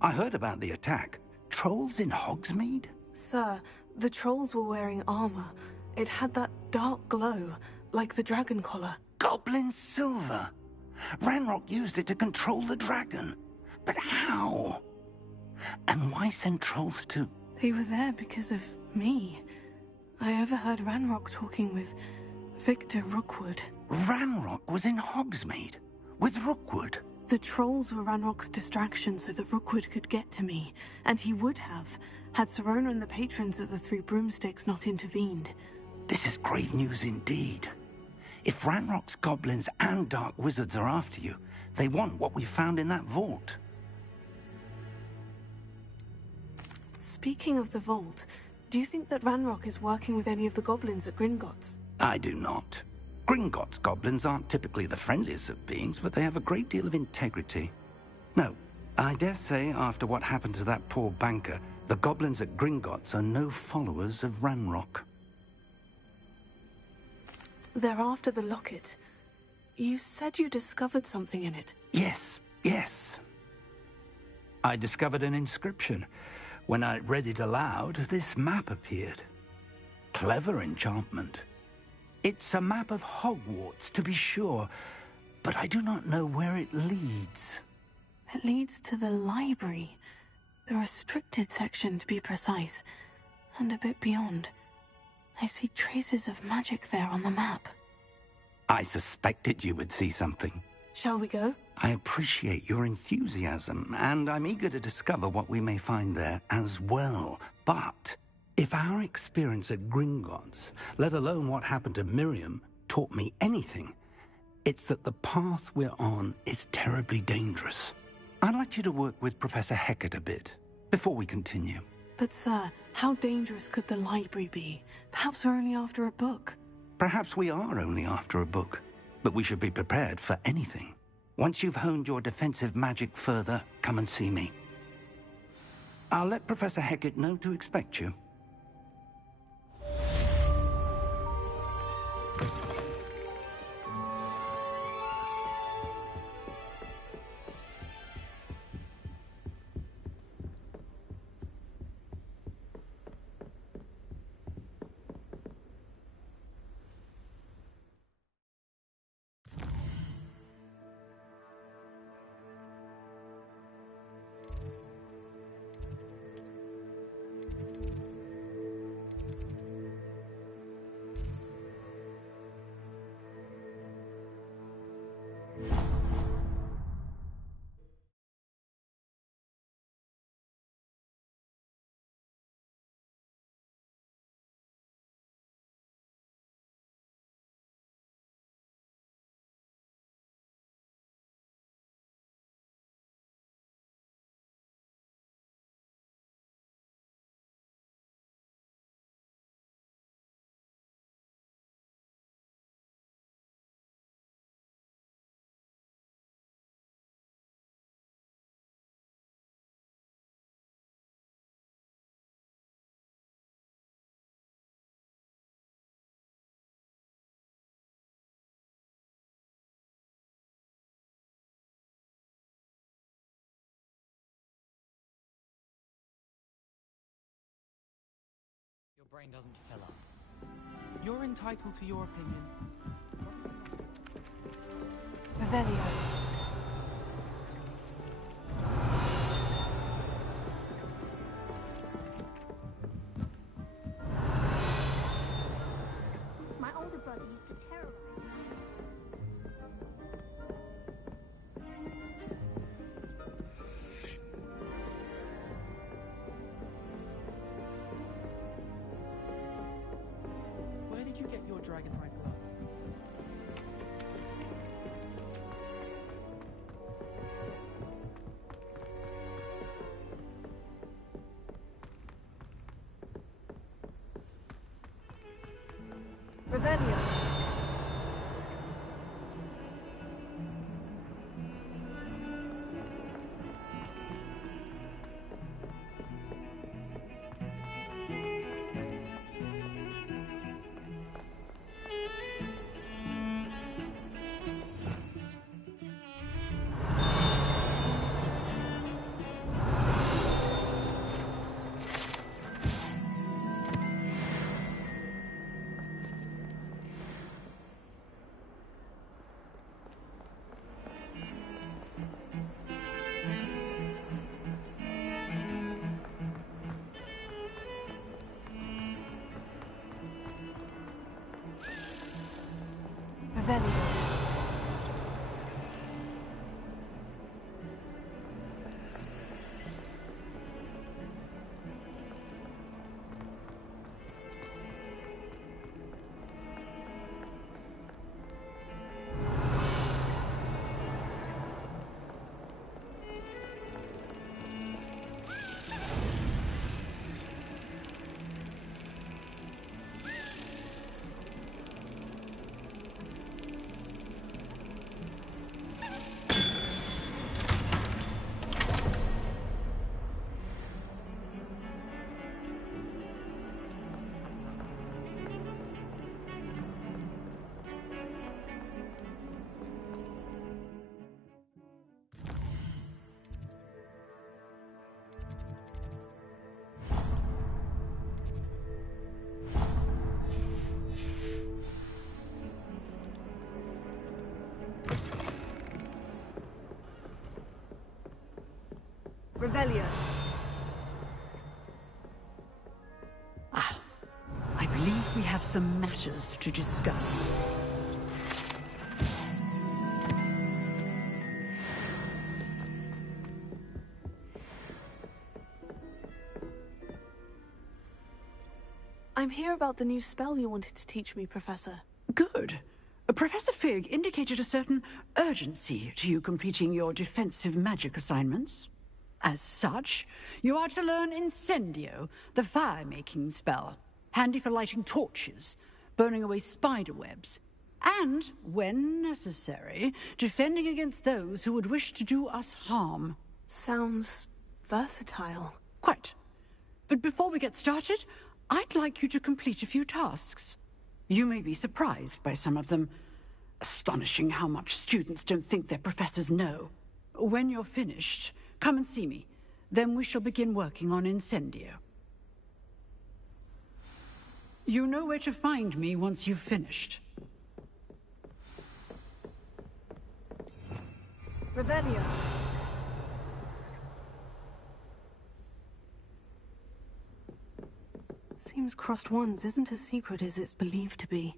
I heard about the attack. Trolls in Hogsmeade? Sir, the trolls were wearing armor. It had that dark glow, like the dragon collar. Goblin silver! Ranrock used it to control the dragon. But how? And why send trolls too? They were there because of me. I overheard Ranrock talking with Victor Rookwood. Ranrock was in Hogsmeade? With Rookwood? The trolls were Ranrock's distraction so that Rookwood could get to me, and he would have, had Serona and the patrons of the Three Broomsticks not intervened. This is grave news indeed. If Ranrock's goblins and dark wizards are after you, they want what we found in that vault. Speaking of the vault, do you think that Ranrock is working with any of the goblins at Gringotts? I do not. Gringotts goblins aren't typically the friendliest of beings, but they have a great deal of integrity. No, I dare say after what happened to that poor banker, the goblins at Gringotts are no followers of Ranrock. They're after the locket. You said you discovered something in it. Yes. I discovered an inscription. When I read it aloud, this map appeared. Clever enchantment. It's a map of Hogwarts, to be sure, but I do not know where it leads. It leads to the library. The restricted section, to be precise, and a bit beyond. I see traces of magic there on the map. I suspected you would see something. Shall we go? I appreciate your enthusiasm, and I'm eager to discover what we may find there as well. But if our experience at Gringotts, let alone what happened to Miriam, taught me anything, it's that the path we're on is terribly dangerous. I'd like you to work with Professor Hecat a bit, before we continue. But sir, how dangerous could the library be? Perhaps we're only after a book. Perhaps we are only after a book, but we should be prepared for anything. Once you've honed your defensive magic further, come and see me. I'll let Professor Hecat know to expect you. Your brain doesn't fill up. You're entitled to your opinion. Revelio. My older brother used to terrorize me. Where did you get your dragonhide blood? Revelio. Revelio. I believe we have some matters to discuss. I'm here about the new spell you wanted to teach me, Professor. Good. Professor Fig indicated a certain urgency to you completing your defensive magic assignments. As such, you are to learn Incendio, the fire-making spell, handy for lighting torches, burning away spider webs, and, when necessary, defending against those who would wish to do us harm. Sounds versatile. Quite. But before we get started, I'd like you to complete a few tasks. You may be surprised by some of them. Astonishing how much students don't think their professors know. When you're finished, come and see me. Then we shall begin working on Incendio. You know where to find me once you've finished. Revelio. Seems Crossed Wands isn't as secret as it's believed to be.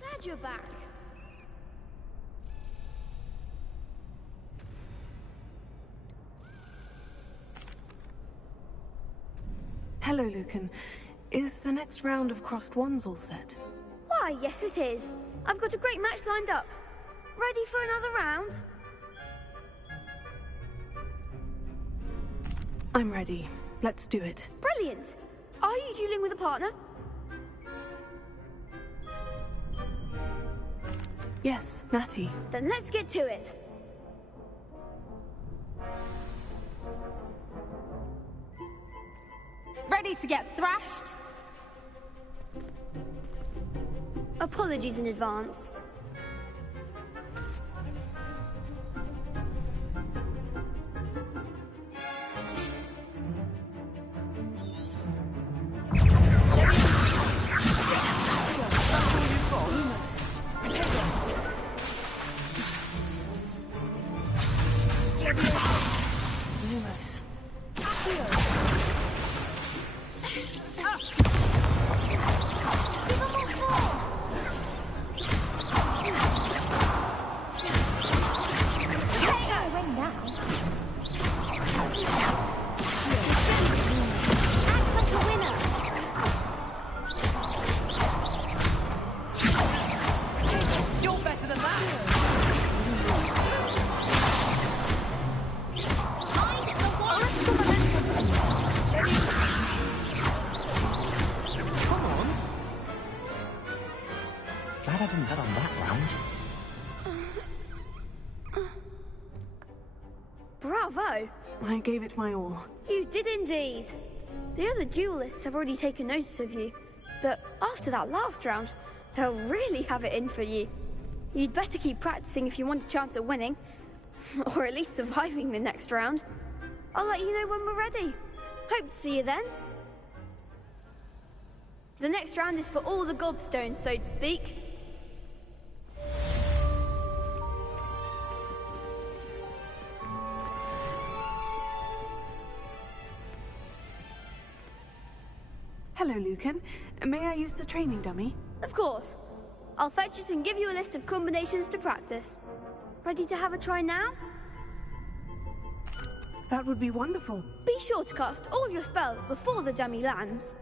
Glad you're back. Hello, Lucan. Is the next round of Crossed Wands all set? Why, yes it is. I've got a great match lined up. Ready for another round? I'm ready. Let's do it. Brilliant. Are you dueling with a partner? Yes, Natty. Then let's get to it. Ready to get thrashed? Apologies in advance. Lumos. Give them all four! glad I didn't bet on that round. Bravo! I gave it my all. You did indeed. The other duelists have already taken notice of you, but after that last round, they'll really have it in for you. You'd better keep practicing if you want a chance at winning, or at least surviving the next round. I'll let you know when we're ready. Hope to see you then. The next round is for all the gobstones, so to speak. Hello, Lucan. May I use the training dummy? Of course. I'll fetch it and give you a list of combinations to practice. Ready to have a try now? That would be wonderful. Be sure to cast all your spells before the dummy lands.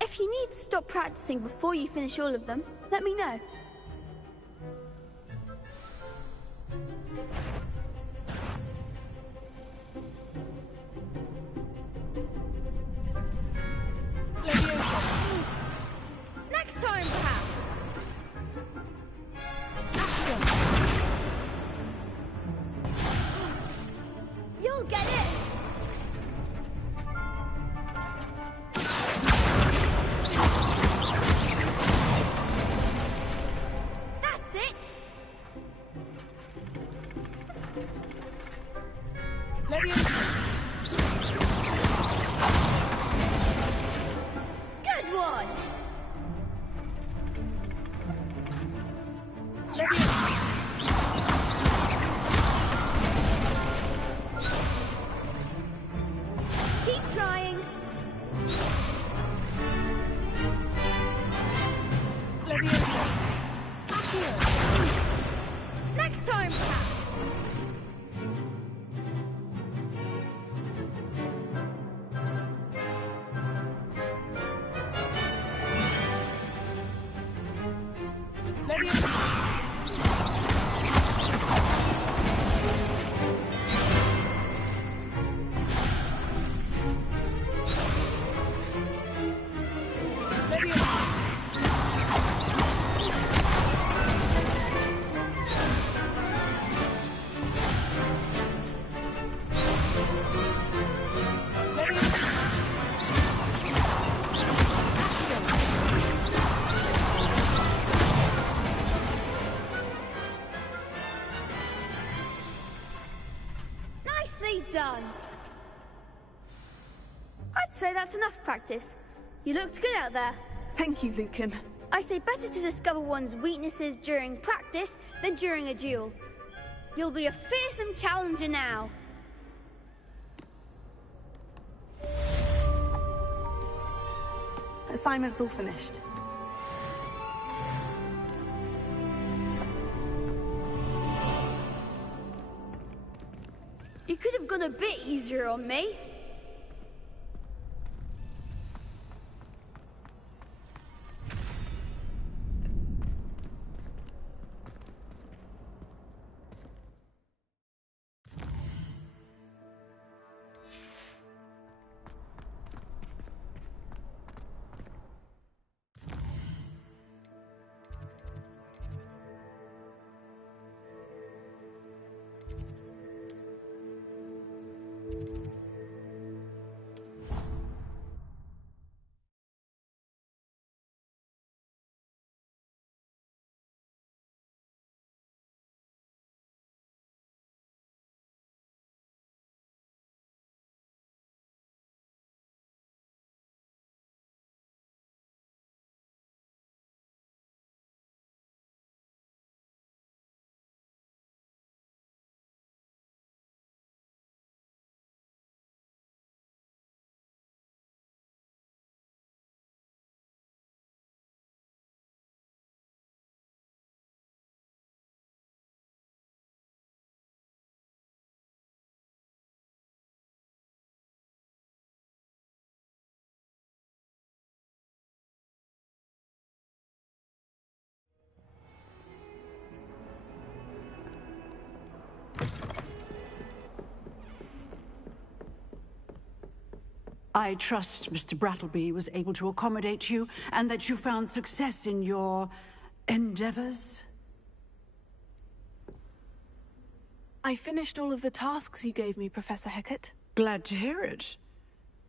If you need to stop practicing before you finish all of them, let me know. Next time, perhaps. You'll get it. That's it. Good one. Keep trying. Next time, perhaps. Nicely done. I'd say that's enough practice. You looked good out there. Thank you, Lucan. I say better to discover one's weaknesses during practice than during a duel. You'll be a fearsome challenger now. Assignment's all finished. You could have gone a bit easier on me. I trust Mr. Brattleby was able to accommodate you and that you found success in your endeavors? I finished all of the tasks you gave me, Professor Hecat. Glad to hear it.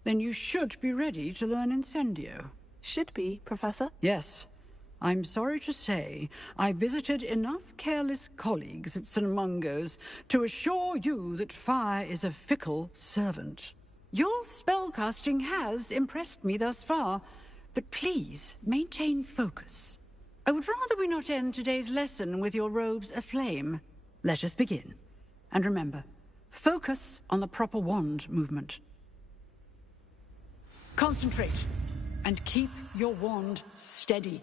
Then you should be ready to learn Incendio. Should be, Professor. Yes. I'm sorry to say, I visited enough careless colleagues at St. Mungo's to assure you that fire is a fickle servant. Your spellcasting has impressed me thus far, but please maintain focus. I would rather we not end today's lesson with your robes aflame. Let us begin. And remember, focus on the proper wand movement. Concentrate, and keep your wand steady.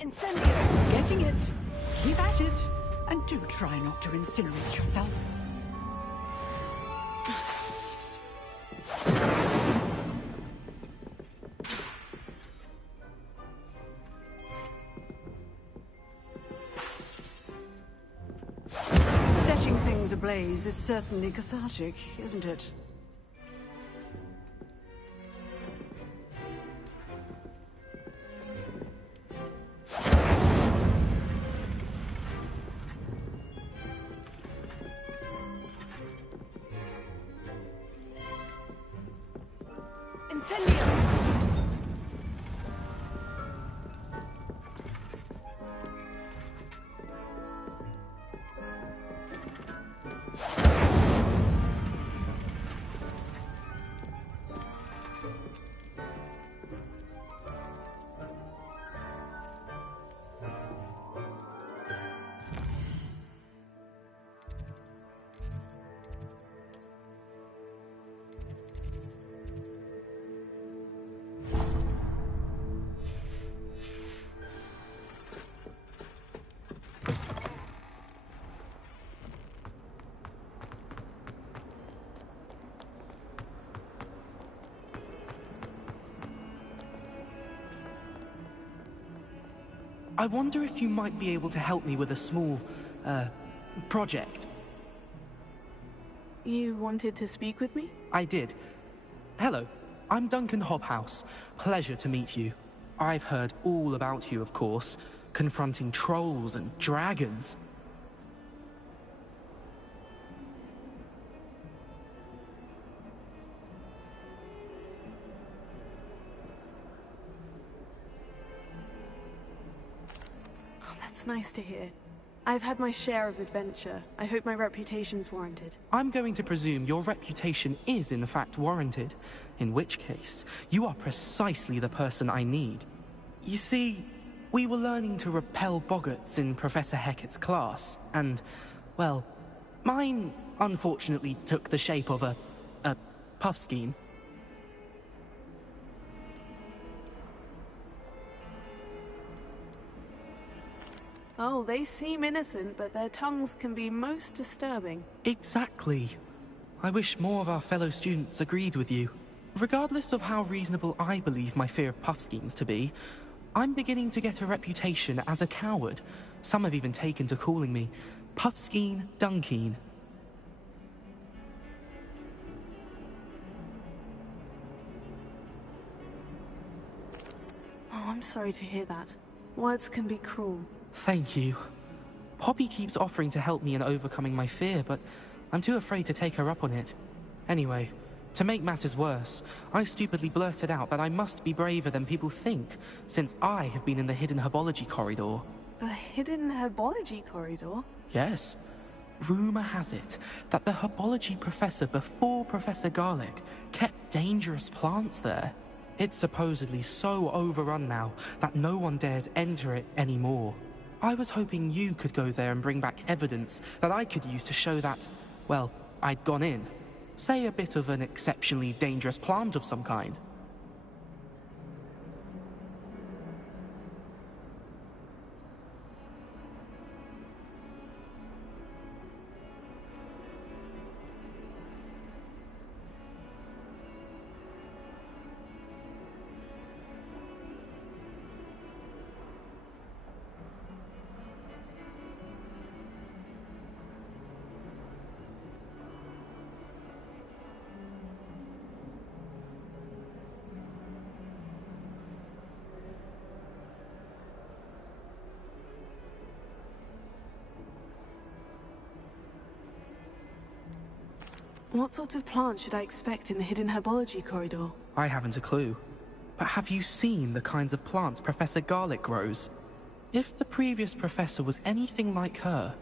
Incendio! Getting it. Keep at it. And do try not to incinerate yourself. Setting things ablaze is certainly cathartic, isn't it? Incendio! I wonder if you might be able to help me with a small, project. You wanted to speak with me? I did. Hello, I'm Duncan Hobhouse. Pleasure to meet you. I've heard all about you, of course, confronting trolls and dragons. That's nice to hear. I've had my share of adventure. I hope my reputation's warranted. I'm going to presume your reputation is in fact warranted, in which case, you are precisely the person I need. You see, we were learning to repel boggarts in Professor Hecat's class, and, well, mine unfortunately took the shape of a puffskein. Oh, they seem innocent, but their tongues can be most disturbing. Exactly. I wish more of our fellow students agreed with you. Regardless of how reasonable I believe my fear of puffskeins to be, I'm beginning to get a reputation as a coward. Some have even taken to calling me Puffskein Dunkeen. I'm sorry to hear that. Words can be cruel. Thank you. Poppy keeps offering to help me in overcoming my fear, but I'm too afraid to take her up on it. Anyway, to make matters worse, I stupidly blurted out that I must be braver than people think, since I have been in the hidden herbology corridor. The hidden herbology corridor? Yes. Rumor has it that the herbology professor before Professor Garlic kept dangerous plants there. It's supposedly so overrun now that no one dares enter it anymore. I was hoping you could go there and bring back evidence that I could use to show that, well, I'd gone in. Say a bit of an exceptionally dangerous plant of some kind. What sort of plant should I expect in the hidden herbology corridor? I haven't a clue. But have you seen the kinds of plants Professor Garlic grows? If the previous professor was anything like her,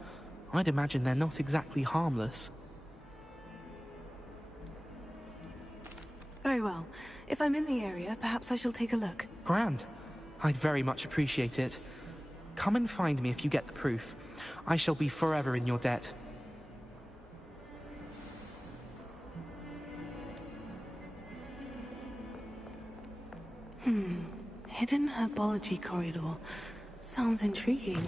I'd imagine they're not exactly harmless. Very well. If I'm in the area, perhaps I shall take a look. Grand. I'd very much appreciate it. Come and find me if you get the proof. I shall be forever in your debt. Hidden herbology corridor. Sounds intriguing.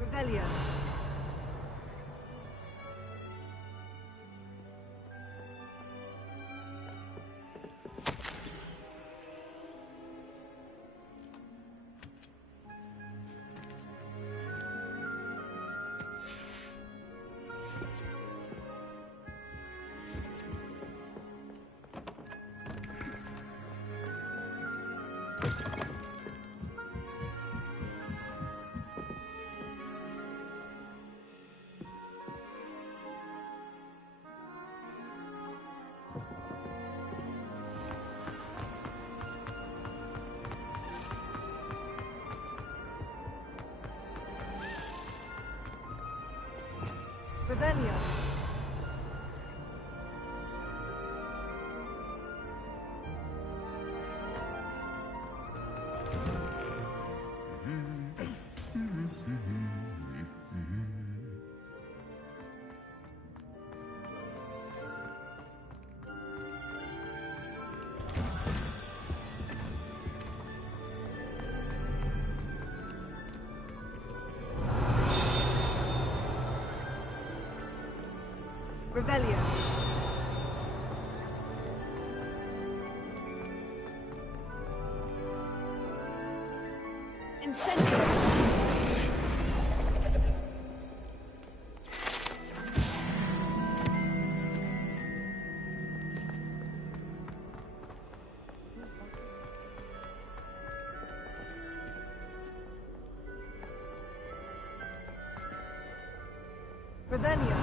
Revelio. Revelio. Revelio. Incendio. Revelio.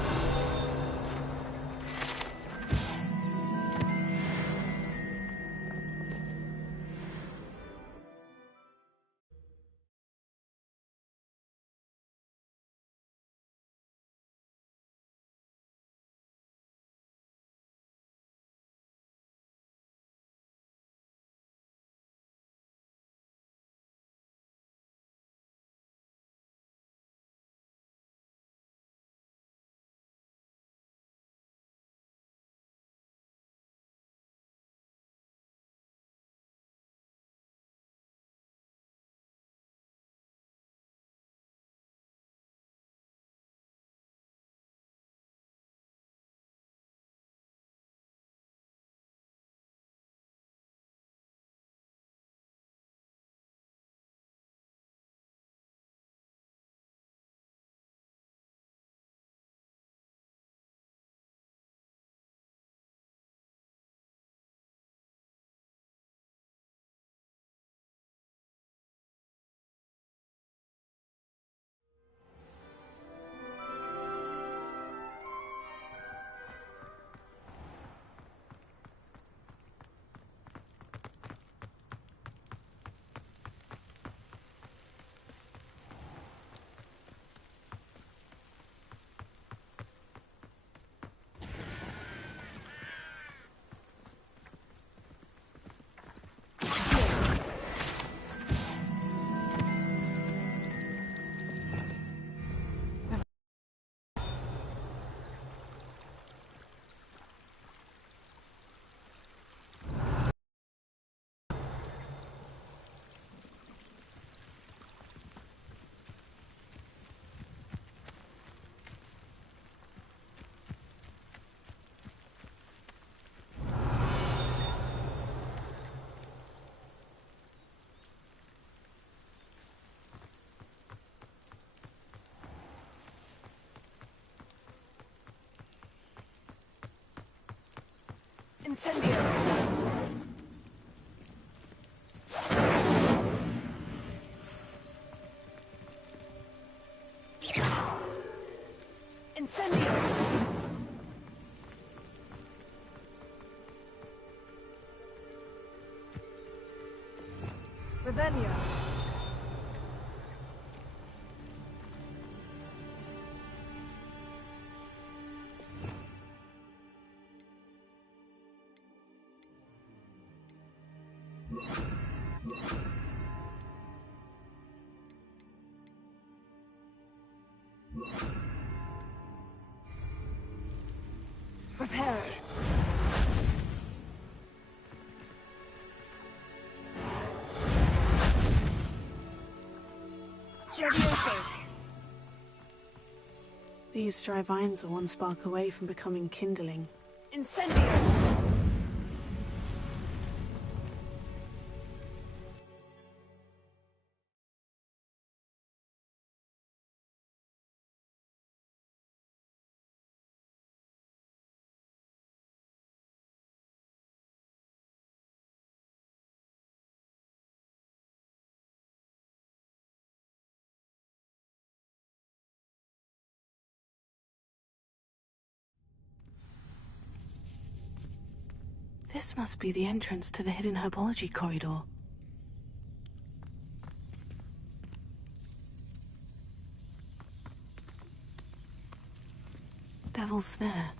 Incendio. Incendio. Revelio. Prepare. Levioso. These dry vines are one spark away from becoming kindling. Incendio. This must be the entrance to the hidden herbology corridor. Devil's Snare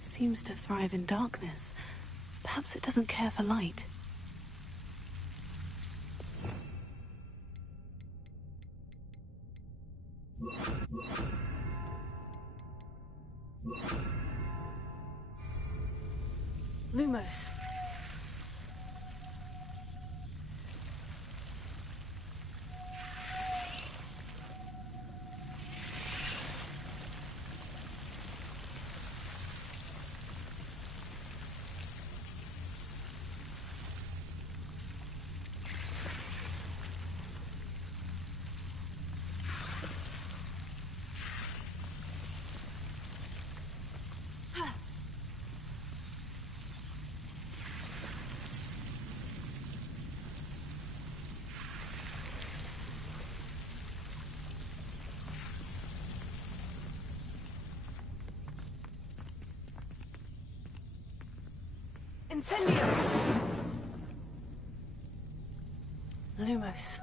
seems to thrive in darkness. Perhaps it doesn't care for light. Lumos. Incendio! Lumos.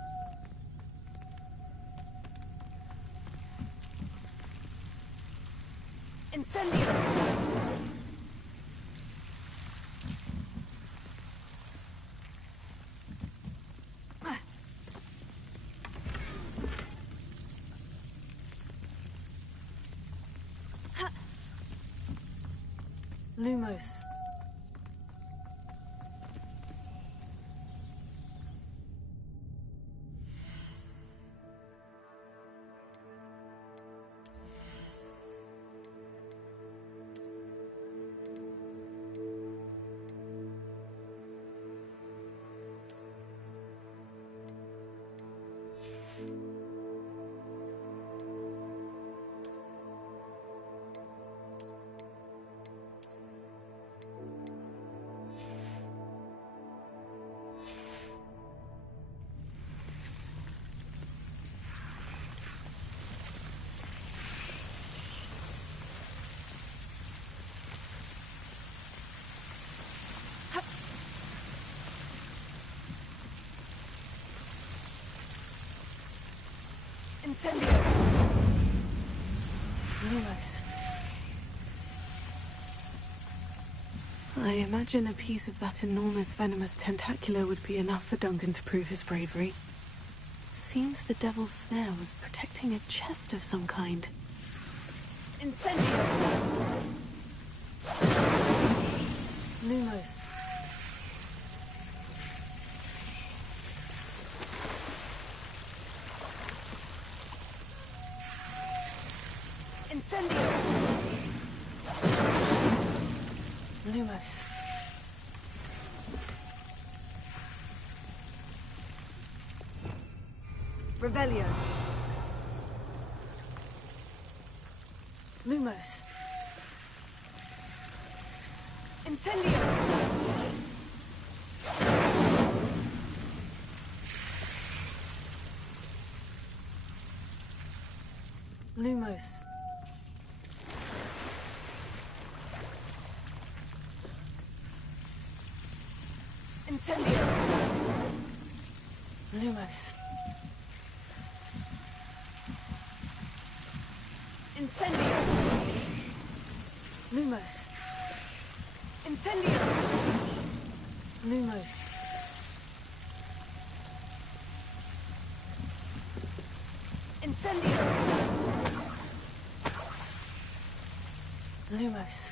Incendio! Lumos. Incendio! Lumos. I imagine a piece of that enormous venomous tentacular would be enough for Duncan to prove his bravery. Seems the devil's snare was protecting a chest of some kind. Incendio! Lumos. Incendio! Lumos. Revelio! Lumos. Incendio! Lumos. Incendio! Lumos. Incendio! Lumos. Incendio! Lumos. Incendio! Lumos.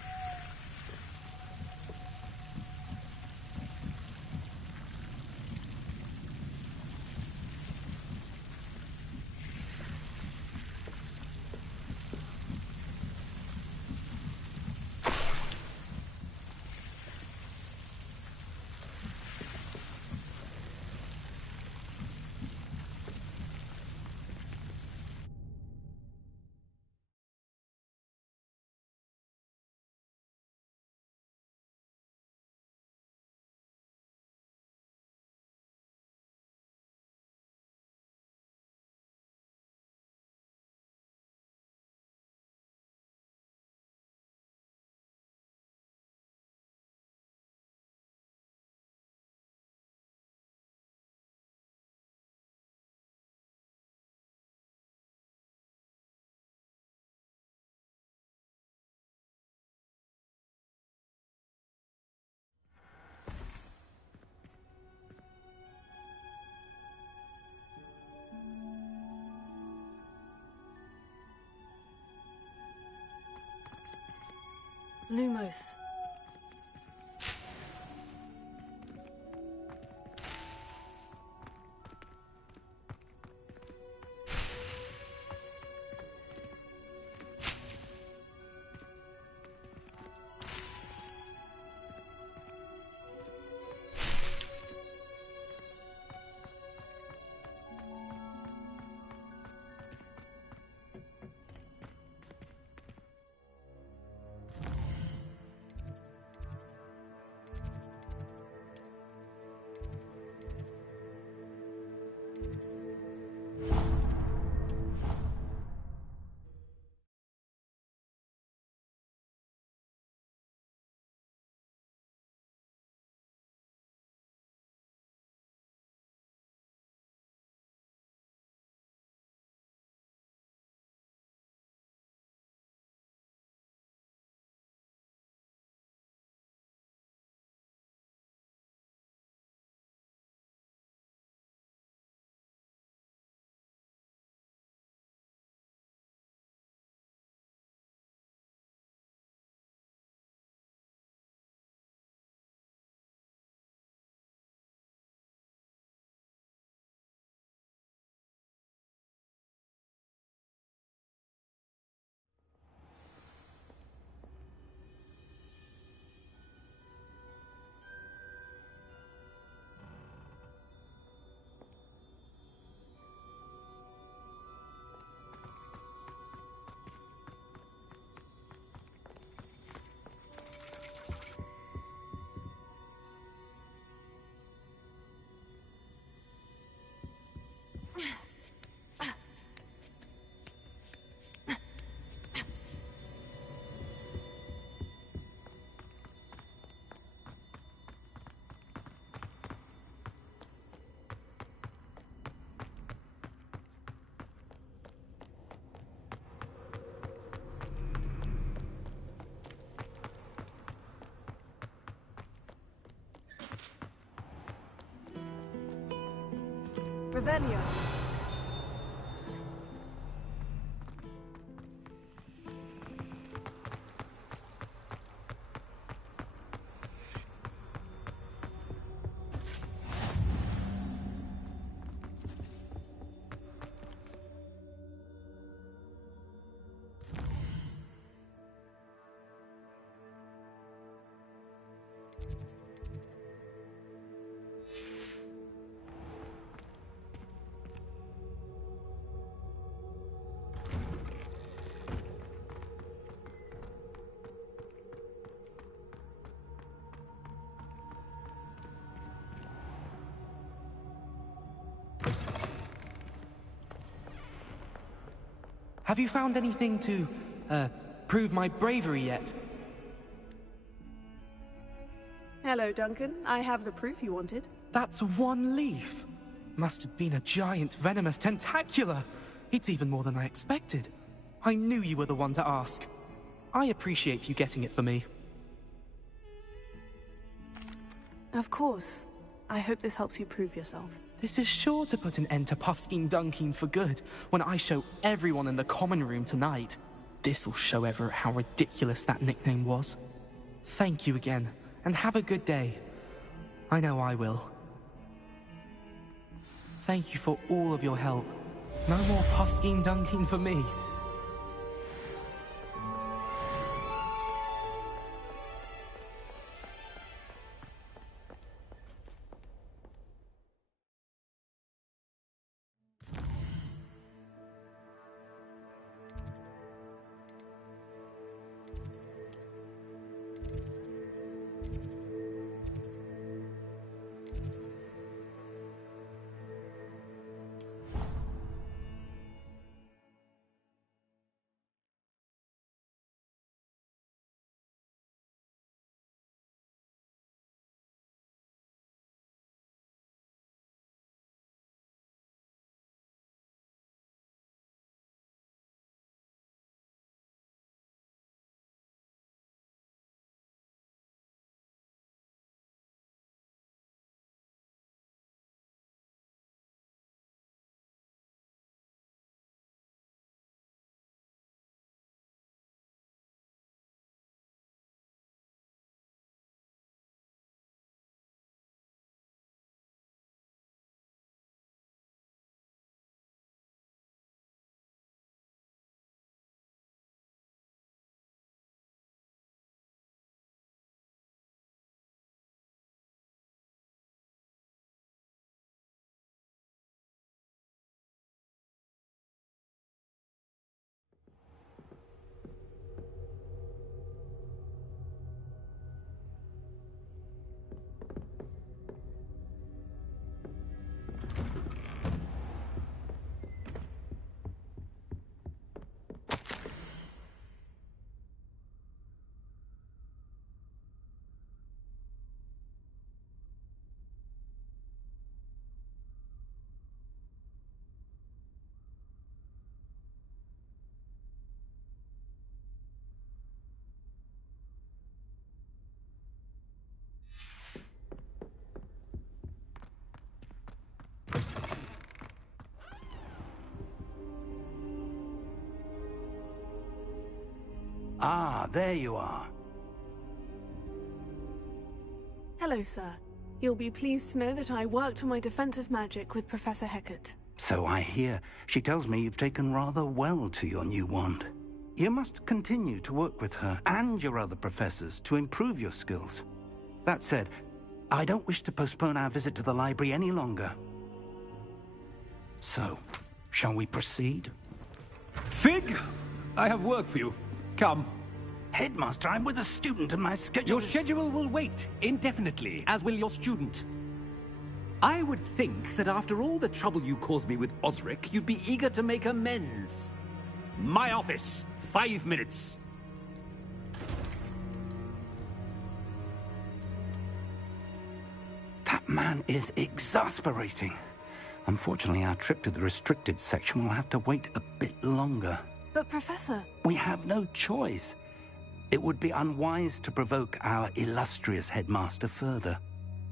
Lumos. Revelio. Have you found anything to, prove my bravery yet? Hello, Duncan. I have the proof you wanted. That's one leaf. Must have been a giant venomous tentacula. It's even more than I expected. I knew you were the one to ask. I appreciate you getting it for me. Of course. I hope this helps you prove yourself. This is sure to put an end to Puffskein Dunkeen for good when I show everyone in the common room tonight. This'll show Everett how ridiculous that nickname was. Thank you again, and have a good day. I know I will. Thank you for all of your help. No more Puffskein Dunkeen for me. Ah, there you are. Hello, sir. You'll be pleased to know that I worked on my defensive magic with Professor Hecat. So I hear. She tells me you've taken rather well to your new wand. You must continue to work with her and your other professors to improve your skills. That said, I don't wish to postpone our visit to the library any longer. So, shall we proceed? Fig, I have work for you. Come. Headmaster, I'm with a student and my schedule Your schedule will wait indefinitely, as will your student. I would think that after all the trouble you caused me with Osric, you'd be eager to make amends. My office, 5 minutes. That man is exasperating. Unfortunately, our trip to the restricted section will have to wait a bit longer. But, Professor... We have no choice. It would be unwise to provoke our illustrious headmaster further.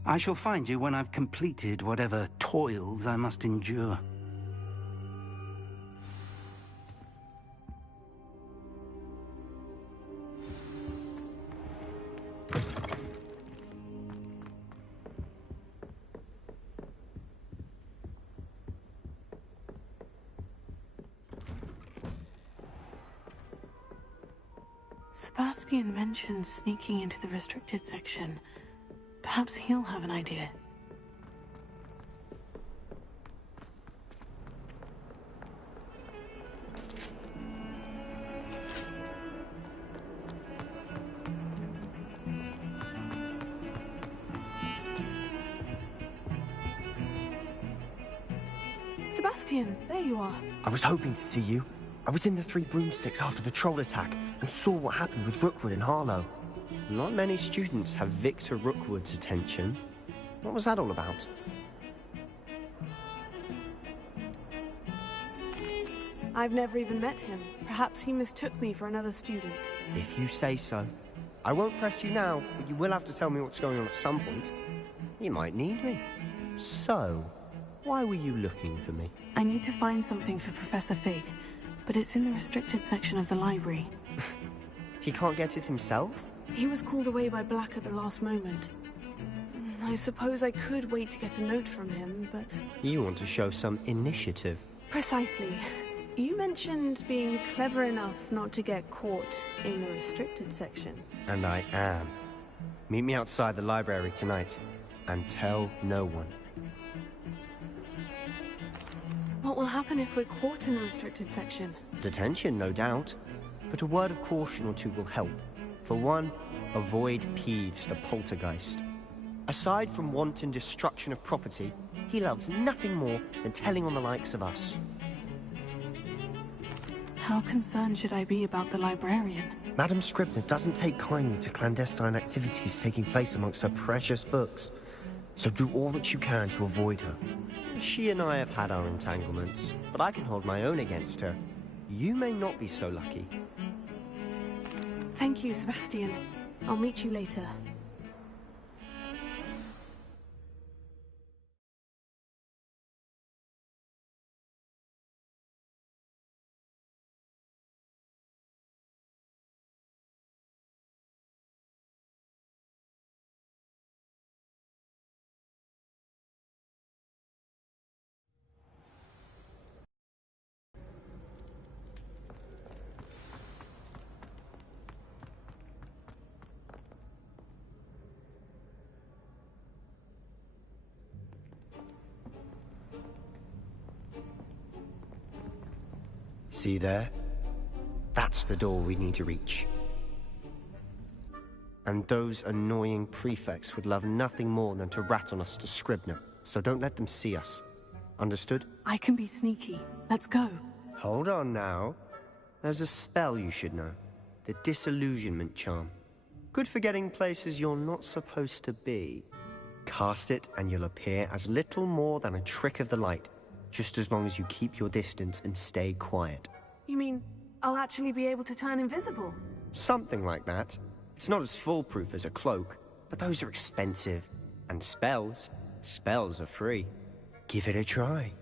I shall find you when I've completed whatever toils I must endure. Sebastian mentioned sneaking into the restricted section. Perhaps he'll have an idea. Sebastian, there you are. I was hoping to see you. I was in the Three Broomsticks after the troll attack and saw what happened with Rookwood and Harlow. Not many students have Victor Rookwood's attention. What was that all about? I've never even met him. Perhaps he mistook me for another student. If you say so. I won't press you now, but you will have to tell me what's going on at some point. You might need me. So, why were you looking for me? I need to find something for Professor Fig, but it's in the restricted section of the library. He can't get it himself? He was called away by Black at the last moment. I suppose I could wait to get a note from him, but... You want to show some initiative. Precisely. You mentioned being clever enough not to get caught in the restricted section. And I am. Meet me outside the library tonight, and tell no one. What will happen if we're caught in the restricted section? Detention, no doubt. But a word of caution or two will help. For one, avoid Peeves the poltergeist. Aside from wanton destruction of property, he loves nothing more than telling on the likes of us. How concerned should I be about the librarian? Madame Scribner doesn't take kindly to clandestine activities taking place amongst her precious books. So do all that you can to avoid her. She and I have had our entanglements, but I can hold my own against her. You may not be so lucky. Thank you, Sebastian. I'll meet you later. See there? That's the door we need to reach. And those annoying prefects would love nothing more than to rat on us to Scribner, so don't let them see us. Understood? I can be sneaky. Let's go. Hold on now. There's a spell you should know. The Disillusionment Charm. Good for getting places you're not supposed to be. Cast it and you'll appear as little more than a trick of the light, just as long as you keep your distance and stay quiet. You mean I'll actually be able to turn invisible? Something like that. It's not as foolproof as a cloak, but those are expensive. And spells are free. Give it a try.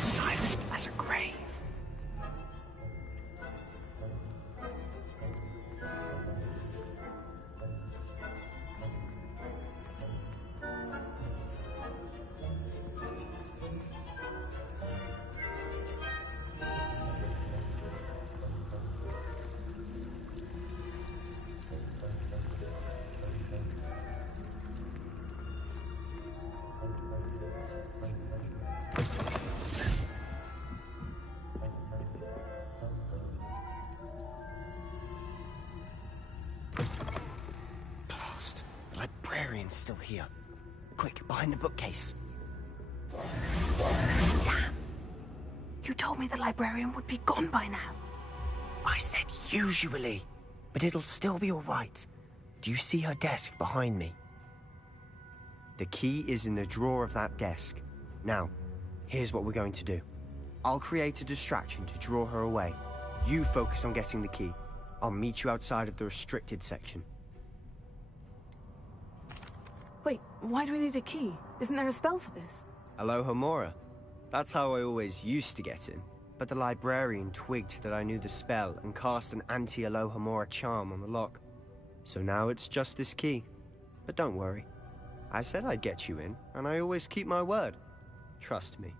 Silent as a grave. Blast. The librarian's still here. Quick, behind the bookcase. Damn. You told me the librarian would be gone by now. I said usually, but it'll still be all right. Do you see her desk behind me? The key is in the drawer of that desk. Now, here's what we're going to do. I'll create a distraction to draw her away. You focus on getting the key. I'll meet you outside of the restricted section. Wait, why do we need a key? Isn't there a spell for this? Alohomora. That's how I always used to get in. But the librarian twigged that I knew the spell and cast an anti-Alohomora charm on the lock. So now it's just this key. But don't worry. I said I'd get you in, and I always keep my word. Trust me.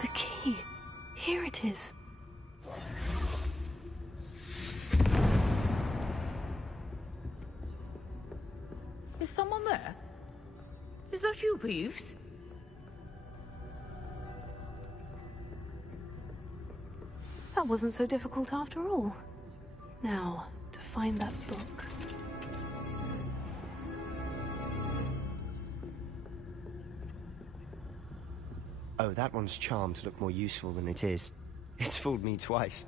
The key. Here it is. Is someone there? Is that you, Peeves? That wasn't so difficult after all. Now, to find that book. Oh, that one's charmed to look more useful than it is. It's fooled me twice.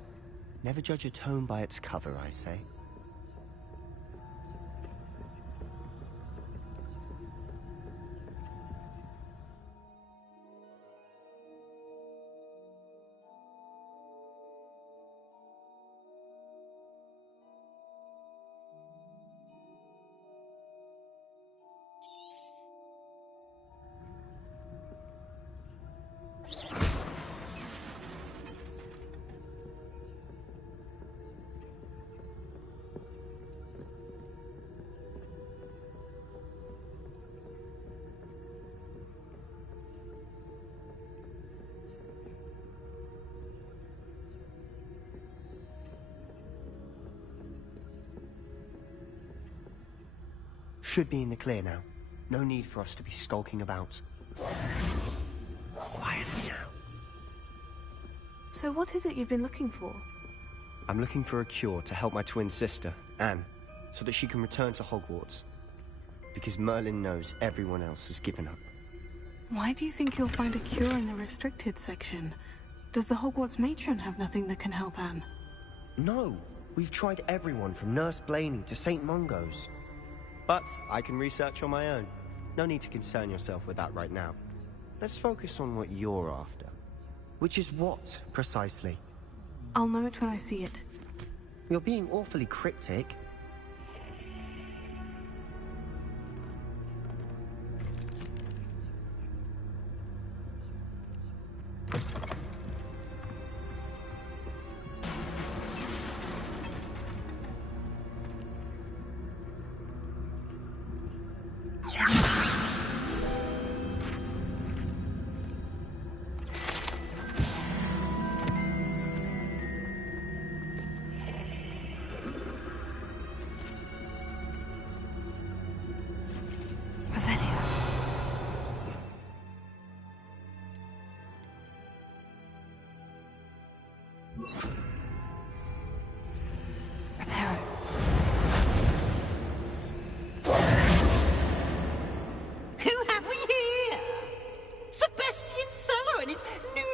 Never judge a tome by its cover, I say. Should be in the clear now. No need for us to be skulking about. Quietly now. So what is it you've been looking for? I'm looking for a cure to help my twin sister, Anne, so that she can return to Hogwarts. Because Merlin knows everyone else has given up. Why do you think you'll find a cure in the restricted section? Does the Hogwarts matron have nothing that can help Anne? No, we've tried everyone from Nurse Blaney to St. Mungo's. But I can research on my own. No need to concern yourself with that right now. Let's focus on what you're after. Which is what, precisely? I'll know it when I see it. You're being awfully cryptic.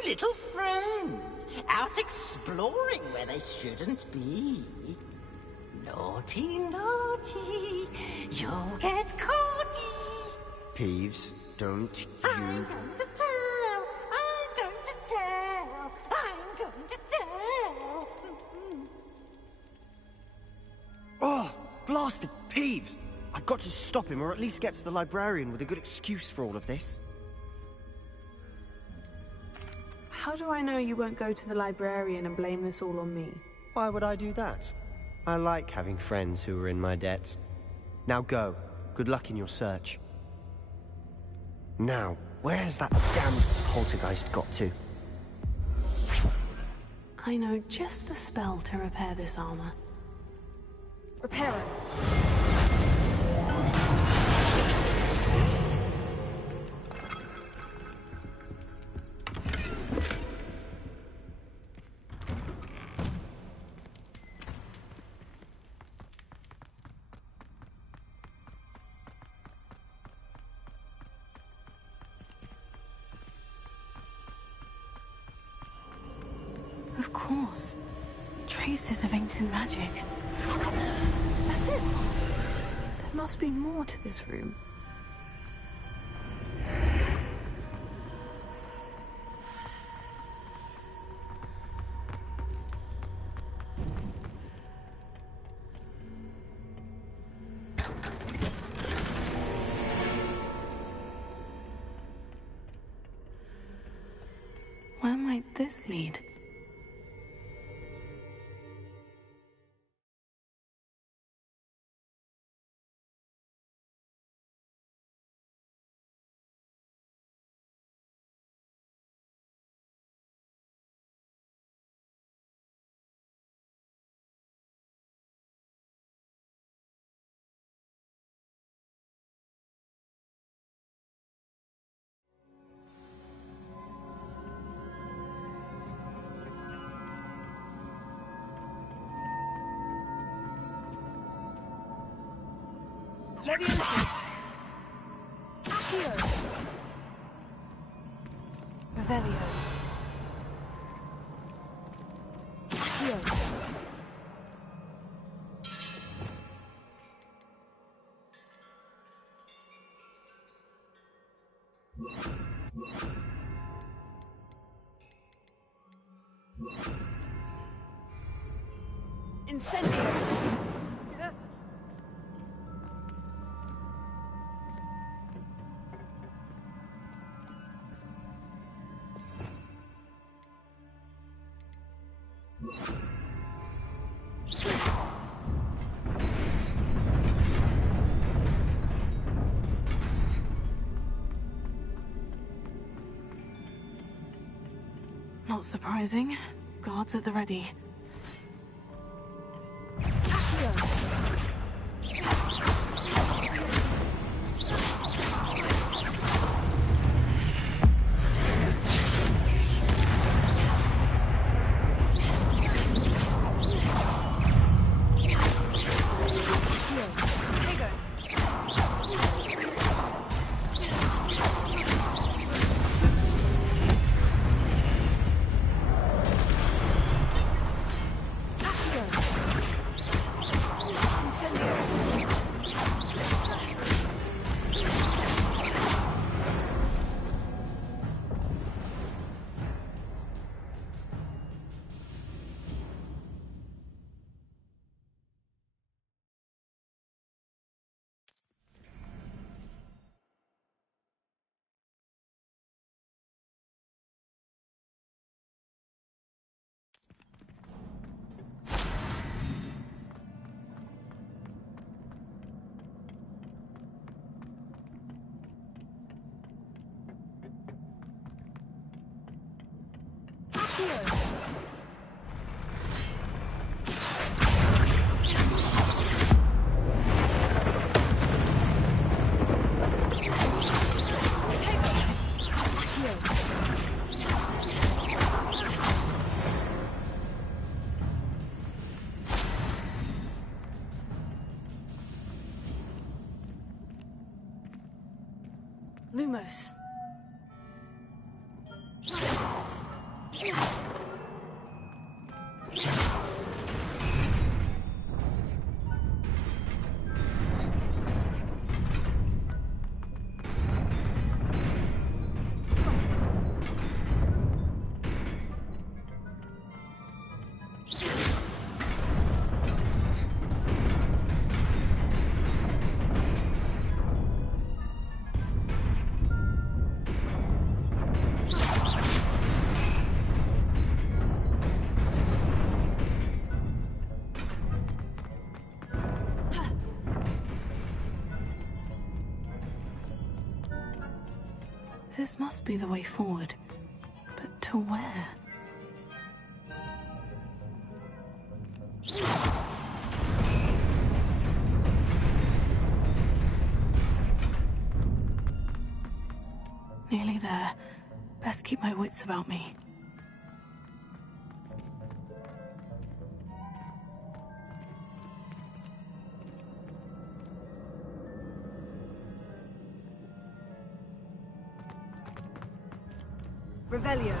Little friend, out exploring where they shouldn't be. Naughty, naughty, you'll get caughty. Peeves, don't you... I'm going to tell, I'm going to tell, I'm going to tell. blasted Peeves! I've got to stop him, or at least get to the librarian with a good excuse for all of this. How do I know you won't go to the librarian and blame this all on me? Why would I do that? I like having friends who are in my debt. Now go. Good luck in your search. Now, where's that damned poltergeist got to? I know just the spell to repair this armor. Repair it. Of course. Traces of ancient magic. That's it. There must be more to this room. Where might this lead? Leviosa. Accio. Revelio. Accio. Incendio. Not surprising. Guards at the ready. Lumos. This must be the way forward. But to where? Nearly there. Best keep my wits about me. Revelio.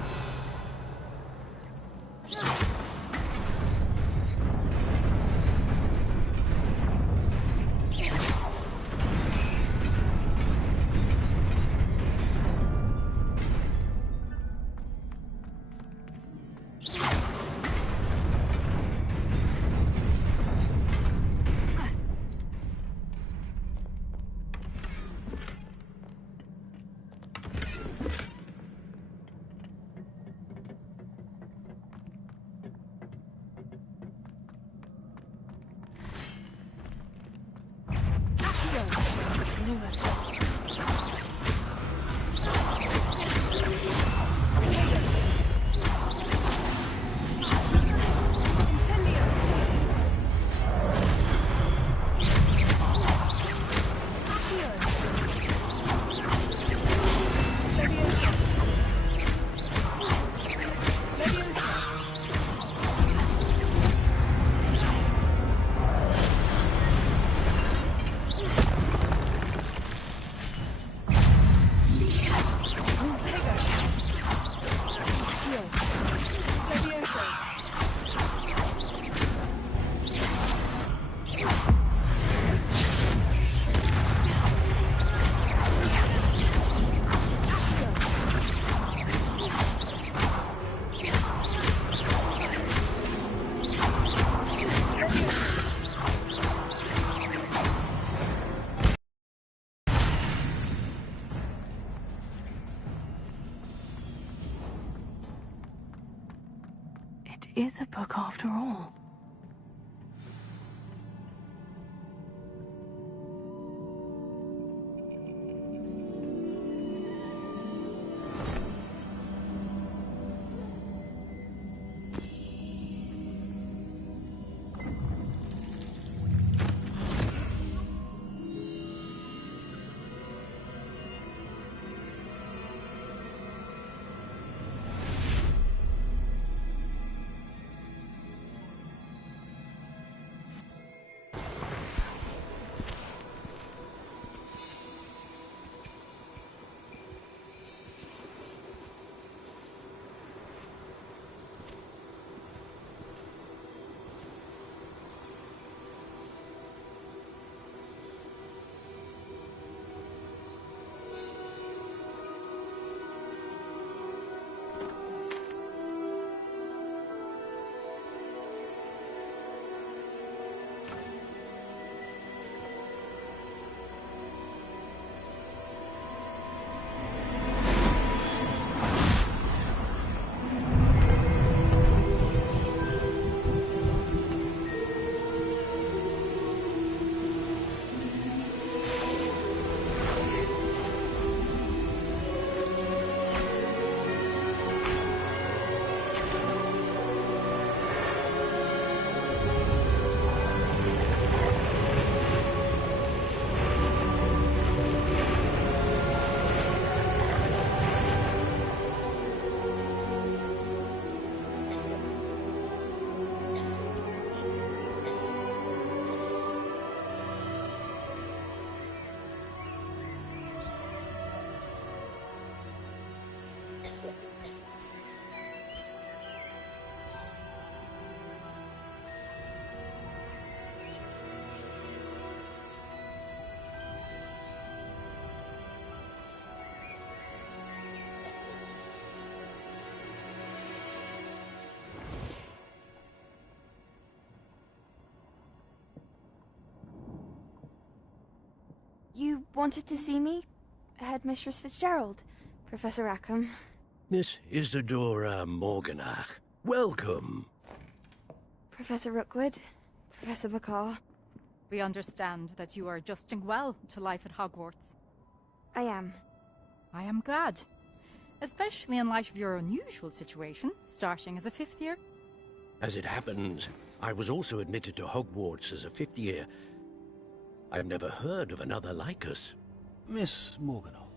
It is a book after all. You wanted to see me? Headmistress Fitzgerald, Professor Rackham. Miss Isadora Morganach, welcome. Professor Rookwood, Professor Bakar. We understand that you are adjusting well to life at Hogwarts. I am. I am glad. Especially in light of your unusual situation, starting as a 5th year. As it happens, I was also admitted to Hogwarts as a 5th year. I've never heard of another like us. Miss Morganock,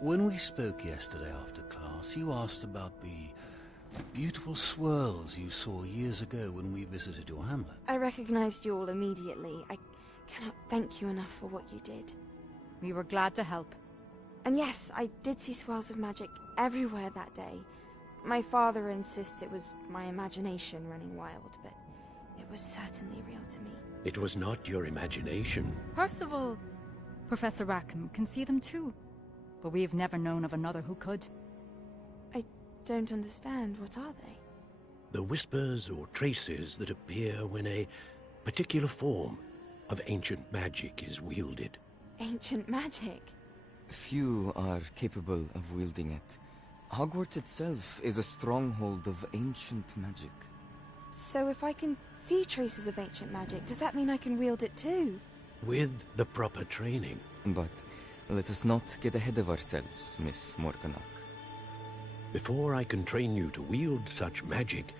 when we spoke yesterday after class, you asked about the beautiful swirls you saw years ago when we visited your hamlet. I recognized you all immediately. I cannot thank you enough for what you did. We were glad to help. And yes, I did see swirls of magic everywhere that day. My father insists it was my imagination running wild, but it was certainly real to me. It was not your imagination. Percival, Professor Rackham can see them too. But we've never known of another who could. I don't understand. What are they? The whispers or traces that appear when a particular form of ancient magic is wielded. Ancient magic? Few are capable of wielding it. Hogwarts itself is a stronghold of ancient magic. So if I can see traces of ancient magic, does that mean I can wield it too? With the proper training. But let us not get ahead of ourselves, Miss Morganock. Before I can train you to wield such magic,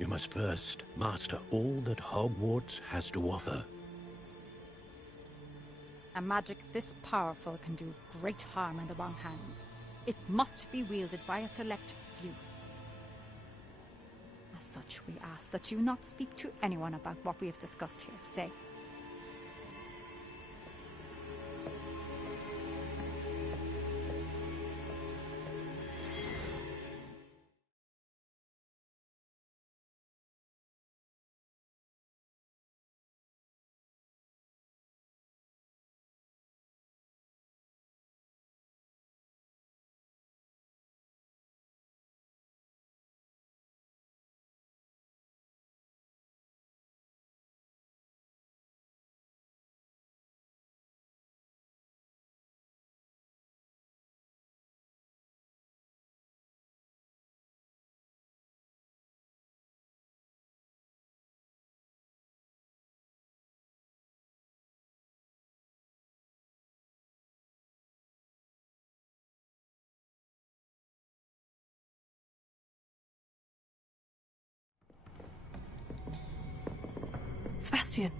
you must first master all that Hogwarts has to offer. A magic this powerful can do great harm in the wrong hands. It must be wielded by a select few. As such, we ask that you not speak to anyone about what we have discussed here today. Sebastian.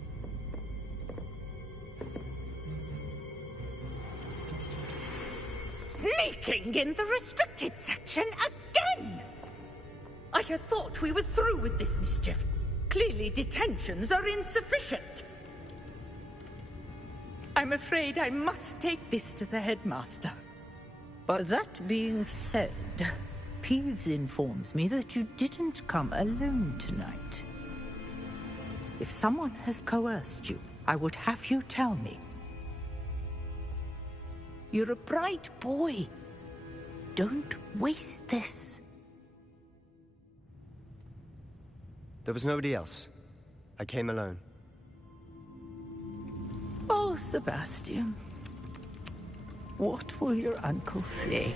Sneaking in the restricted section again! I had thought we were through with this mischief. Clearly detentions are insufficient. I'm afraid I must take this to the headmaster. But that being said, Peeves informs me that you didn't come alone tonight. If someone has coerced you, I would have you tell me. You're a bright boy. Don't waste this. there was nobody else. I came alone. Oh, Sebastian. What will your uncle say?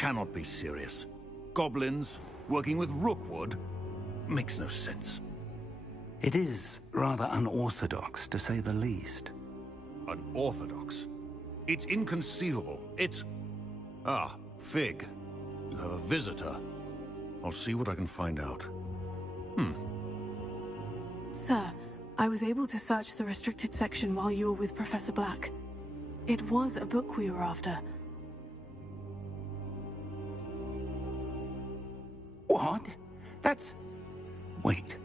cannot be serious. Goblins working with Rookwood makes no sense. It is rather unorthodox, to say the least. Unorthodox? It's inconceivable. It's... Ah, Fig. You have a visitor. I'll see what I can find out. Sir, I was able to search the restricted section while you were with Professor Black. It was a book we were after. What? That's... Wait.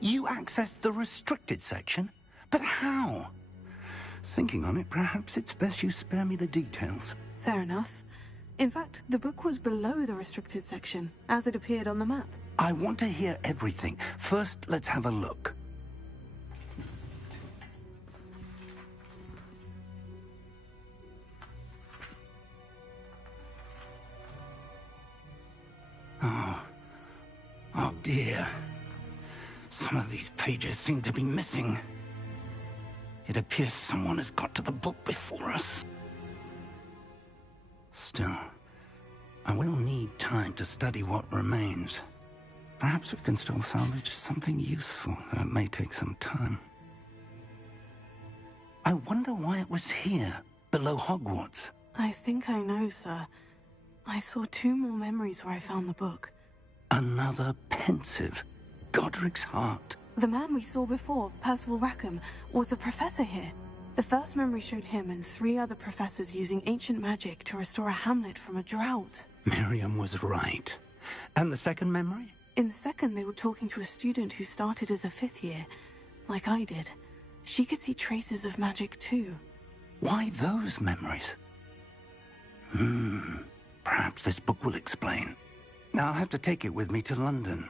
You accessed the restricted section? But how? Thinking on it, perhaps it's best you spare me the details. Fair enough. In fact, the book was below the restricted section, as it appeared on the map. I want to hear everything. First, let's have a look. Oh dear. Some of these pages seem to be missing. It appears someone has got to the book before us. Still, I will need time to study what remains. Perhaps we can still salvage something useful, though it may take some time. I wonder why it was here, below Hogwarts. I think I know, sir. I saw 2 more memories where I found the book. Another pensive. Godric's heart. The man we saw before, Percival Rackham, was a professor here. The first memory showed him and 3 other professors using ancient magic to restore a hamlet from a drought. Miriam was right. And the second memory? In the second, they were talking to a student who started as a 5th year, like I did. She could see traces of magic too. Why those memories? Perhaps this book will explain. I'll have to take it with me to London.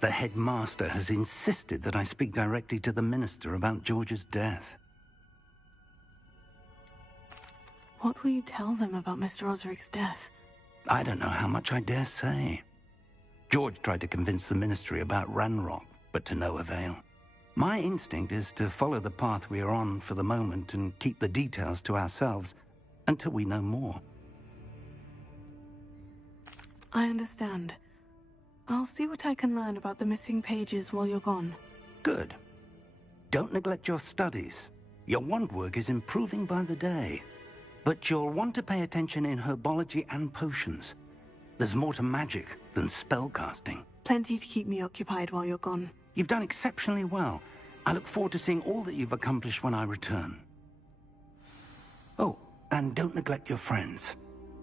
The headmaster has insisted that I speak directly to the minister about George's death. What will you tell them about Mr. Osric's death? I don't know how much I dare say. George tried to convince the ministry about Ranrock, but to no avail. My instinct is to follow the path we are on for the moment and keep the details to ourselves until we know more. I understand. I'll see what I can learn about the missing pages while you're gone. Good. Don't neglect your studies. Your wand work is improving by the day. But you'll want to pay attention in herbology and potions. There's more to magic than spellcasting. Plenty to keep me occupied while you're gone. You've done exceptionally well. I look forward to seeing all that you've accomplished when I return. Oh, and don't neglect your friends.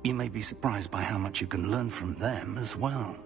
You may be surprised by how much you can learn from them as well.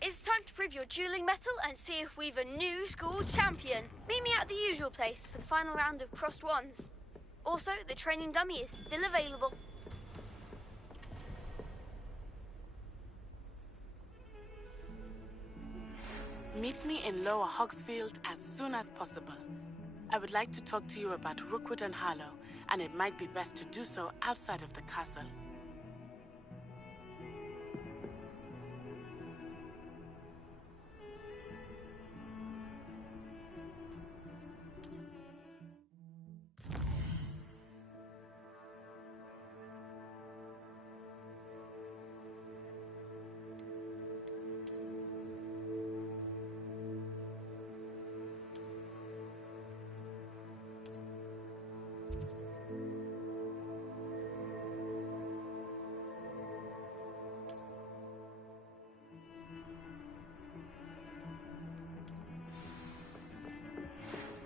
It's time to prove your dueling mettle and see if we've a new school champion. Meet me at the usual place for the final round of crossed wands. Also, the training dummy is still available. Meet me in Lower Hogsfield as soon as possible. I would like to talk to you about Rookwood and Harlow, and it might be best to do so outside of the castle.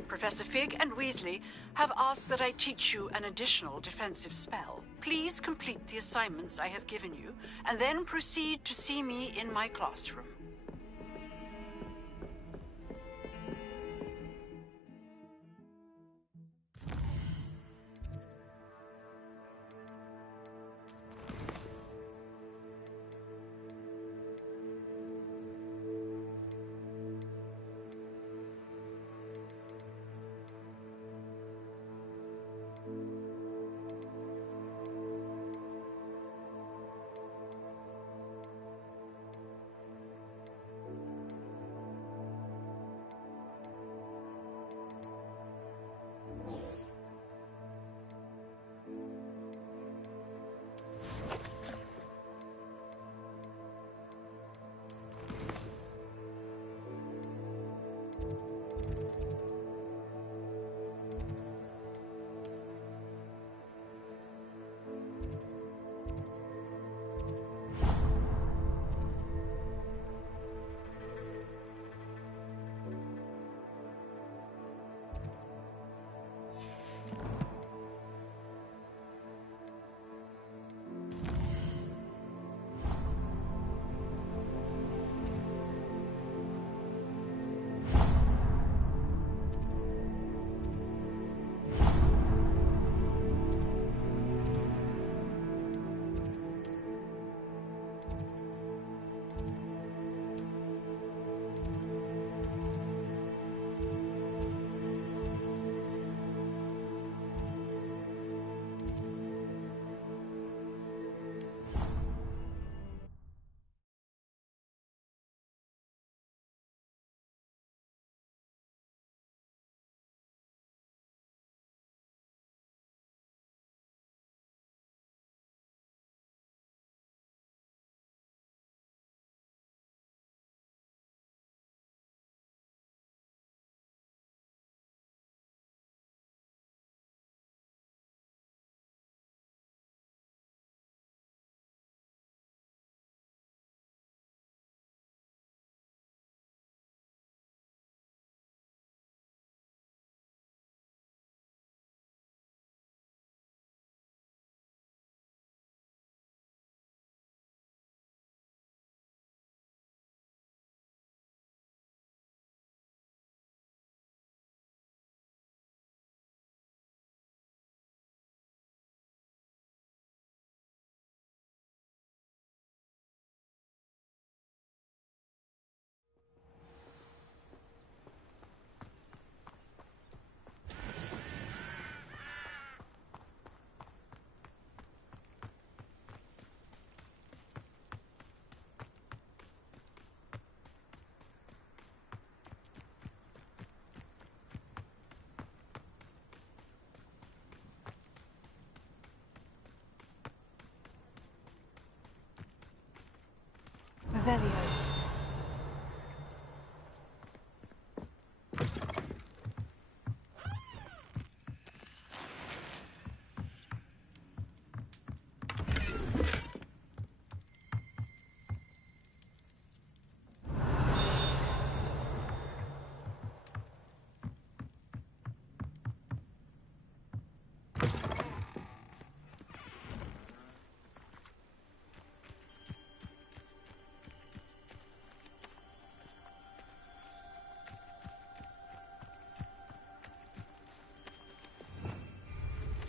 Professor Fig and Weasley have asked that I teach you an additional defensive spell. Please complete the assignments I have given you, and then proceed to see me in my classroom. Revelio.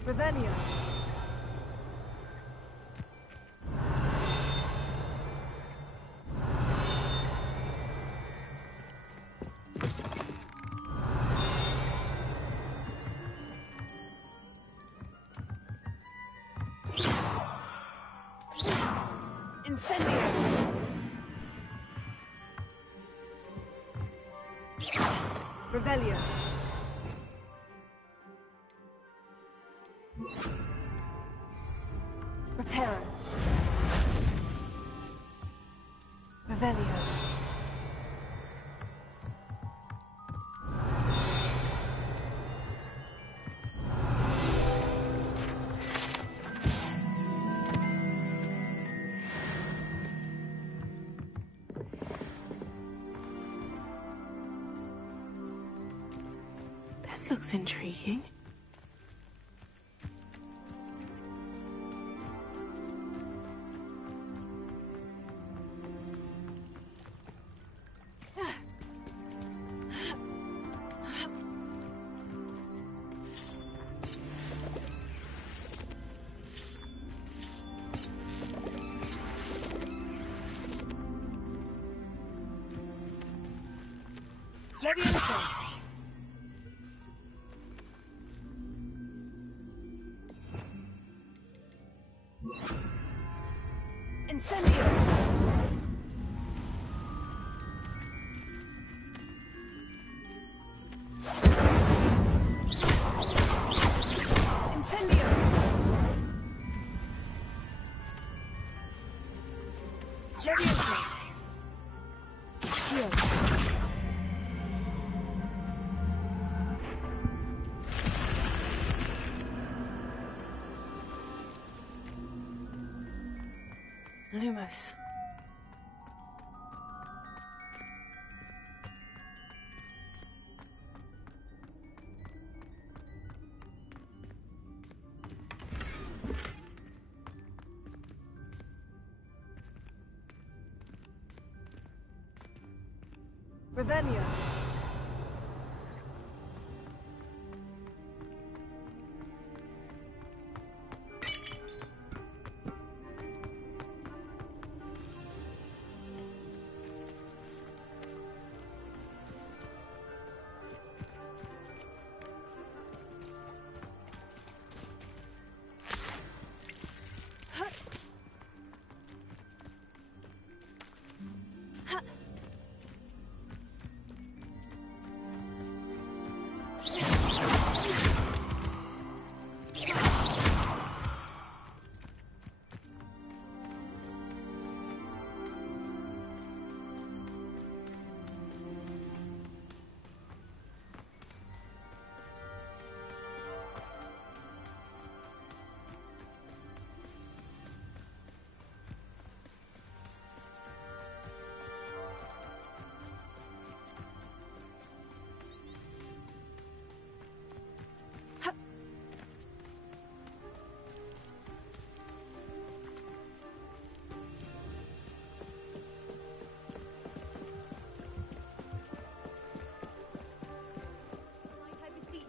Revelio. Incendio. Revelio. Reparo. Revelio. This looks intriguing. Leviosa. Incendio. Incendio. Leviosa. Heal. Lumos. Revelio.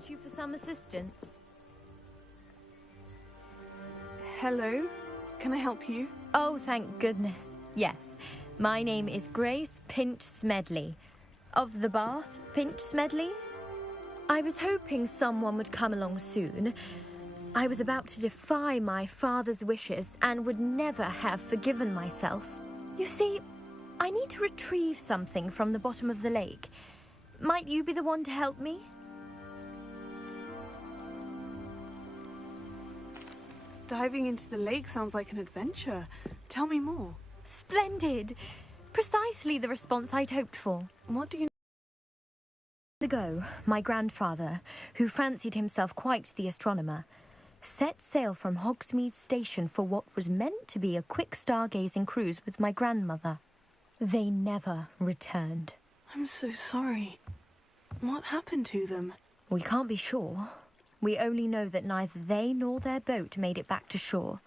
You for some assistance? Hello? Can I help you? Oh, thank goodness. Yes. My name is Grace Pinch Smedley. Of the Bath Pinch Smedleys? I was hoping someone would come along soon. I was about to defy my father's wishes and would never have forgiven myself. You see, I need to retrieve something from the bottom of the lake. Might you be the one to help me? Diving into the lake sounds like an adventure. Tell me more. Splendid! Precisely the response I'd hoped for. What do you... Ago, my grandfather, who fancied himself quite the astronomer, set sail from Hogsmeade Station for what was meant to be a quick stargazing cruise with my grandmother. They never returned. I'm so sorry. What happened to them? We can't be sure. We only know that neither they nor their boat made it back to shore.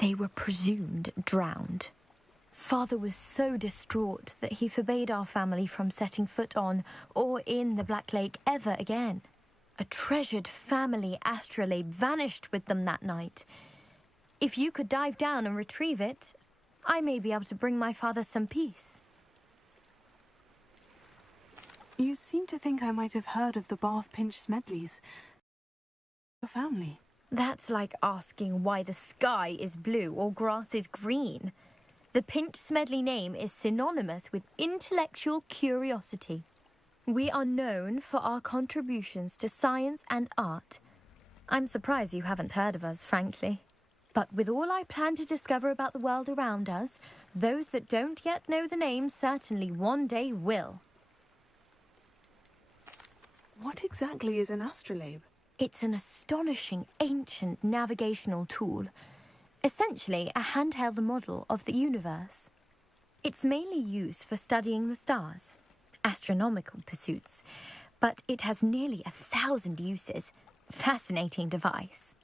They were presumed drowned. Father was so distraught that he forbade our family from setting foot on or in the Black Lake ever again. A treasured family astrolabe vanished with them that night. If you could dive down and retrieve it, I may be able to bring my father some peace. You seem to think I might have heard of the Bath Pinch Smedleys. Your family. That's like asking why the sky is blue or grass is green. The Pinch Smedley name is synonymous with intellectual curiosity. We are known for our contributions to science and art. I'm surprised you haven't heard of us, frankly. But with all I plan to discover about the world around us, those that don't yet know the name certainly one day will. What exactly is an astrolabe? It's an astonishing ancient navigational tool. Essentially a handheld model of the universe. It's mainly used for studying the stars, astronomical pursuits, but it has nearly 1,000 uses. Fascinating device.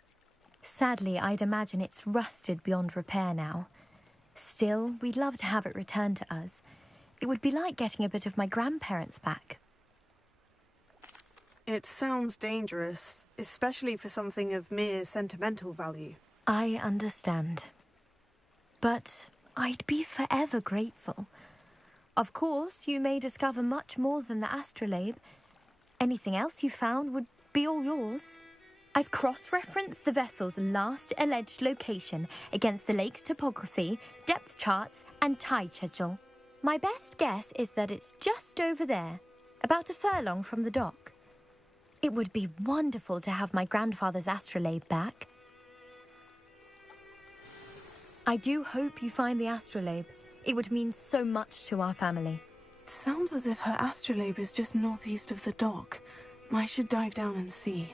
Sadly, I'd imagine it's rusted beyond repair now. Still, we'd love to have it returned to us. It would be like getting a bit of my grandparents back. It sounds dangerous, especially for something of mere sentimental value. I understand. But I'd be forever grateful. Of course, you may discover much more than the astrolabe. Anything else you found would be all yours. I've cross-referenced the vessel's last alleged location against the lake's topography, depth charts, and tide schedule. My best guess is that it's just over there, about a furlong from the dock. It would be wonderful to have my grandfather's astrolabe back. I do hope you find the astrolabe. It would mean so much to our family. It sounds as if her astrolabe is just northeast of the dock. I should dive down and see.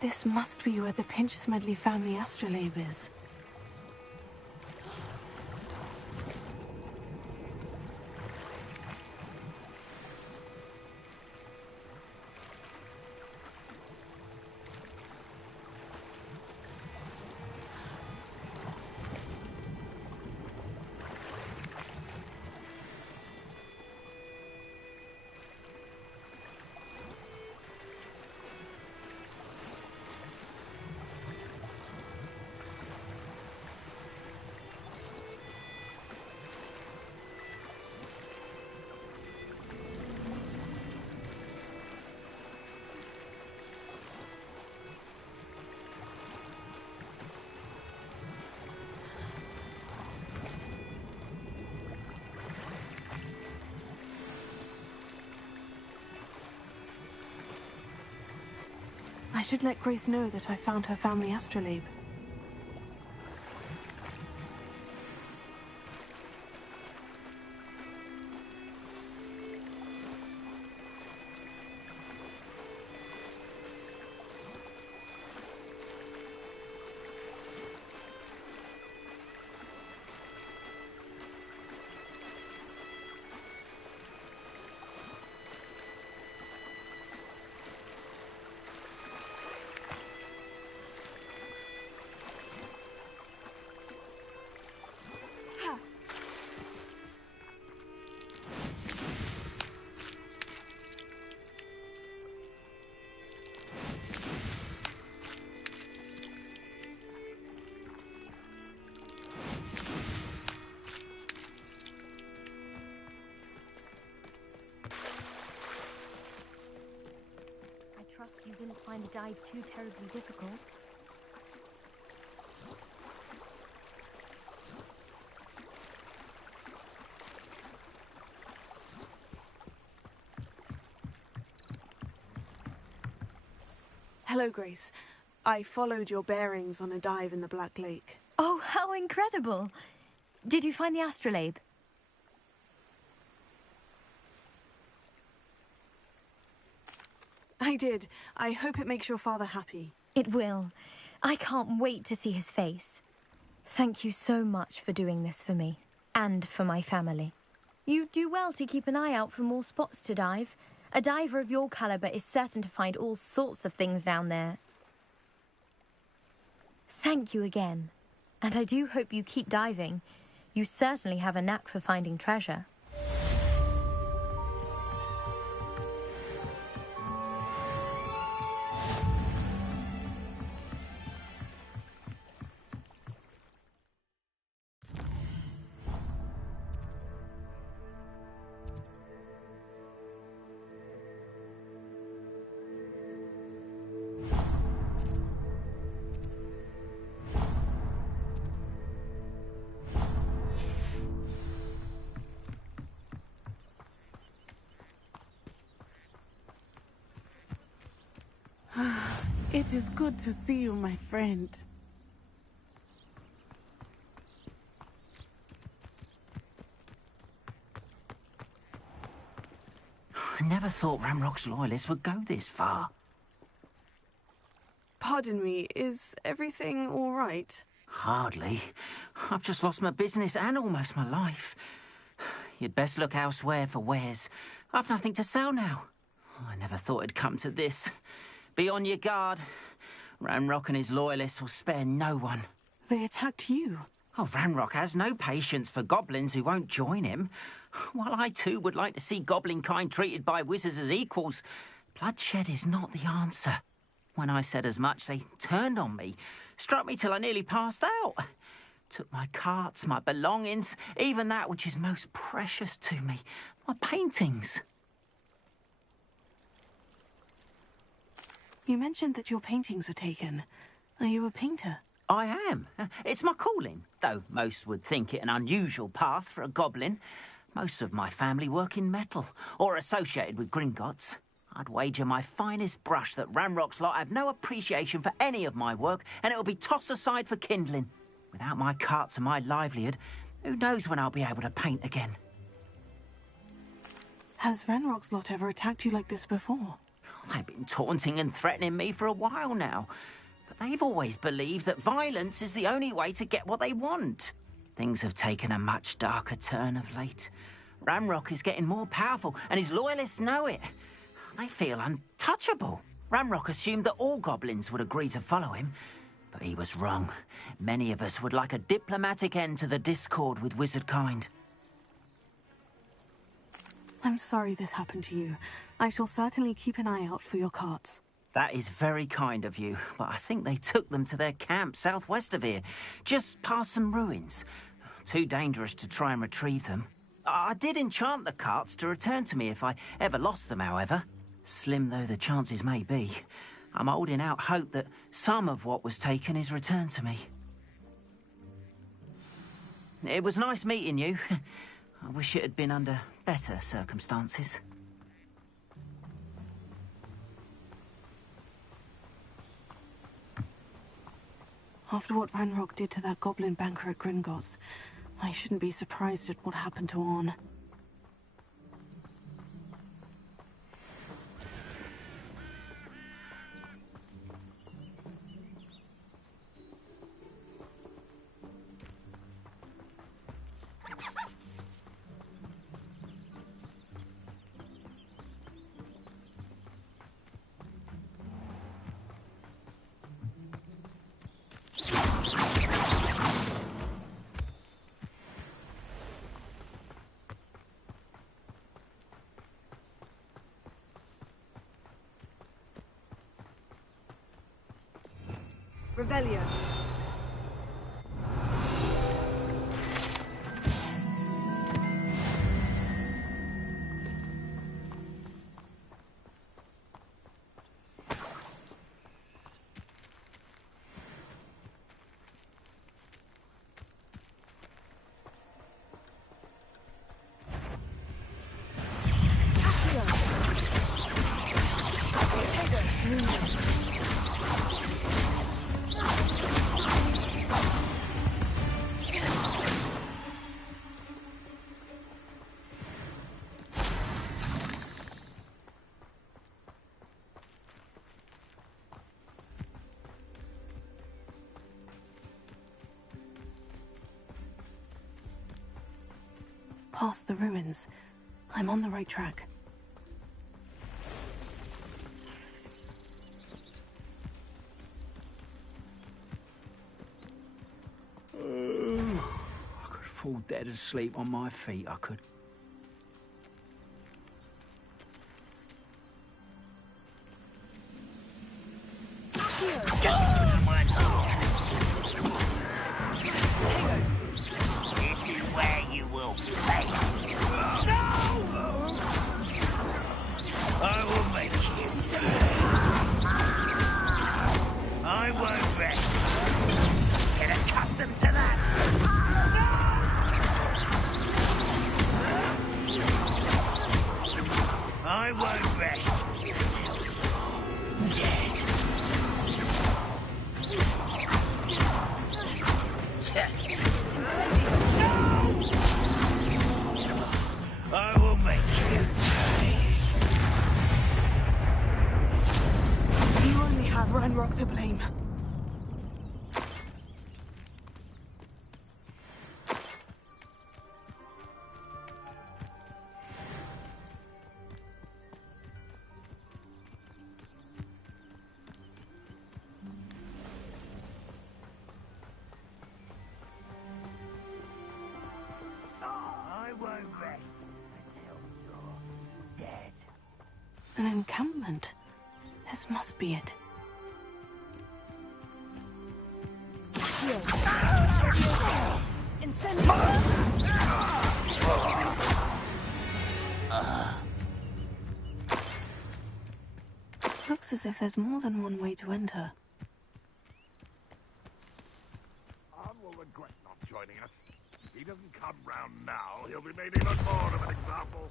This must be where the Pinch Smedley family astrolabe is. I should let Grace know that I found her family astrolabe. you didn't find the dive too terribly difficult. Hello, Grace. I followed your bearings on a dive in the Black Lake. Oh, how incredible! Did you find the astrolabe? I did. I hope it makes your father happy. It will. I can't wait to see his face. Thank you so much for doing this for me, and for my family. You do well to keep an eye out for more spots to dive. A diver of your caliber is certain to find all sorts of things down there. Thank you again. And I do hope you keep diving. You certainly have a knack for finding treasure. It is good to see you, my friend. I never thought Ramrock's loyalists would go this far. Pardon me, is everything all right? Hardly. I've just lost my business and almost my life. You'd best look elsewhere for wares. I've nothing to sell now. I never thought it'd come to this. Be on your guard. Ramrock and his loyalists will spare no one. They attacked you. Oh, Ramrock has no patience for goblins who won't join him. While I too would like to see goblin kind treated by wizards as equals, bloodshed is not the answer. When I said as much, they turned on me, struck me till I nearly passed out. Took my carts, my belongings, even that which is most precious to me, my paintings. You mentioned that your paintings were taken. Are you a painter? I am. It's my calling, though most would think it an unusual path for a goblin. Most of my family work in metal, or associated with Gringotts. I'd wager my finest brush that Ramrock's lot have no appreciation for any of my work, and it'll be tossed aside for kindling. Without my carts and my livelihood, who knows when I'll be able to paint again? Has Ranrock's lot ever attacked you like this before? They've been taunting and threatening me for a while now. But they've always believed that violence is the only way to get what they want. Things have taken a much darker turn of late. Ramrock is getting more powerful, and his loyalists know it. They feel untouchable. Ramrock assumed that all goblins would agree to follow him, but he was wrong. Many of us would like a diplomatic end to the discord with wizard kind. I'm sorry this happened to you. I shall certainly keep an eye out for your carts. That is very kind of you, but I think they took them to their camp southwest of here, just past some ruins. Too dangerous to try and retrieve them. I did enchant the carts to return to me if I ever lost them, however. Slim though the chances may be, I'm holding out hope that some of what was taken is returned to me. It was nice meeting you. I wish it had been under better circumstances. After what Ranrock did to that goblin banker at Gringotts, I shouldn't be surprised at what happened to Orn. Revelio. past the ruins. I'm on the right track. I could fall dead asleep on my feet, I could. This is where you will pay. I will make you. I won't rest. Get accustomed to that. I won't rest. Dead. I will make you taste. You only have Ranrock to blame. I won't rest until you're dead. An encampment. This must be it. Looks as if there's more than one way to enter. Arn will regret not joining us. If he doesn't come round now, he'll be made even more of an example.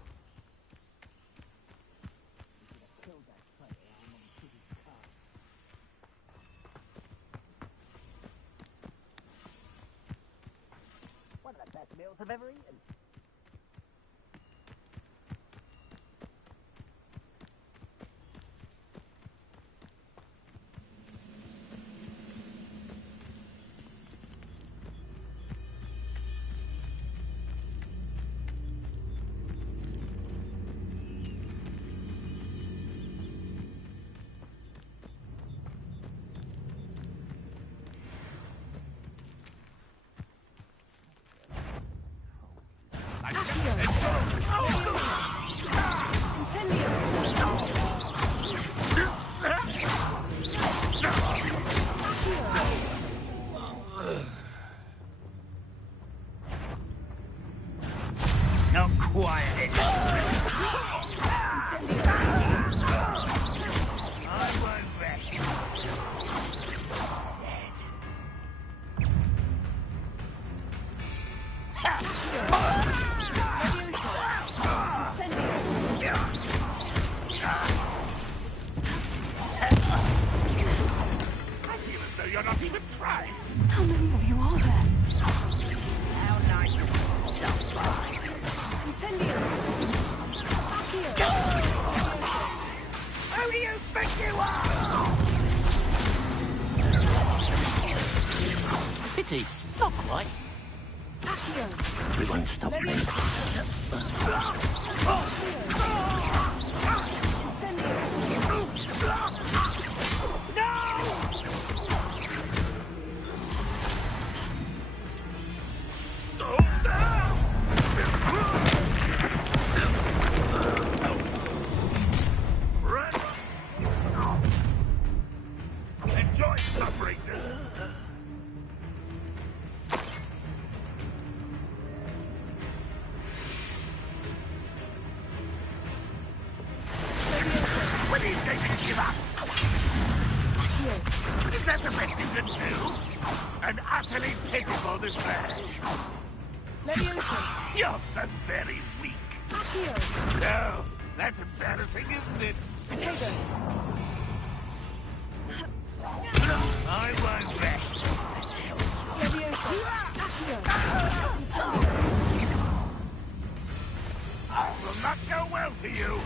One of the best meals I've ever eaten. Not quiet. I won't rest. I feel as though you're not even trying. How many of you are there? How nice of you to stop by. Who do you think you are? Pity, not quite. We won't stop me. Enjoy suffering. When are you going to give up? Is that the best you can do? An utterly pitiful display. You're so very weak. No, that's embarrassing, isn't it? I won't rest. It will not go well for you.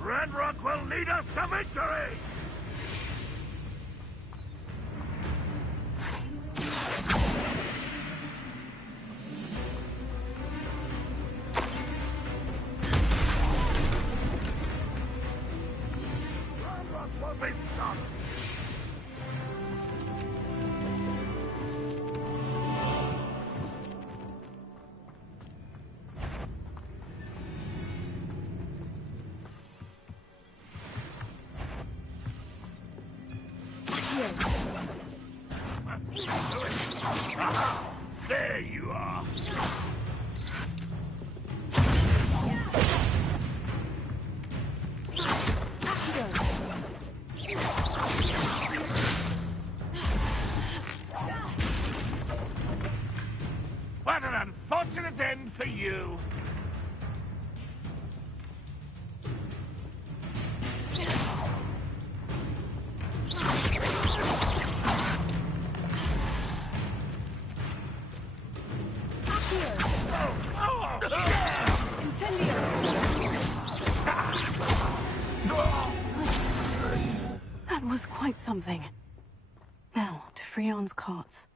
Ranrock will lead us to victory! Ranrock will be stopped! Aha! There you are! What an unfortunate end for you! That was quite something. Now, to Freon's carts.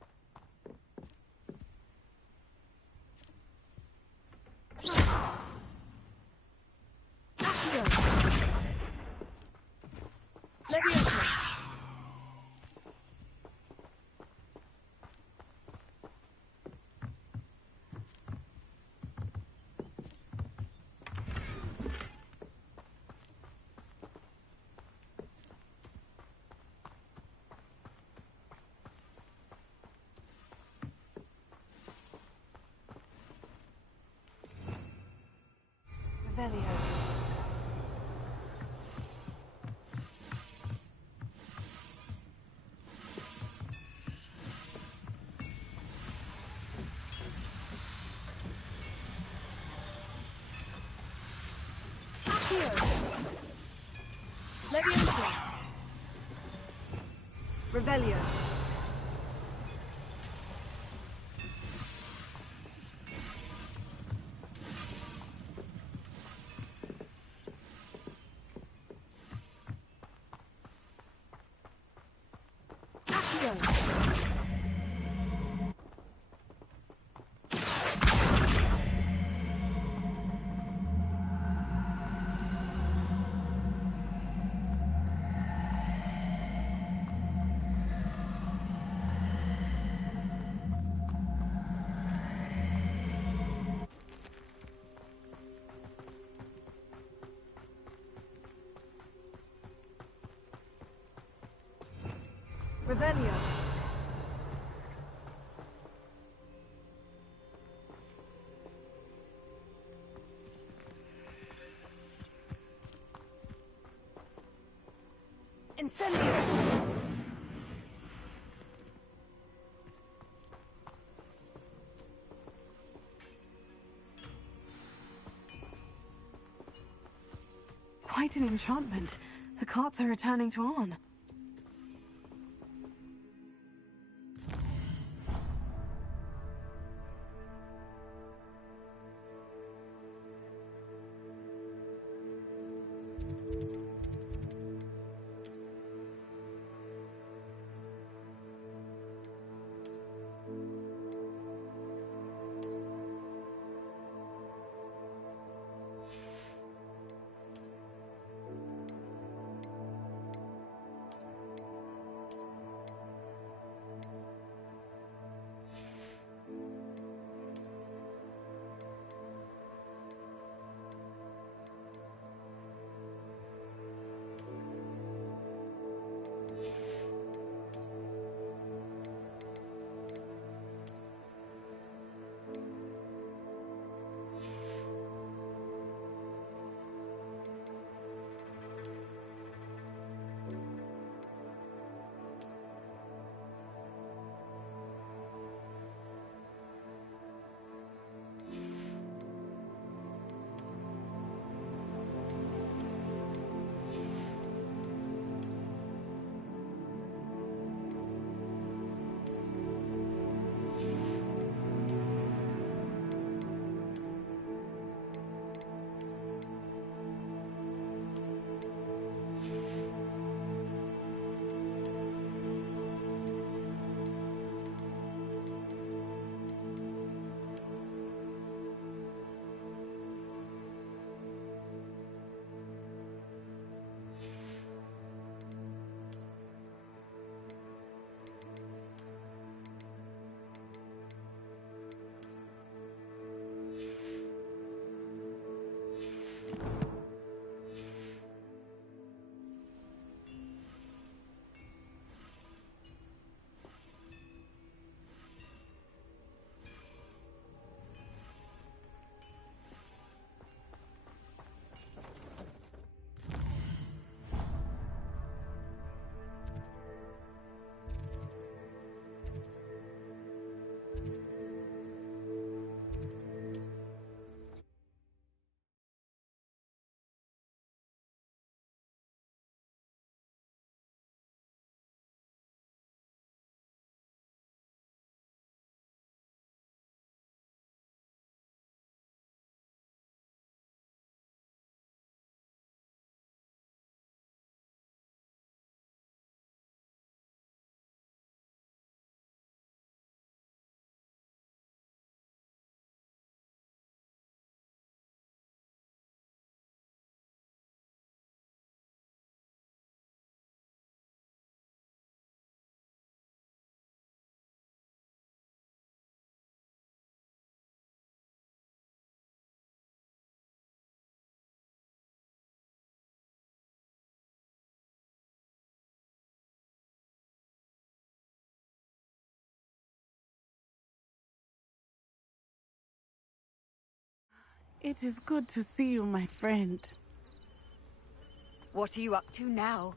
Revelio. Leviosa. Revelio. Revelio. Incendio. Quite an enchantment. The carts are returning to Arn. It is good to see you, my friend. What are you up to now?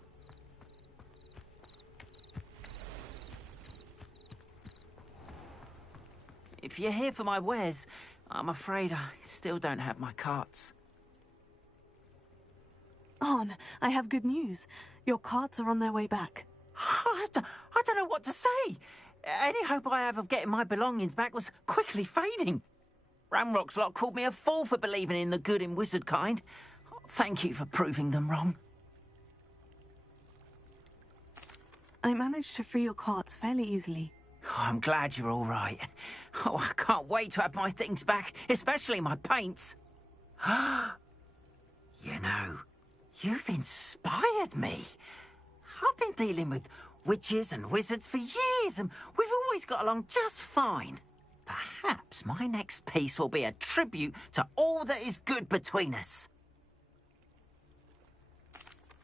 If you're here for my wares, I'm afraid I still don't have my carts. Arn, I have good news. Your carts are on their way back. I don't know what to say. Any hope I have of getting my belongings back was quickly fading. Ramrock's lot called me a fool for believing in the good in wizard kind. Thank you for proving them wrong. I managed to free your carts fairly easily. Oh, I'm glad you're all right. Oh, I can't wait to have my things back, especially my paints. You know, you've inspired me. I've been dealing with witches and wizards for years, and we've always got along just fine. Perhaps my next piece will be a tribute to all that is good between us.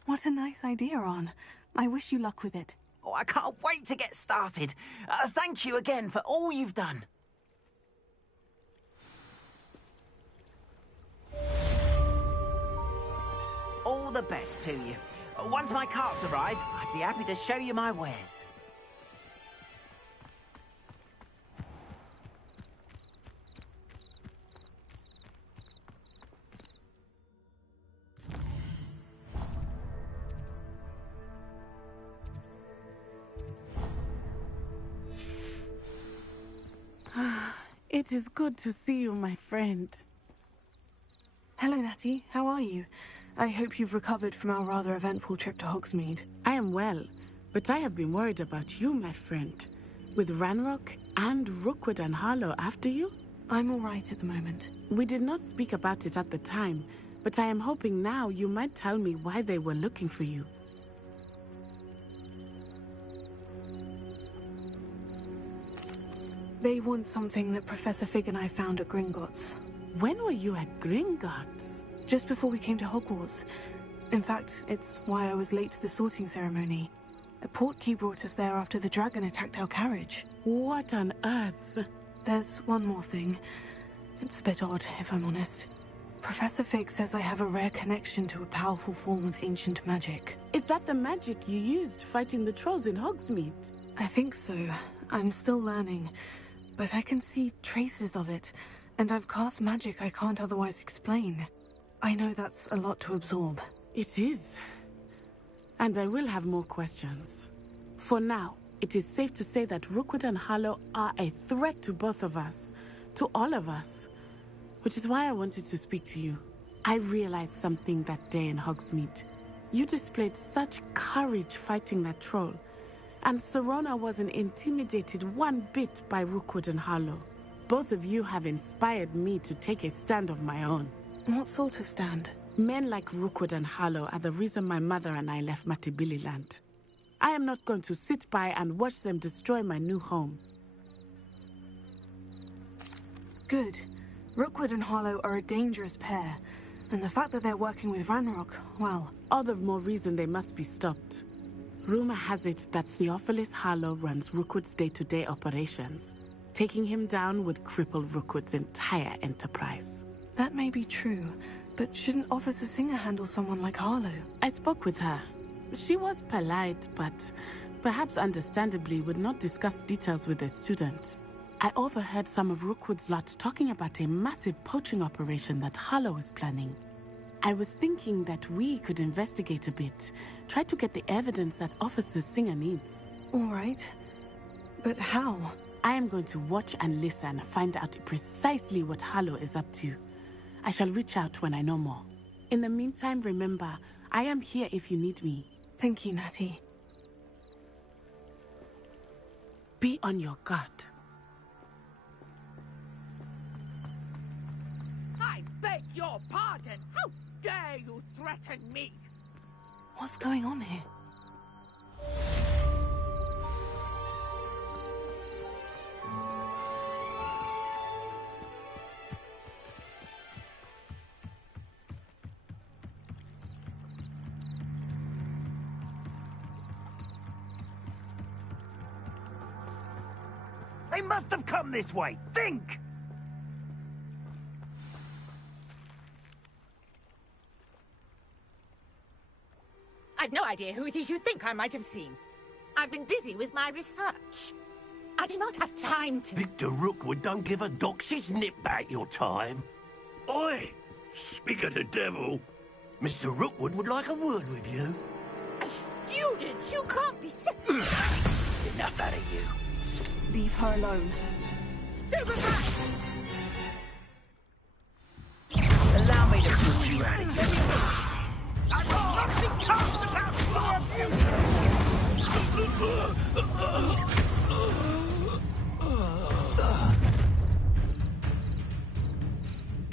What a nice idea, Arn. I wish you luck with it. Oh, I can't wait to get started. Thank you again for all you've done. All the best to you. Once my carts arrive, I'd be happy to show you my wares. It is good to see you, my friend. Hello, Natty. How are you? I hope you've recovered from our rather eventful trip to Hogsmeade. I am well, but I have been worried about you, my friend. With Ranrock and Rookwood and Harlow after you? I'm all right at the moment. We did not speak about it at the time, but I am hoping now you might tell me why they were looking for you. They want something that Professor Fig and I found at Gringotts. When were you at Gringotts? Just before we came to Hogwarts. In fact, it's why I was late to the sorting ceremony. A portkey brought us there after the dragon attacked our carriage. What on earth? There's one more thing. It's a bit odd, if I'm honest. Professor Fig says I have a rare connection to a powerful form of ancient magic. Is that the magic you used fighting the trolls in Hogsmeade? I think so. I'm still learning. But I can see traces of it, and I've cast magic I can't otherwise explain. I know that's a lot to absorb. It is. And I will have more questions. For now, it is safe to say that Rookwood and Harlow are a threat to both of us. To all of us. Which is why I wanted to speak to you. I realized something that day in Hogsmeade. You displayed such courage fighting that troll. And Serona wasn't intimidated one bit by Rookwood and Harlow. Both of you have inspired me to take a stand of my own. What sort of stand? Men like Rookwood and Harlow are the reason my mother and I left Matibili-land. I am not going to sit by and watch them destroy my new home. Good. Rookwood and Harlow are a dangerous pair. And the fact that they're working with Ranrock, well... all the more reason they must be stopped. Rumor has it that Theophilus Harlow runs Rookwood's day-to-day operations. Taking him down would cripple Rookwood's entire enterprise. That may be true, but shouldn't Officer Singer handle someone like Harlow? I spoke with her. She was polite, but perhaps understandably would not discuss details with a student. I overheard some of Rookwood's lot talking about a massive poaching operation that Harlow is planning. I was thinking that we could investigate a bit, try to get the evidence that Officer Singer needs. All right. But how? I am going to watch and listen, find out precisely what Harlow is up to. I shall reach out when I know more. In the meantime, remember, I am here if you need me. Thank you, Natty. Be on your guard. I beg your pardon! How dare you threaten me? What's going on here? They must have come this way. Think! I've no idea who it is you think I might have seen. I've been busy with my research. I do not have time to... Victor Rookwood don't give a doxy's nip back your time. Oi! Speak of the devil. Mr. Rookwood would like a word with you. A student? You can't be... Enough out of you. Leave her alone. Stupefy! Allow me to put you out of here. I will not be cast without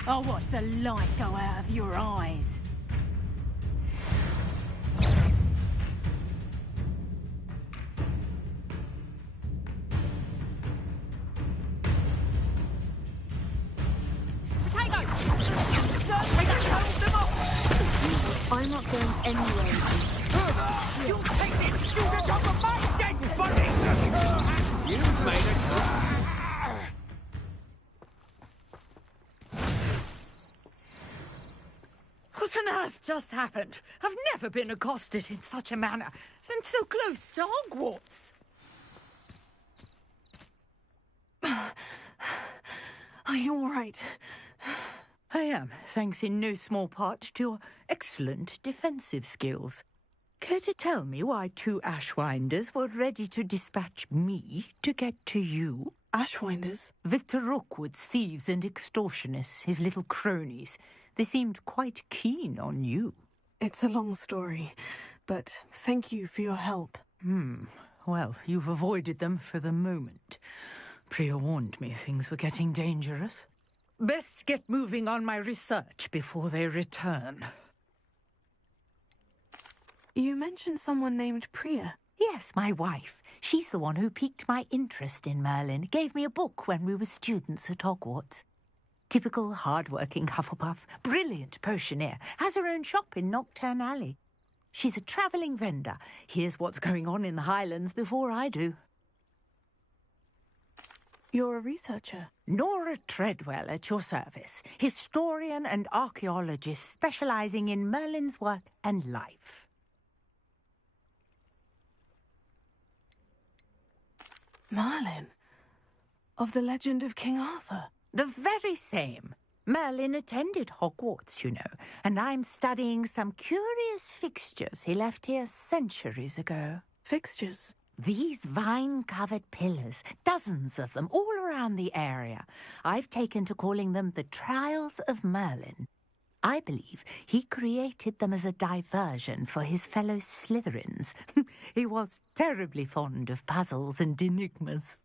I'll watch the light go out of your eyes. I'm not going anywhere. You take this student off of my dead body! You've made a What on earth just happened? I've never been accosted in such a manner, and so close to Hogwarts. Are you all right? I am, thanks in no small part to your excellent defensive skills. Care to tell me why 2 Ashwinders were ready to dispatch me to get to you? Ashwinders? Victor Rookwood's thieves and extortionists, his little cronies. They seemed quite keen on you. It's a long story, but thank you for your help. Well, you've avoided them for the moment. Priya warned me things were getting dangerous. Best get moving on my research before they return. You mentioned someone named Priya. Yes, my wife. She's the one who piqued my interest in Merlin. Gave me a book when we were students at Hogwarts. Typical hard-working Hufflepuff, brilliant potioneer, has her own shop in Knockturn Alley. She's a travelling vendor. Hears what's going on in the Highlands before I do. You're a researcher? Nora Treadwell at your service. Historian and archaeologist specialising in Merlin's work and life. Merlin? Of the legend of King Arthur? The very same. Merlin attended Hogwarts, you know, and I'm studying some curious fixtures he left here centuries ago. Fixtures? These vine-covered pillars, dozens of them, all around the area. I've taken to calling them the Trials of Merlin. I believe he created them as a diversion for his fellow Slytherins. He was terribly fond of puzzles and enigmas.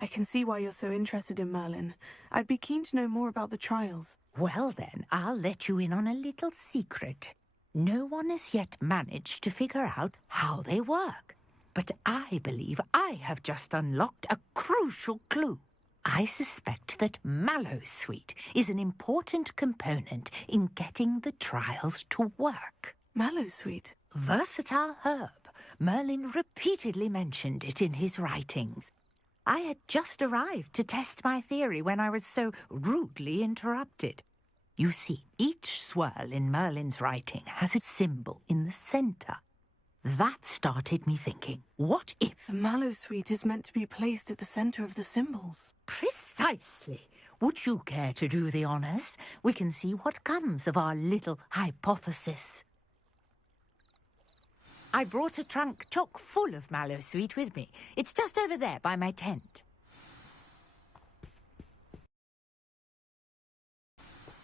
I can see why you're so interested in Merlin. I'd be keen to know more about the trials. Well then, I'll let you in on a little secret. No one has yet managed to figure out how they work. But I believe I have just unlocked a crucial clue. I suspect that Mallowsweet is an important component in getting the trials to work. Mallowsweet? Versatile herb. Merlin repeatedly mentioned it in his writings. I had just arrived to test my theory when I was so rudely interrupted. You see, each swirl in Merlin's writing has a symbol in the centre. That started me thinking, what if... The Mallowsweet is meant to be placed at the centre of the symbols. Precisely. Would you care to do the honours? We can see what comes of our little hypothesis. I brought a trunk chock full of Mallowsweet with me. It's just over there by my tent.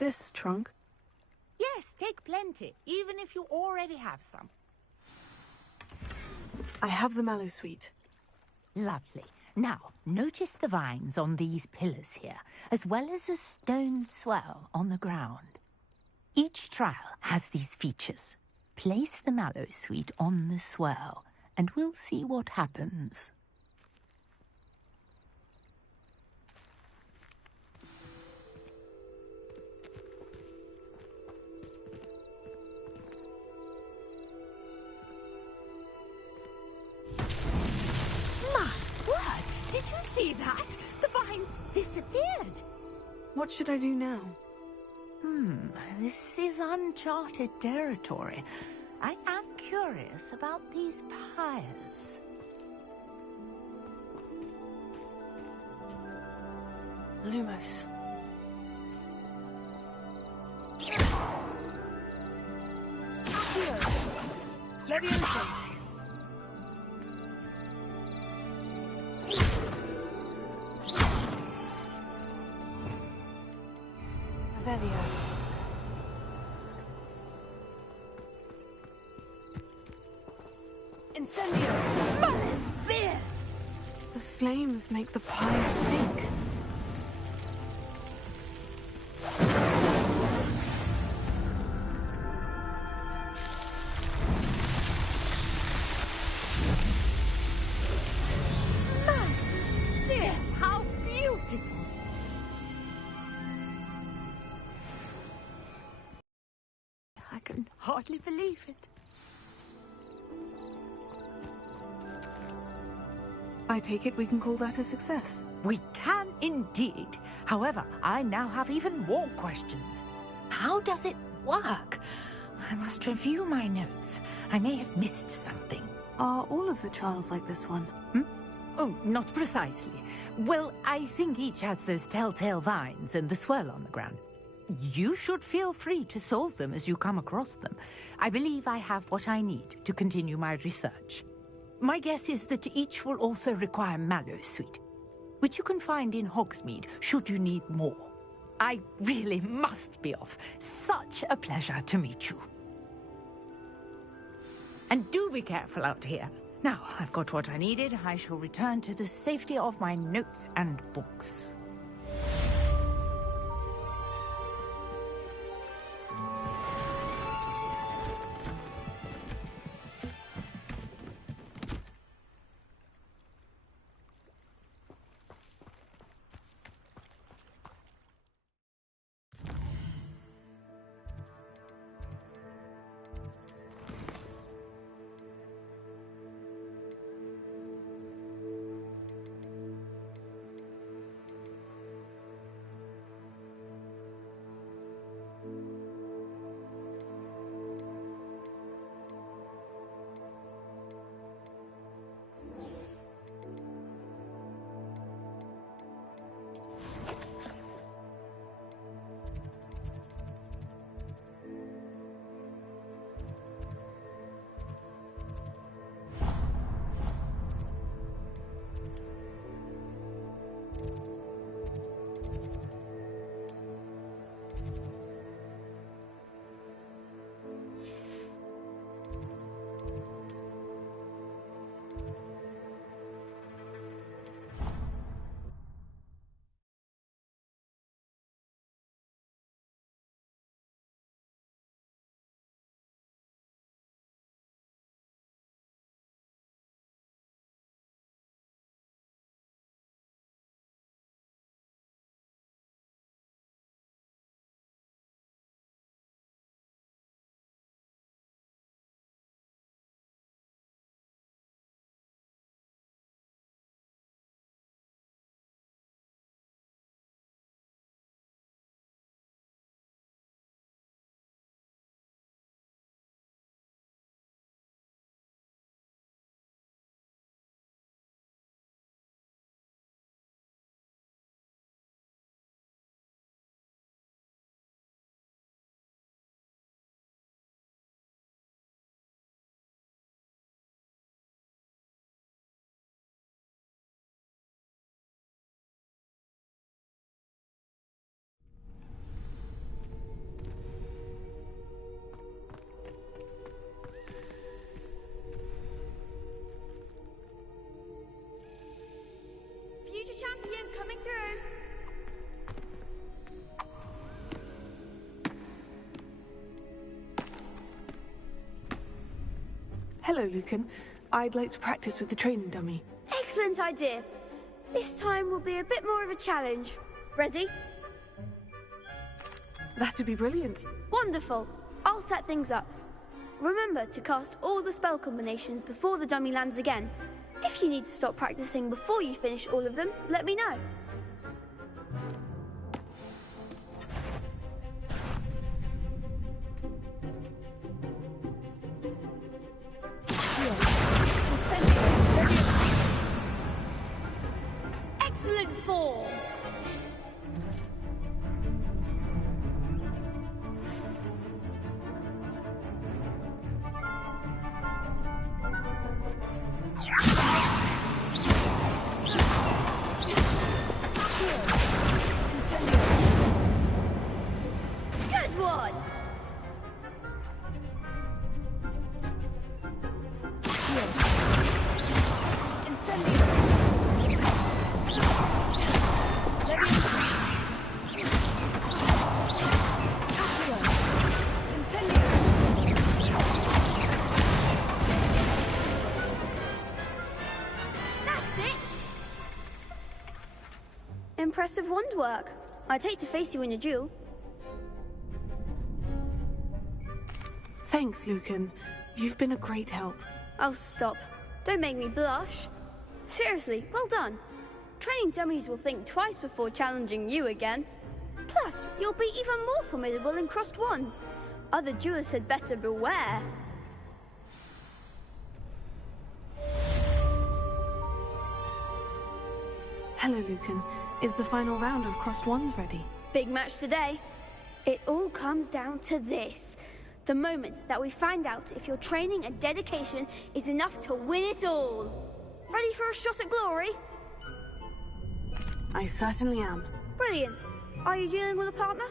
This trunk? Yes, take plenty, even if you already have some. I have the Mallowsweet. Lovely. Now, notice the vines on these pillars here, as well as a stone swell on the ground. Each trial has these features. Place the Mallowsweet on the swirl, and we'll see what happens. My word! Did you see that? The vines disappeared. What should I do now? This is uncharted territory. I am curious about these pyres. Lumos. Leviosa. Revelio. Incendio. The flames make the pyre sink. How beautiful! I can hardly believe it. I take it we can call that a success. We can indeed. However, I now have even more questions. How does it work? I must review my notes. I may have missed something. Are all of the trials like this one? Oh, not precisely. Well, I think each has those telltale vines and the swirl on the ground. You should feel free to solve them as you come across them. I believe I have what I need to continue my research. My guess is that each will also require Mallowsweet, which you can find in Hogsmeade should you need more. I really must be off. Such a pleasure to meet you. And do be careful out here. Now, I've got what I needed. I shall return to the safety of my notes and books. Future champion coming through. Hello, Lucan. I'd like to practice with the training dummy. Excellent idea. This time will be a bit more of a challenge. Ready? That'd be brilliant. Wonderful. I'll set things up. Remember to cast all the spell combinations before the dummy lands again. If you need to stop practicing before you finish all of them, let me know. excellent form. Good one. Impressive wand work. I'd hate to face you in a duel. Thanks, Lucan. You've been a great help. Oh, stop. Don't make me blush. Seriously, well done. Training dummies will think twice before challenging you again. Plus, you'll be even more formidable in crossed wands. Other duelists had better beware. Hello, Lucan. Is the final round of crossed wands ready? Big match today. It all comes down to this. The moment that we find out if your training and dedication is enough to win it all. Ready for a shot at glory? I certainly am. Brilliant. Are you dealing with a partner?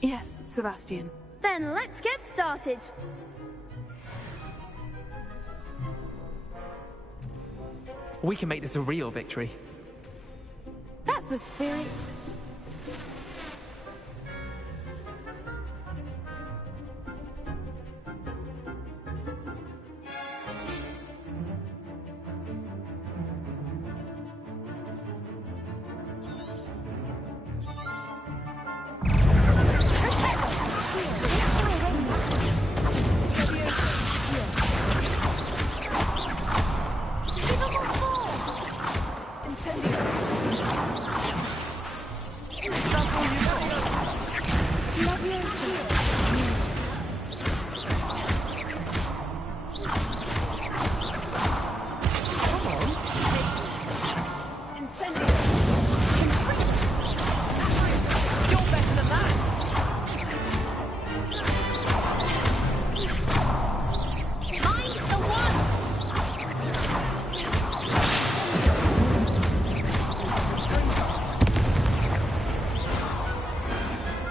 Yes, Sebastian. Then let's get started. We can make this a real victory. That's the spirit.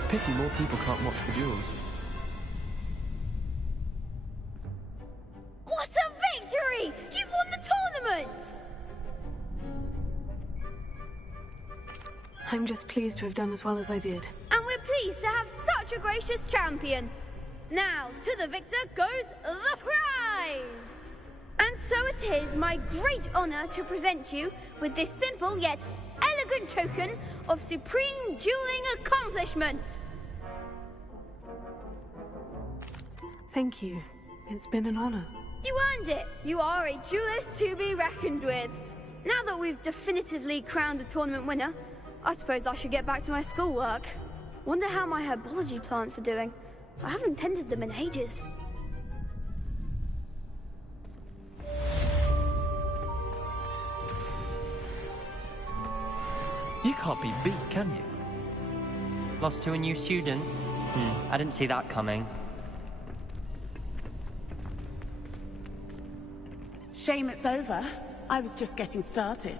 Pity more people can't watch the duels. What a victory! You've won the tournament! I'm just pleased to have done as well as I did. And we're pleased to have such a gracious champion. Now, to the victor goes the prize! And so it is my great honor to present you with this simple yet elegant token of supreme dueling accomplishment. Thank you. It's been an honor. You earned it. You are a duelist to be reckoned with. Now that we've definitively crowned the tournament winner, I suppose I should get back to my schoolwork. Wonder how my herbology plants are doing. I haven't tended them in ages. You can't be beat, can you? Lost to a new student? I didn't see that coming. Shame it's over. I was just getting started.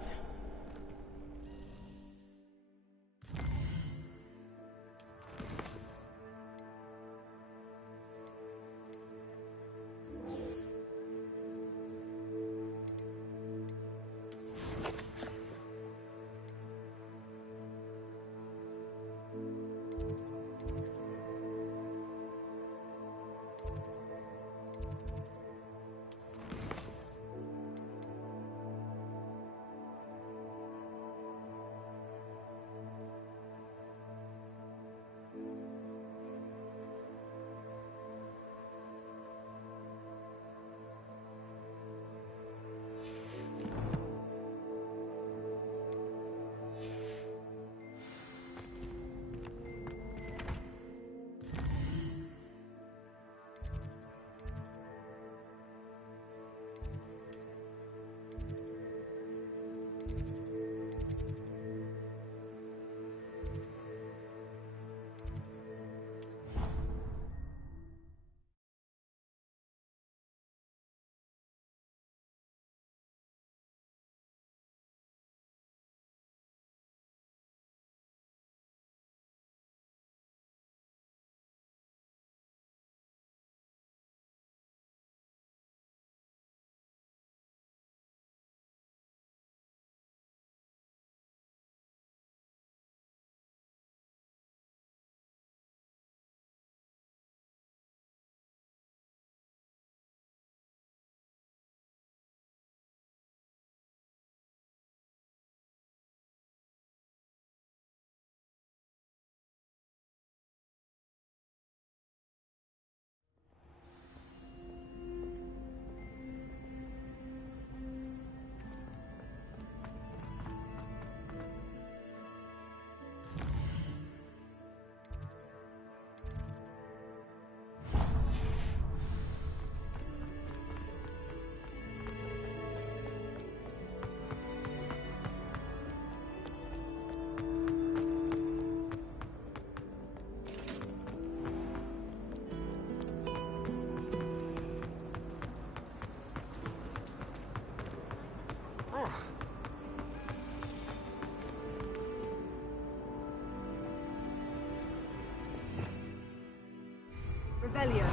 Revelio.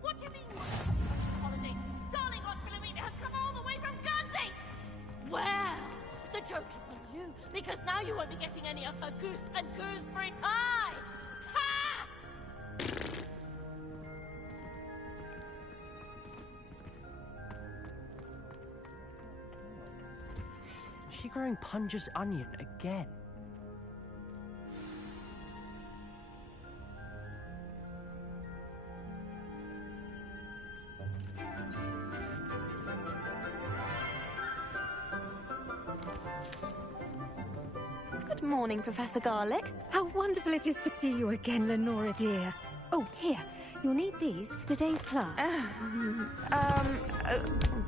What do you mean? Holiday? Darling Aunt Philomena has come all the way from Guernsey! Well, the joke is on you, because now you won't be getting any of her goose and gooseberry pie! Ha! Is she growing Punja's onion again? Good morning, Professor Garlick. How wonderful it is to see you again, Lenora dear. Oh, here. You'll need these for today's class.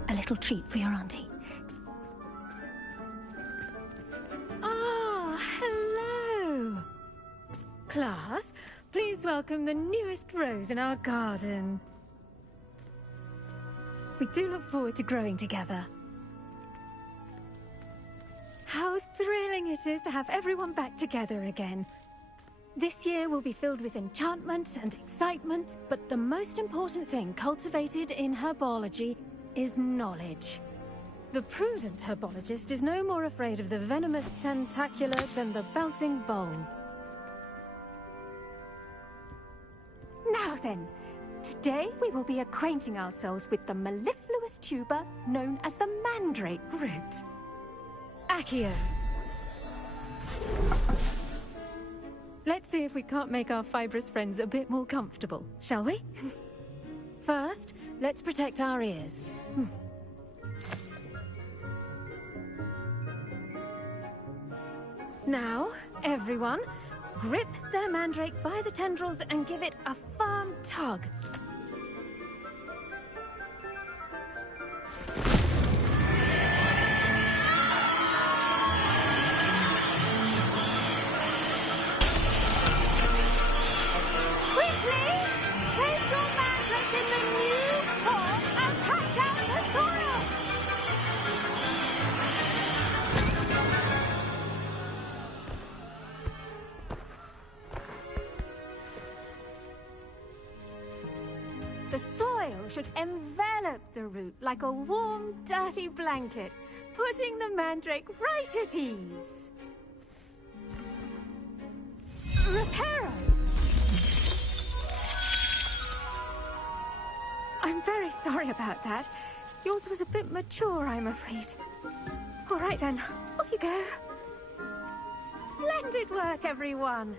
A little treat for your auntie. Ah, hello. Class, please welcome the newest rose in our garden. We do look forward to growing together. How thrilling it is to have everyone back together again. This year will be filled with enchantment and excitement, but the most important thing cultivated in herbology is knowledge. The prudent herbologist is no more afraid of the venomous tentacula than the bouncing bulb. Now then, today we will be acquainting ourselves with the mellifluous tuber known as the mandrake root. Accio. Let's see if we can't make our fibrous friends a bit more comfortable, shall we? First, let's protect our ears. Now, everyone, grip their mandrake by the tendrils and give it a firm tug. Quickly! Place your mandrake in the new pot and cut down the soil! The soil should envelop the root like a warm, dirty blanket, putting the mandrake right at ease. Reparo! I'm very sorry about that. Yours was a bit mature, I'm afraid. All right then, off you go. Splendid work, everyone.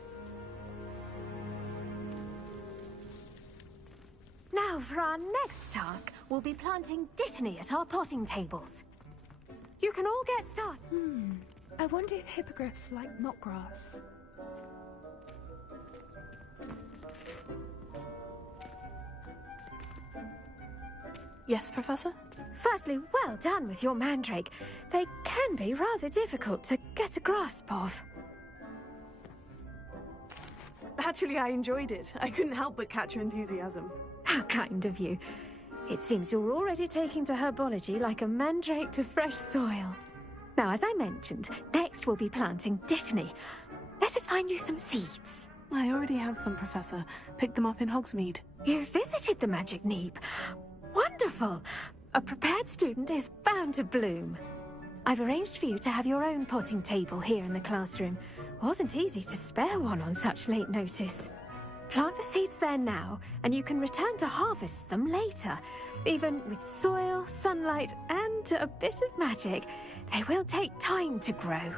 Now, for our next task, we'll be planting Dittany at our potting tables. You can all get started. I wonder if hippogriffs like knotgrass. Yes, Professor? Firstly, well done with your mandrake. They can be rather difficult to get a grasp of. Actually, I enjoyed it. I couldn't help but catch your enthusiasm. How kind of you. It seems you're already taking to herbology like a mandrake to fresh soil. Now, as I mentioned, next we'll be planting Dittany. Let us find you some seeds. I already have some, Professor. Picked them up in Hogsmeade. You visited the Magic Neep. Wonderful! A prepared student is bound to bloom. I've arranged for you to have your own potting table here in the classroom. Wasn't easy to spare one on such late notice. Plant the seeds there now, and you can return to harvest them later. Even with soil, sunlight, and a bit of magic, they will take time to grow.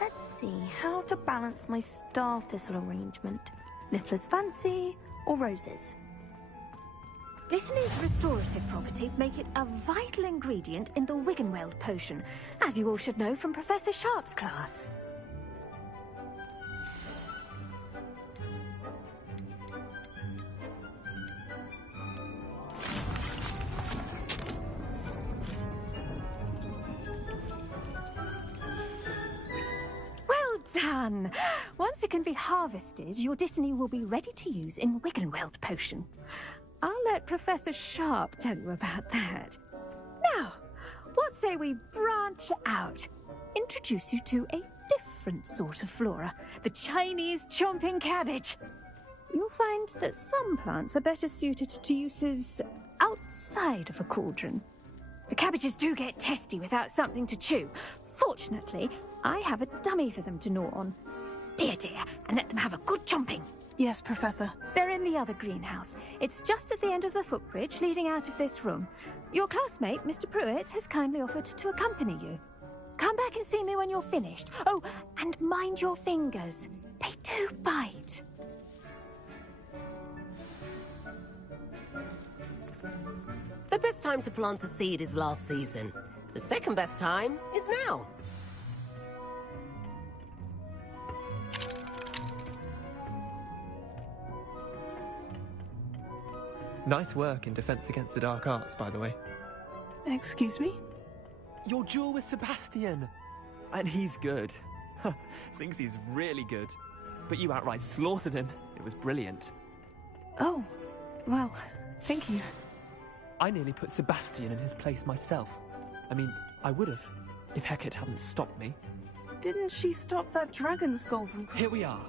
Let's see how to balance my star thistle arrangement. Niffler's fancy or roses? Dittany's restorative properties make it a vital ingredient in the Wiggenweld potion, as you all should know from Professor Sharp's class. Well done! Once it can be harvested, your Dittany will be ready to use in Wiggenweld potion. I'll let Professor Sharp tell you about that. Now, what say we branch out? Introduce you to a different sort of flora, the Chinese chomping cabbage. You'll find that some plants are better suited to uses outside of a cauldron. The cabbages do get testy without something to chew. Fortunately, I have a dummy for them to gnaw on. Be a dear and let them have a good chomping. Yes, Professor. They're in the other greenhouse. It's just at the end of the footbridge leading out of this room. Your classmate, Mr. Pruitt, has kindly offered to accompany you. Come back and see me when you're finished. Oh, and mind your fingers. They do bite. The best time to plant a seed is last season. The second best time is now. Nice work in Defense Against the Dark Arts, by the way. Excuse me? Your duel with Sebastian! And he's good. Thinks he's really good. But you outright slaughtered him. It was brilliant. Oh, well, thank you. I nearly put Sebastian in his place myself. I mean, I would have, if Hecate hadn't stopped me. Didn't she stop that dragon skull from... Here we are.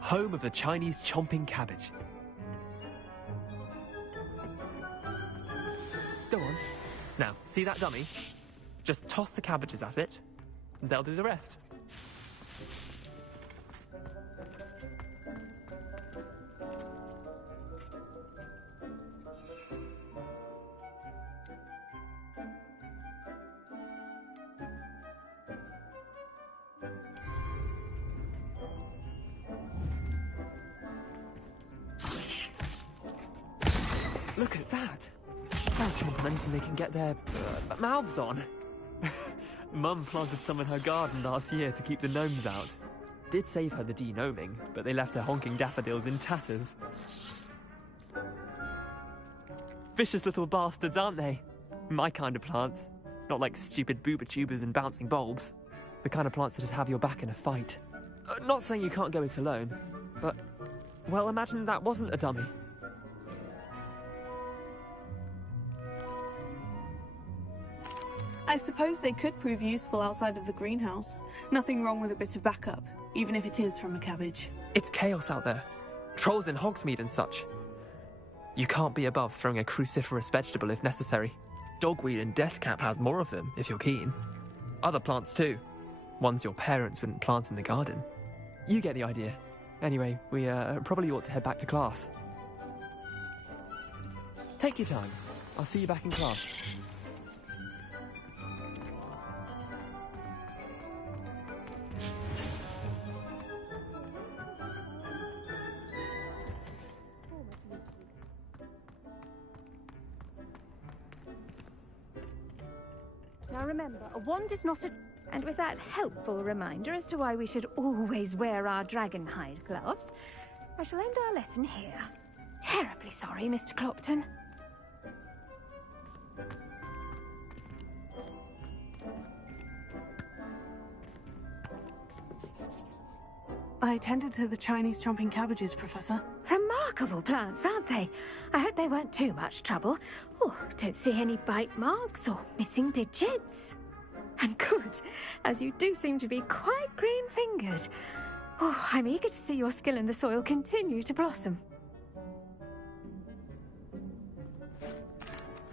Home of the Chinese chomping cabbage. Go on. Now, see that dummy? Just toss the cabbages at it, and they'll do the rest. Look at that! They'll chomp on anything they can get their mouths on. Mum planted some in her garden last year to keep the gnomes out. Did save her the de-gnoming, but they left her honking daffodils in tatters. Vicious little bastards, aren't they? My kind of plants. Not like stupid booba tubers and bouncing bulbs. The kind of plants that'd have your back in a fight. Not saying you can't go it alone, but... well, imagine that wasn't a dummy. I suppose they could prove useful outside of the greenhouse. Nothing wrong with a bit of backup, even if it is from a cabbage. It's chaos out there. Trolls in Hogsmeade and such. You can't be above throwing a cruciferous vegetable if necessary. Dogweed and deathcap has more of them, if you're keen. Other plants too. Ones your parents wouldn't plant in the garden. You get the idea. Anyway, we probably ought to head back to class. Take your time. I'll see you back in class. Now remember, a wand is not a... And with that helpful reminder as to why we should always wear our dragonhide gloves, I shall end our lesson here. Terribly sorry, Mr. Clopton. I attended to the Chinese chomping cabbages, Professor. Remarkable plants, aren't they? I hope they weren't too much trouble. Oh, don't see any bite marks or missing digits. And good, as you do seem to be quite green-fingered. Oh, I'm eager to see your skill in the soil continue to blossom.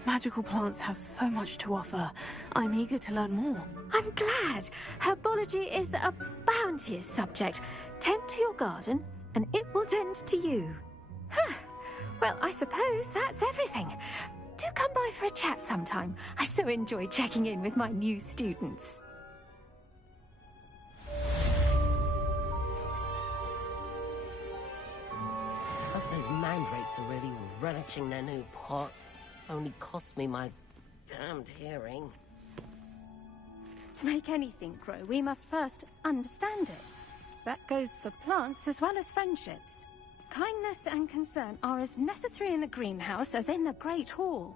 Magical plants have so much to offer. I'm eager to learn more. I'm glad. Herbology is a bounteous subject. Tend to your garden, and it will tend to you. Huh. Well, I suppose that's everything. Do come by for a chat sometime. I so enjoy checking in with my new students. Hope those mandrakes are really relishing their new pots. Only cost me my damned hearing. To make anything grow, we must first understand it. That goes for plants as well as friendships. Kindness and concern are as necessary in the greenhouse as in the Great Hall.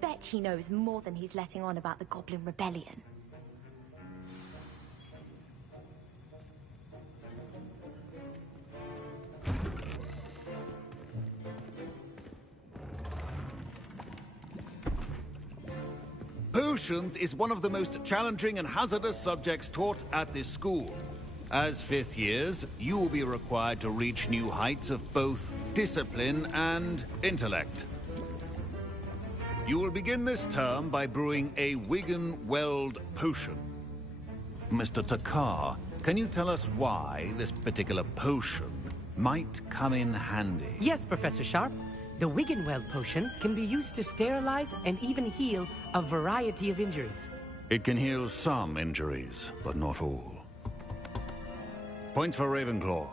Bet he knows more than he's letting on about the Goblin Rebellion. Potions is one of the most challenging and hazardous subjects taught at this school. As fifth years, you will be required to reach new heights of both discipline and intellect. You will begin this term by brewing a Wigan-Weld potion. Mr. Takar, can you tell us why this particular potion might come in handy? Yes, Professor Sharp. The Wigan-Weld potion can be used to sterilize and even heal a variety of injuries. It can heal some injuries, but not all. Points for Ravenclaw.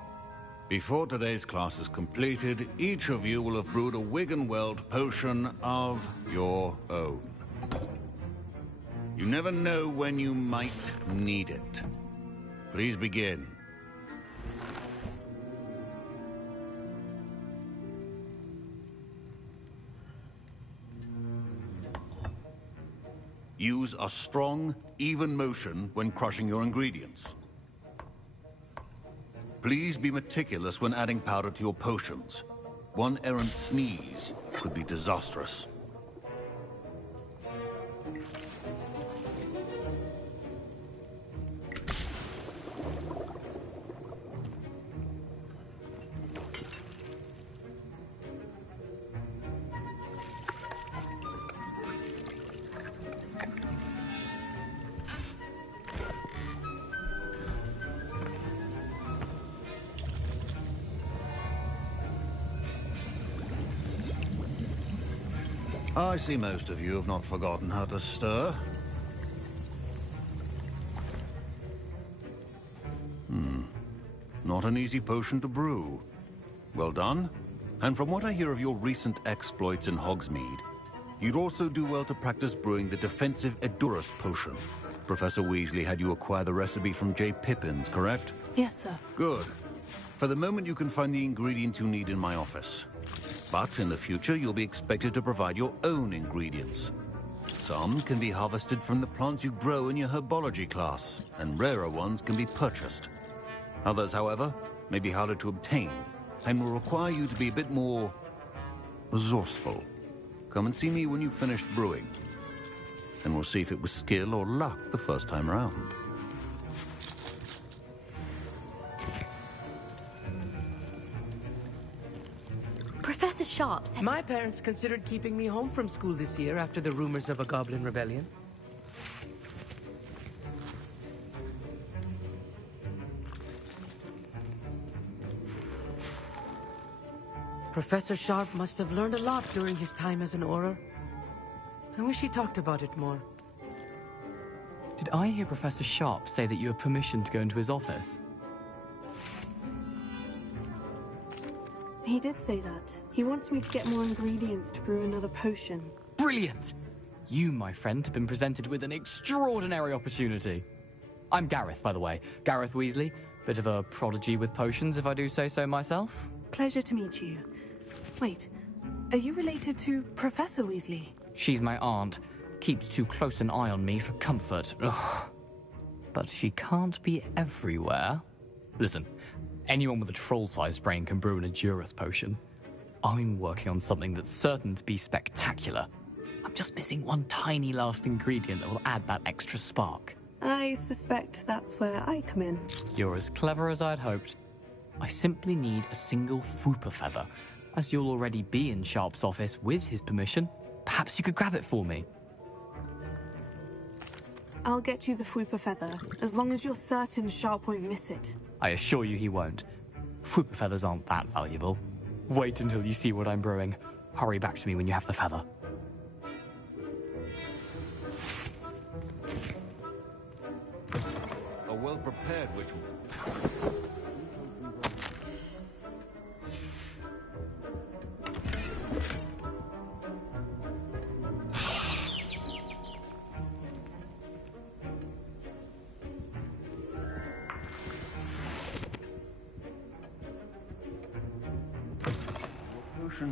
Before today's class is completed, each of you will have brewed a Wigan-Weld potion of your own. You never know when you might need it. Please begin. Use a strong, even motion when crushing your ingredients. Please be meticulous when adding powder to your potions. One errant sneeze could be disastrous. I see most of you have not forgotten how to stir. Not an easy potion to brew. Well done. And from what I hear of your recent exploits in Hogsmeade, you'd also do well to practice brewing the defensive Edurus potion. Professor Weasley had you acquire the recipe from J. Pippin's, correct? Yes, sir. Good. For the moment, you can find the ingredients you need in my office. But in the future, you'll be expected to provide your own ingredients. Some can be harvested from the plants you grow in your herbology class, and rarer ones can be purchased. Others, however, may be harder to obtain, and will require you to be a bit more resourceful. Come and see me when you've finished brewing, and we'll see if it was skill or luck the first time round. Professor Sharp said... My parents considered keeping me home from school this year after the rumors of a goblin rebellion. Professor Sharp must have learned a lot during his time as an Auror. I wish he talked about it more. Did I hear Professor Sharp say that you have permission to go into his office? He did say that. He wants me to get more ingredients to brew another potion. Brilliant! You, my friend, have been presented with an extraordinary opportunity. I'm Gareth, by the way. Gareth Weasley. Bit of a prodigy with potions, if I do say so myself. Pleasure to meet you. Wait, are you related to Professor Weasley? She's my aunt. Keeps too close an eye on me for comfort. Ugh. But she can't be everywhere. Listen, anyone with a troll-sized brain can brew an Edurus potion. I'm working on something that's certain to be spectacular. I'm just missing one tiny last ingredient that will add that extra spark. I suspect that's where I come in. You're as clever as I'd hoped. I simply need a single Fwooper feather. As you'll already be in Sharp's office with his permission, perhaps you could grab it for me. I'll get you the Fwooper feather, as long as you're certain Sharp won't miss it. I assure you he won't. Fwooper feathers aren't that valuable. Wait until you see what I'm brewing. Hurry back to me when you have the feather. A well-prepared ritual.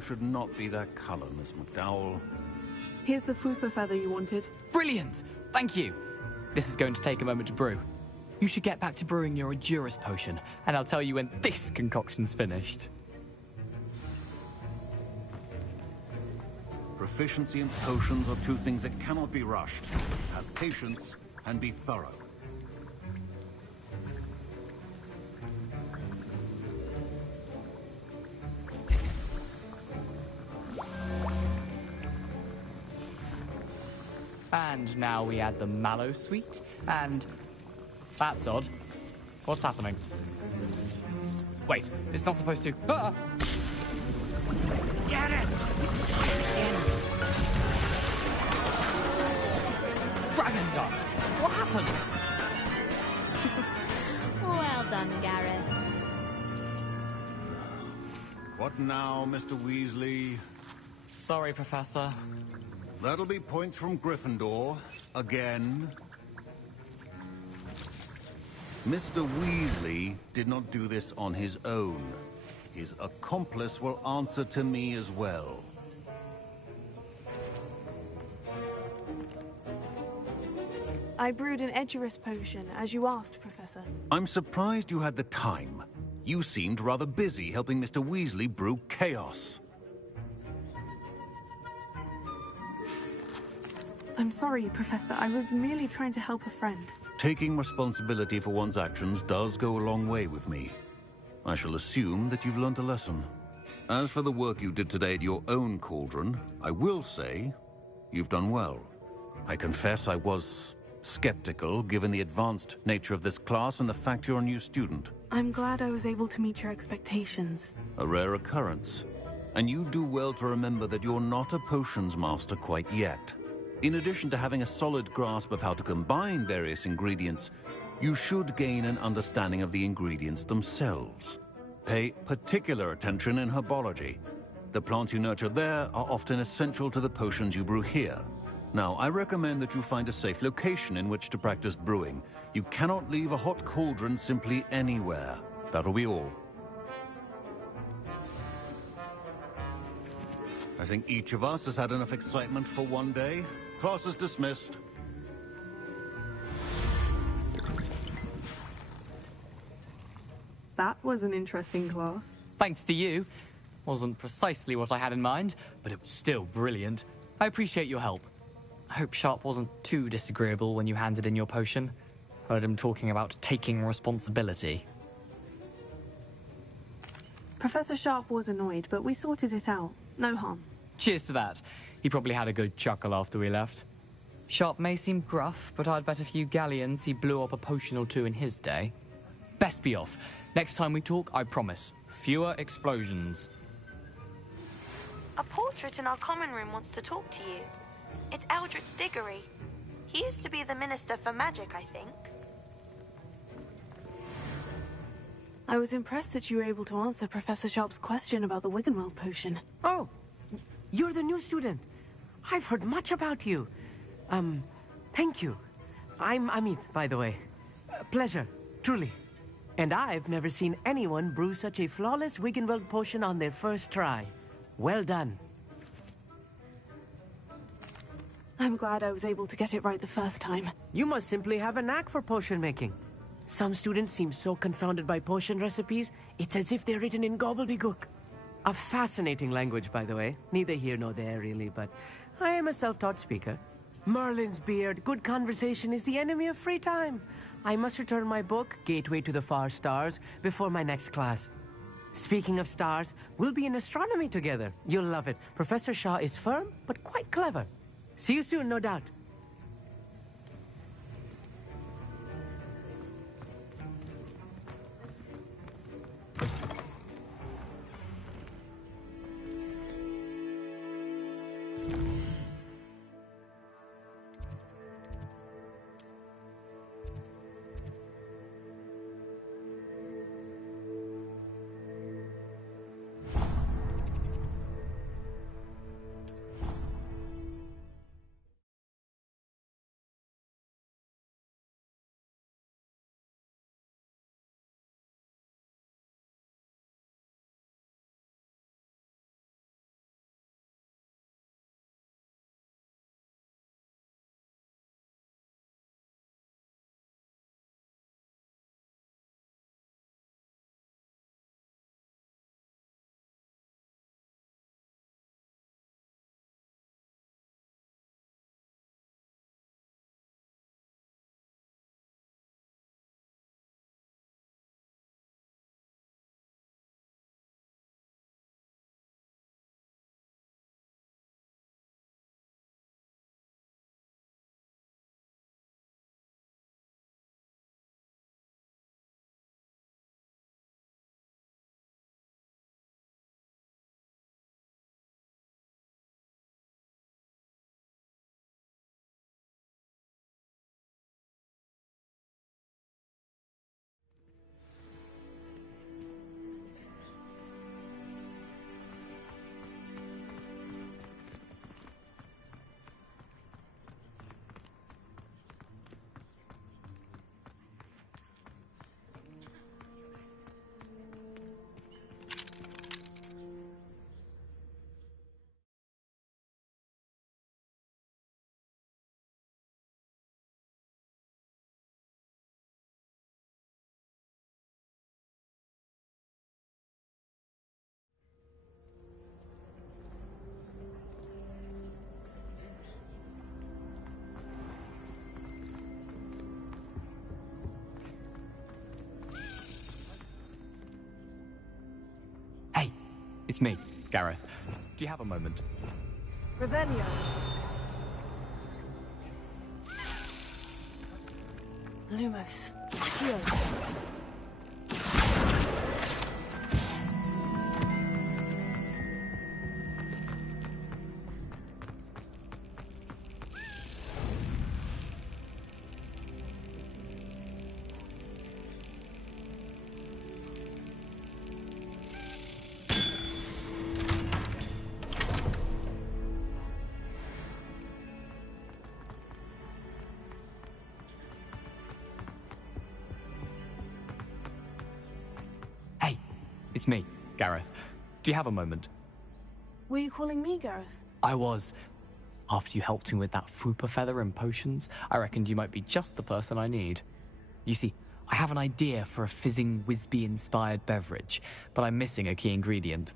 Should not be that color, Miss McDowell. Here's the Fwooper feather you wanted. Brilliant! Thank you! This is going to take a moment to brew. You should get back to brewing your Edurus potion, and I'll tell you when this concoction's finished. Proficiency and potions are two things that cannot be rushed. Have patience and be thorough. And now we add the mallow sweet, and... That's odd. What's happening? Wait, it's not supposed to... Ah! Get it! Dragonstar! What happened? Well done, Gareth. What now, Mr. Weasley? Sorry, Professor. That'll be points from Gryffindor. Again. Mr. Weasley did not do this on his own. His accomplice will answer to me as well. I brewed an Edurus potion, as you asked, Professor. I'm surprised you had the time. You seemed rather busy helping Mr. Weasley brew chaos. I'm sorry, Professor. I was merely trying to help a friend. Taking responsibility for one's actions does go a long way with me. I shall assume that you've learnt a lesson. As for the work you did today at your own cauldron, I will say you've done well. I confess I was skeptical, given the advanced nature of this class and the fact you're a new student. I'm glad I was able to meet your expectations. A rare occurrence. and you do well to remember that you're not a potions master quite yet. In addition to having a solid grasp of how to combine various ingredients, you should gain an understanding of the ingredients themselves. Pay particular attention in herbology. The plants you nurture there are often essential to the potions you brew here. Now, I recommend that you find a safe location in which to practice brewing. You cannot leave a hot cauldron simply anywhere. That'll be all. I think each of us has had enough excitement for one day. Class is dismissed. That was an interesting class. Thanks to you. Wasn't precisely what I had in mind, but it was still brilliant. I appreciate your help. I hope Sharp wasn't too disagreeable when you handed in your potion. Heard him talking about taking responsibility. Professor Sharp was annoyed, but we sorted it out. No harm. Cheers to that. He probably had a good chuckle after we left. Sharp may seem gruff, but I'd bet a few galleons he blew up a potion or two in his day. Best be off. Next time we talk, I promise, fewer explosions. A portrait in our common room wants to talk to you. It's Eldritch Diggory. He used to be the Minister for Magic, I think. I was impressed that you were able to answer Professor Sharp's question about the Wiggenweld potion. Oh, you're the new student. I've heard much about you. Thank you. I'm Amit, by the way. Pleasure, truly. And I've never seen anyone brew such a flawless Wiggenweld potion on their first try. Well done. I'm glad I was able to get it right the first time. You must simply have a knack for potion making. Some students seem so confounded by potion recipes, it's as if they're written in gobbledygook. A fascinating language, by the way. Neither here nor there, really, but I am a self-taught speaker. Merlin's beard, good conversation is the enemy of free time. I must return my book, Gateway to the Far Stars, before my next class. Speaking of stars, we'll be in astronomy together. You'll love it. Professor Shah is firm, but quite clever. See you soon, no doubt. It's me, Gareth. Do you have a moment? Revelio. Lumos. Heal. It's me, Gareth. Do you have a moment? Were you calling me, Gareth? I was. After you helped me with that Fupa feather and potions, I reckoned you might be just the person I need. You see, I have an idea for a fizzing Whizbee-inspired beverage, but I'm missing a key ingredient.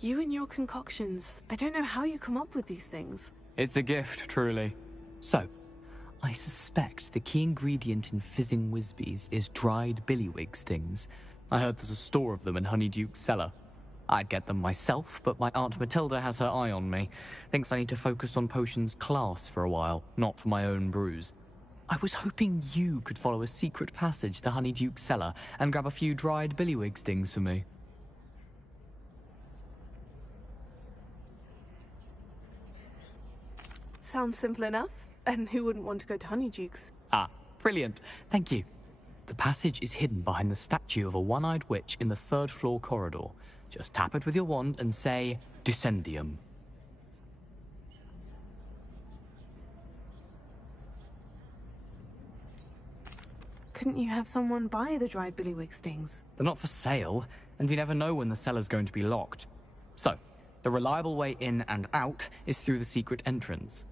You and your concoctions. I don't know how you come up with these things. It's a gift, truly. So, I suspect the key ingredient in fizzing Whizbees is dried billywig stings. I heard there's a store of them in Honeyduke's cellar. I'd get them myself, but my Aunt Matilda has her eye on me. Thinks I need to focus on potions class for a while, not for my own brews. I was hoping you could follow a secret passage to Honeyduke's cellar and grab a few dried billywig stings for me. Sounds simple enough. And who wouldn't want to go to Honeyduke's? Ah, brilliant. Thank you. The passage is hidden behind the statue of a one-eyed witch in the third-floor corridor. Just tap it with your wand and say, Descendium. Couldn't you have someone buy the dried billywig stings? They're not for sale, and you never know when the cellar's going to be locked. So, the reliable way in and out is through the secret entrance.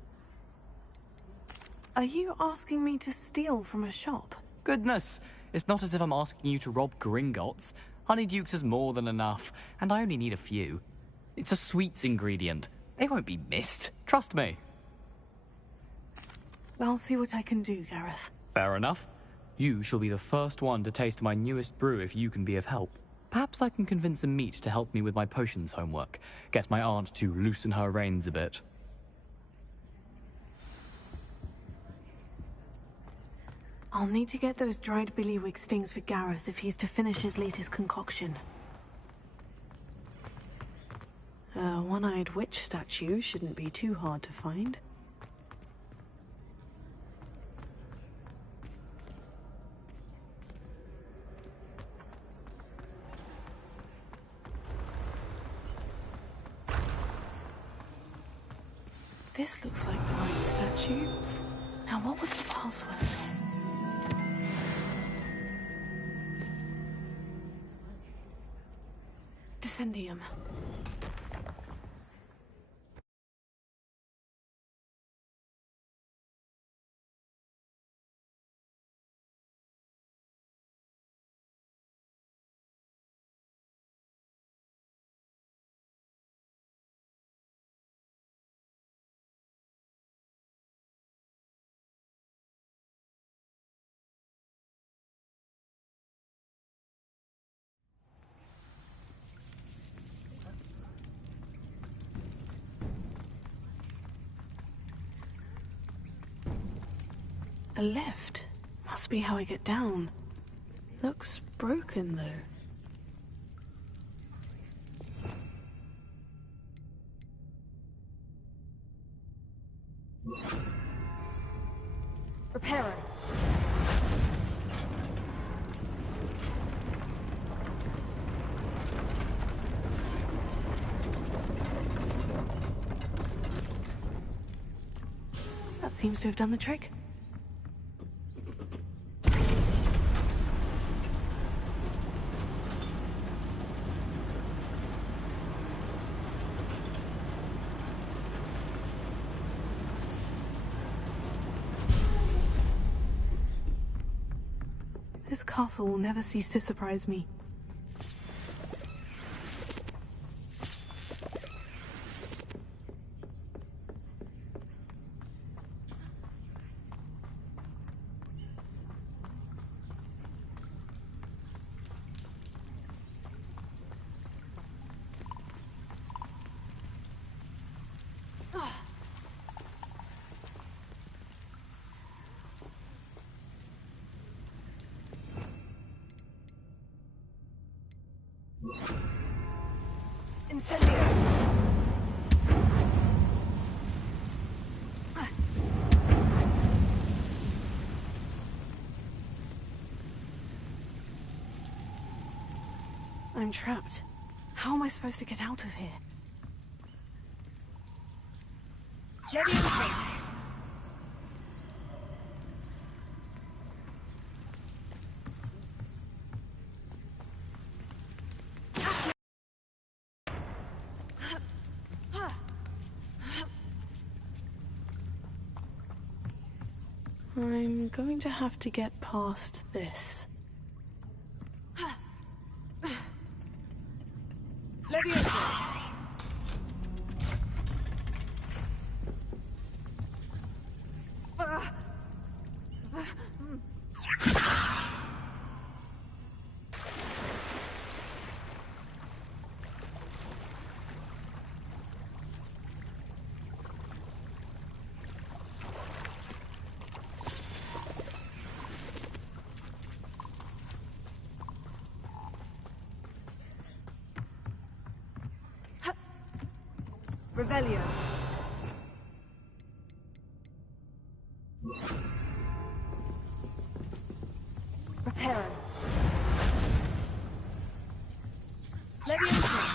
Are you asking me to steal from a shop? Goodness, it's not as if I'm asking you to rob Gringotts. Honeyduke's is more than enough, and I only need a few. It's a sweets ingredient. They won't be missed. Trust me. I'll see what I can do, Gareth. Fair enough. You shall be the first one to taste my newest brew if you can be of help. Perhaps I can convince a meat to help me with my potions homework. Get my aunt to loosen her reins a bit. I'll need to get those dried billywig stings for Gareth if he's to finish his latest concoction. A one-eyed witch statue shouldn't be too hard to find. This looks like the right statue. Now, what was the password? Descendium. A lift. Must be how I get down. Looks broken, though. Reparo. That seems to have done the trick. This castle will never cease to surprise me. Incendio! I'm trapped. How am I supposed to get out of here? Leviosa! I'm going to have to get past this. Leviosa! Revelio. Prepare. Leviosa.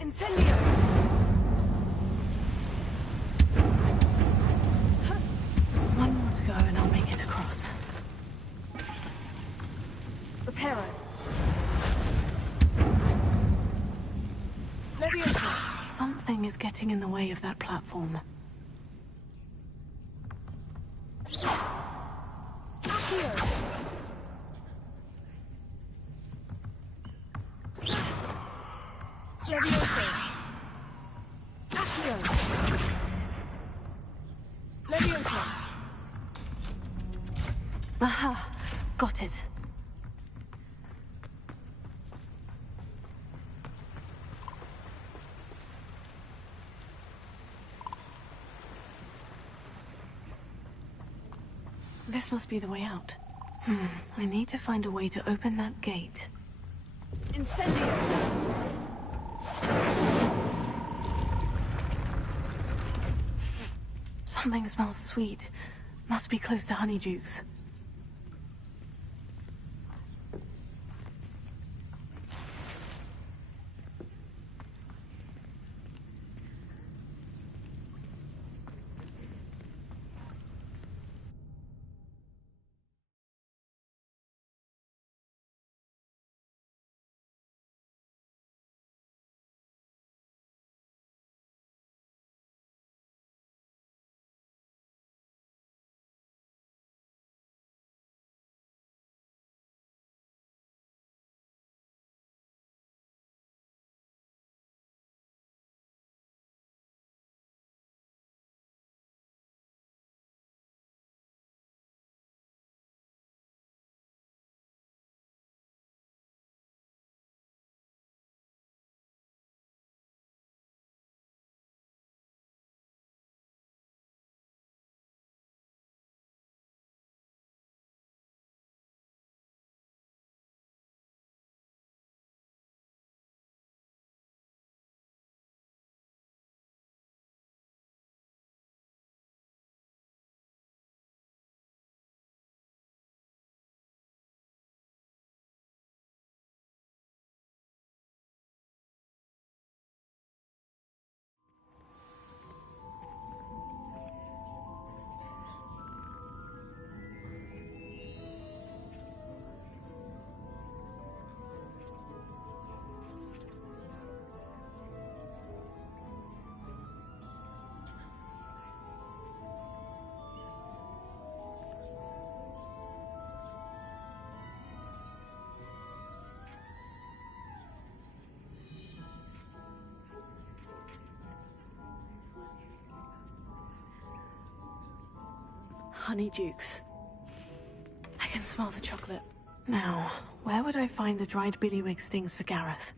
Incendio! One more to go and I'll make it across. Reparo. Leviosa! Something is getting in the way of that platform. Accio! Leviosa! Accio! Leviosa! Aha! Got it. This must be the way out. I need to find a way to open that gate. Incendio! Something smells sweet. Must be close to Honeydukes. Honeydukes. I can smell the chocolate. Now, where would I find the dried billywig stings for Gareth?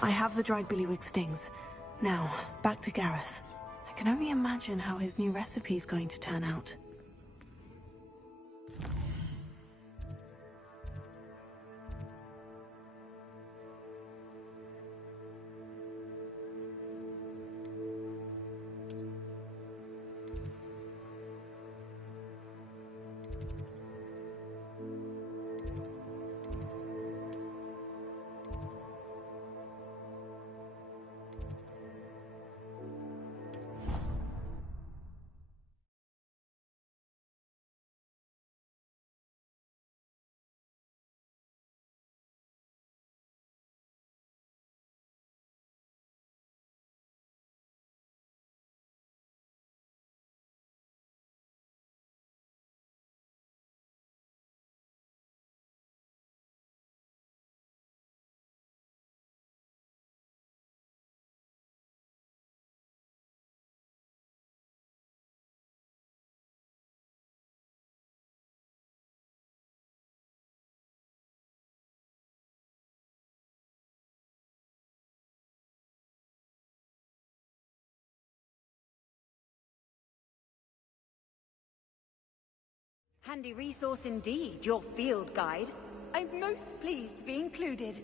I have the dried billywig stings. Now, back to Gareth. I can only imagine how his new recipe's going to turn out. Handy resource indeed, your field guide. I'm most pleased to be included.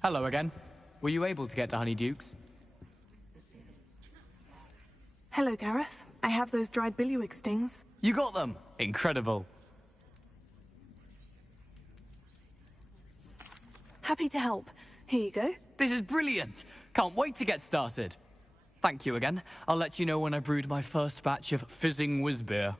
Hello again. Were you able to get to Honeydukes? Hello, Gareth. I have those dried billywig stings. You got them! Incredible. Happy to help. Here you go. This is brilliant! Can't wait to get started. Thank you again. I'll let you know when I've brewed my first batch of fizzing whiz-beer.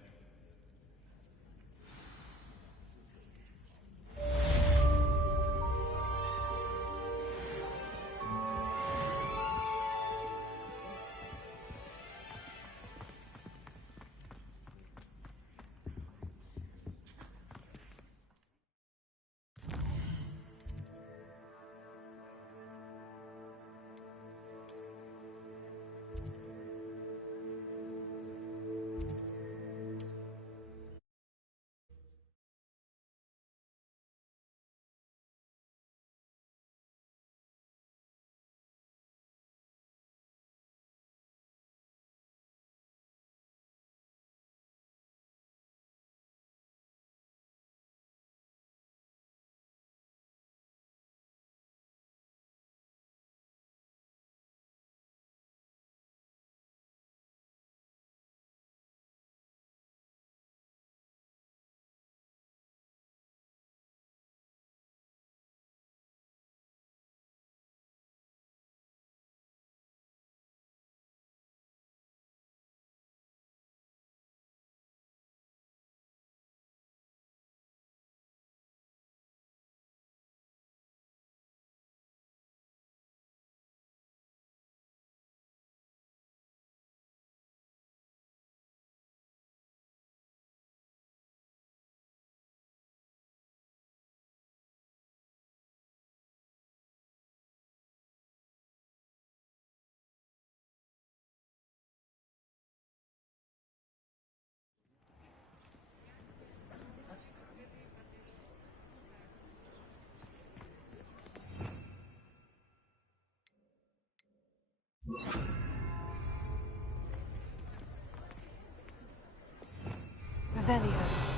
Revelio.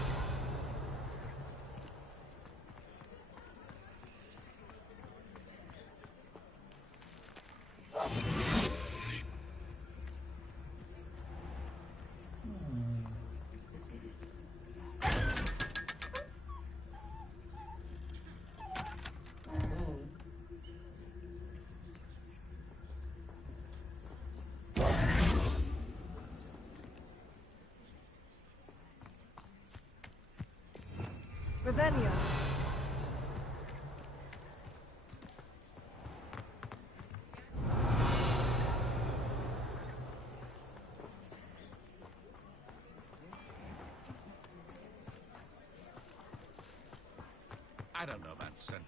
Revelio. I don't know about Centaurs.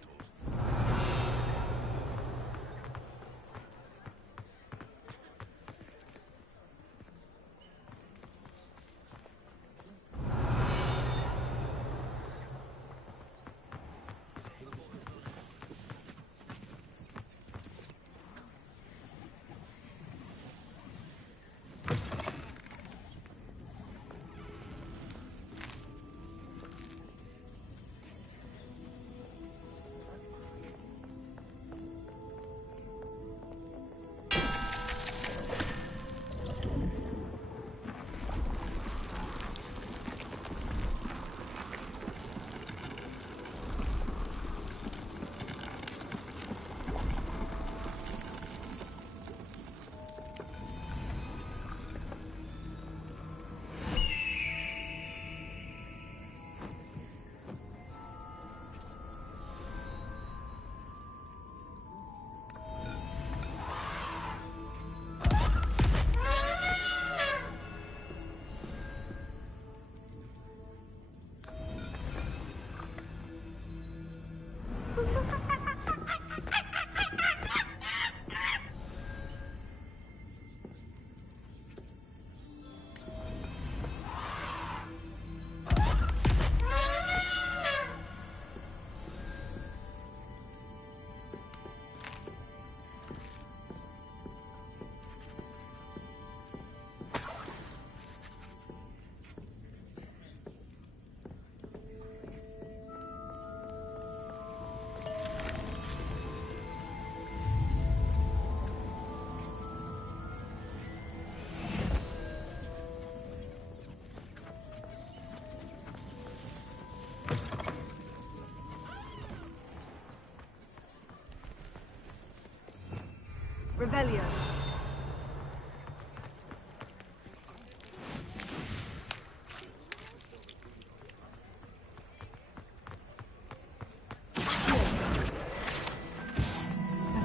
Revelio.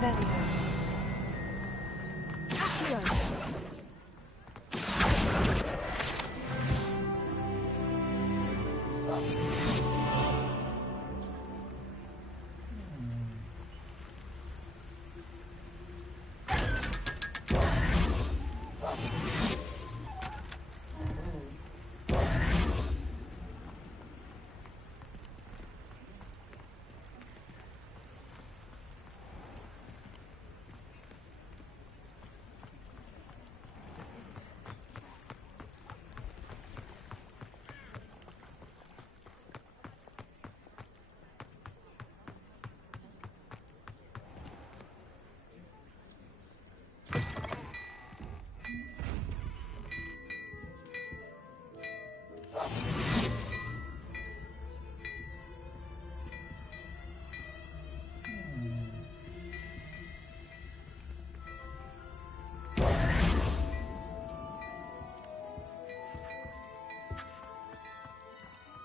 Revelio. Accio.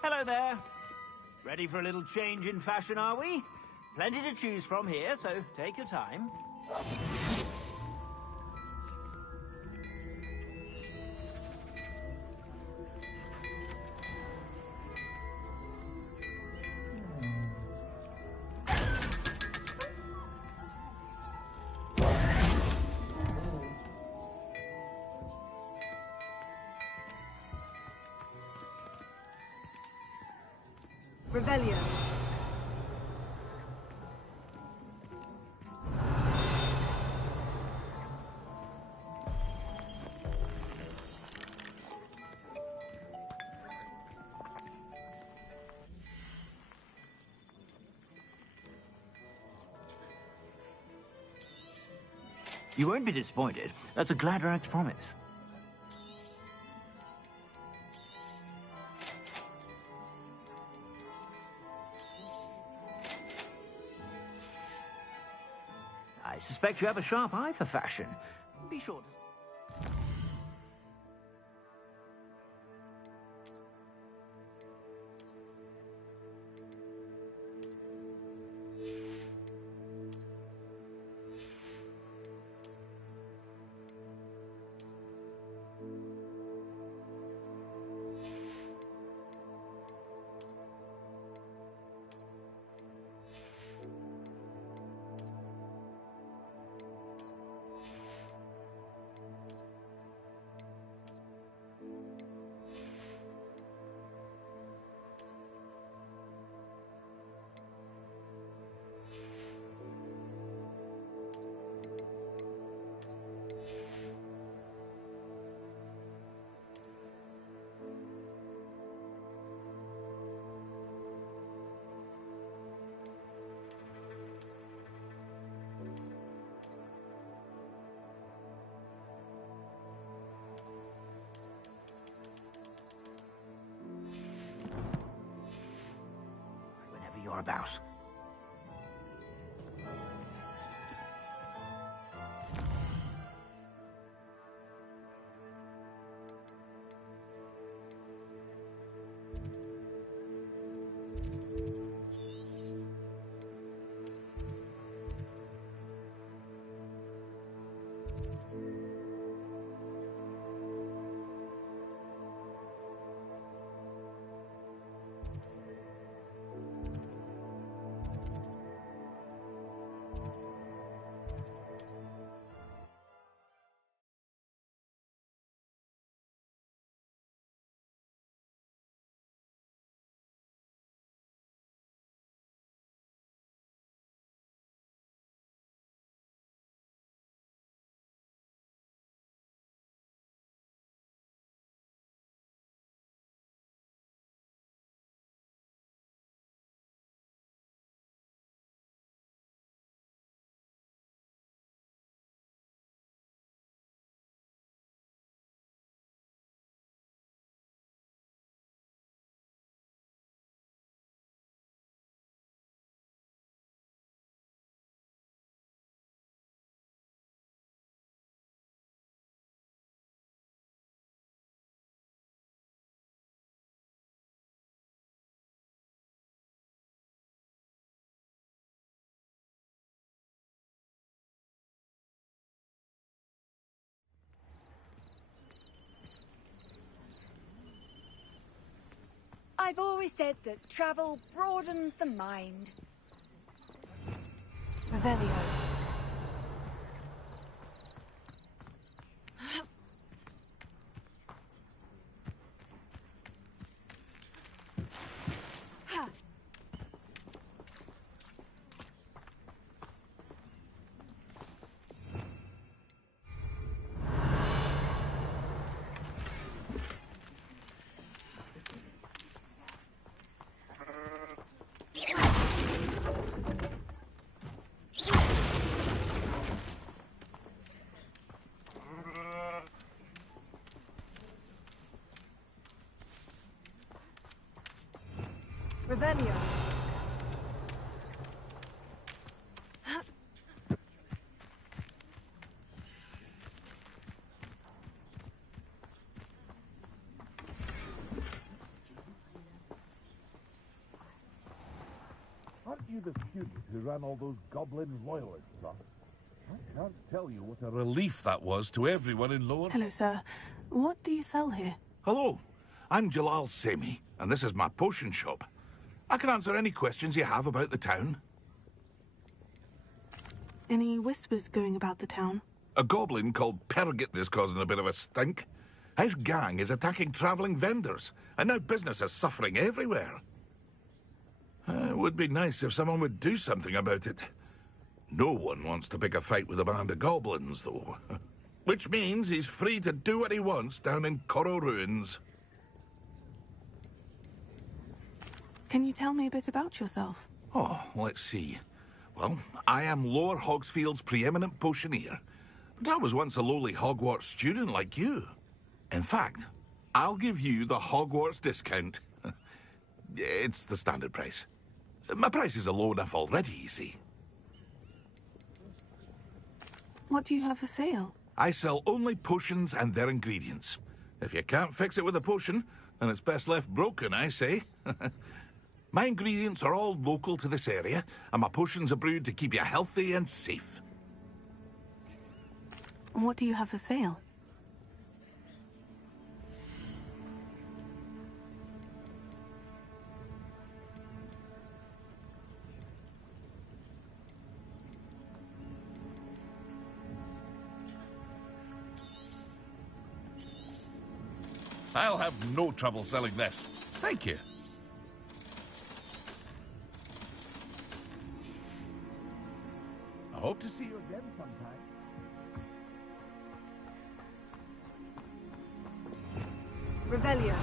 Hello there. Ready for a little change in fashion, are we? Plenty to choose from here, so take your time. Revelio. You won't be disappointed. That's a Gladrax promise. I suspect you have a sharp eye for fashion. Be sure to... you're about. I've always said that travel broadens the mind. Revelio. Revelio. Aren't you the student who ran all those goblin loyalists up? I can't tell you what a relief that was to everyone in Lower... Hello, sir. What do you sell here? Hello, I'm Jalal Semi, and this is my potion shop. I can answer any questions you have about the town. Any whispers going about the town? A goblin called Pergit is causing a bit of a stink. His gang is attacking travelling vendors, and now business is suffering everywhere. It would be nice if someone would do something about it. No one wants to pick a fight with a band of goblins, though. Which means he's free to do what he wants down in Coral Ruins. Can you tell me a bit about yourself? Oh, let's see. Well, I am Lower Hogsfield's preeminent potioneer. But I was once a lowly Hogwarts student like you. In fact, I'll give you the Hogwarts discount. It's the standard price. My prices are low enough already, you see. What do you have for sale? I sell only potions and their ingredients. If you can't fix it with a potion, then it's best left broken, I say. My ingredients are all local to this area, and my potions are brewed to keep you healthy and safe. What do you have for sale? I'll have no trouble selling this. Thank you. I hope to see you again sometime. Revelio.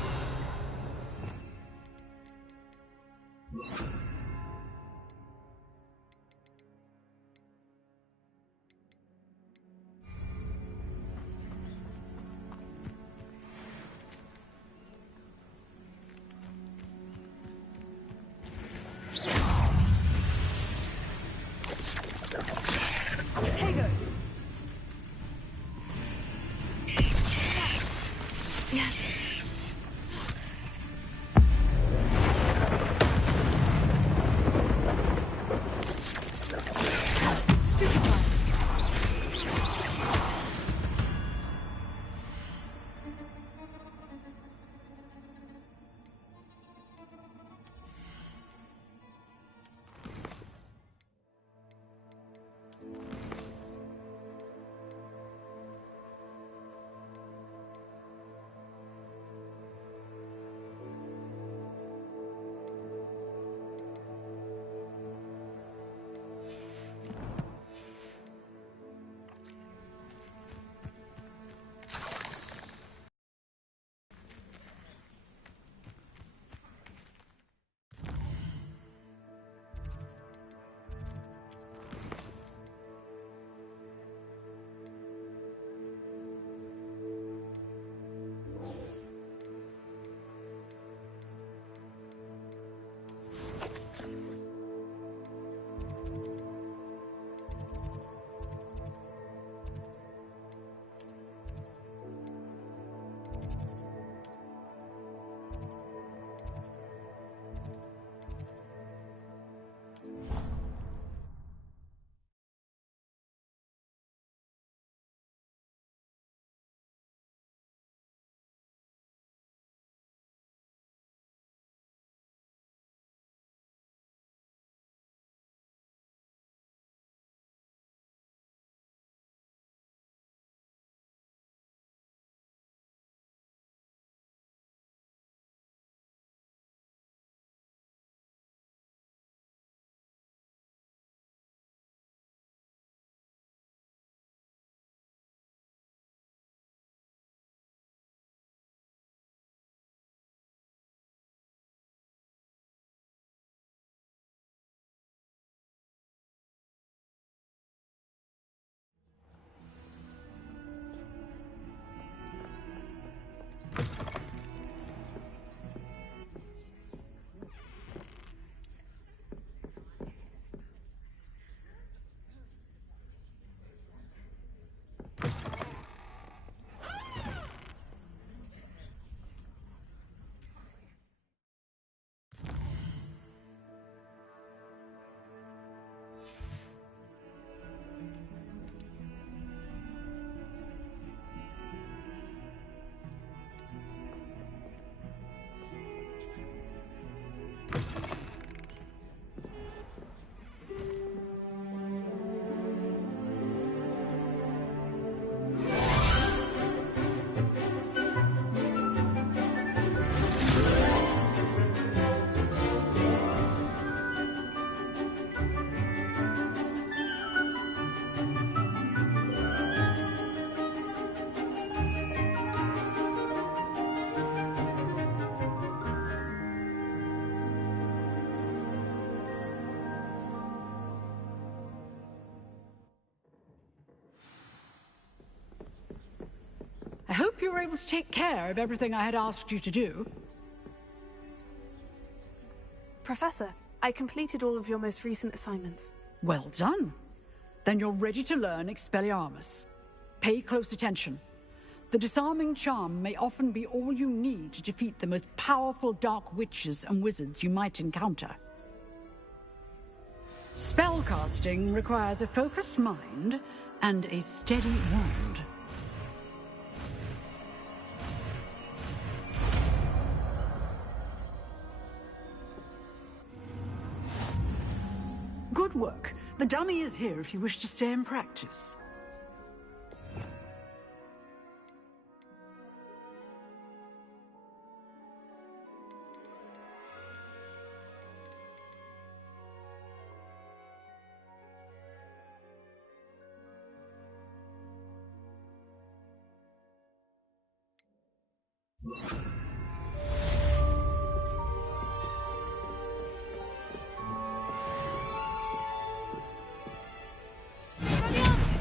I hope you were able to take care of everything I had asked you to do. Professor, I completed all of your most recent assignments. Well done. Then you're ready to learn Expelliarmus. Pay close attention. The disarming charm may often be all you need to defeat the most powerful dark witches and wizards you might encounter. Spellcasting requires a focused mind and a steady wand. Good work. The dummy is here if you wish to stay and practice.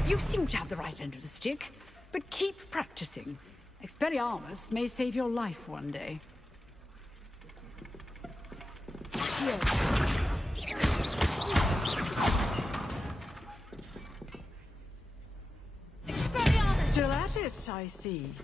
You seem to have the right end of the stick, but keep practicing. Expelliarmus may save your life one day. Still at it, I see.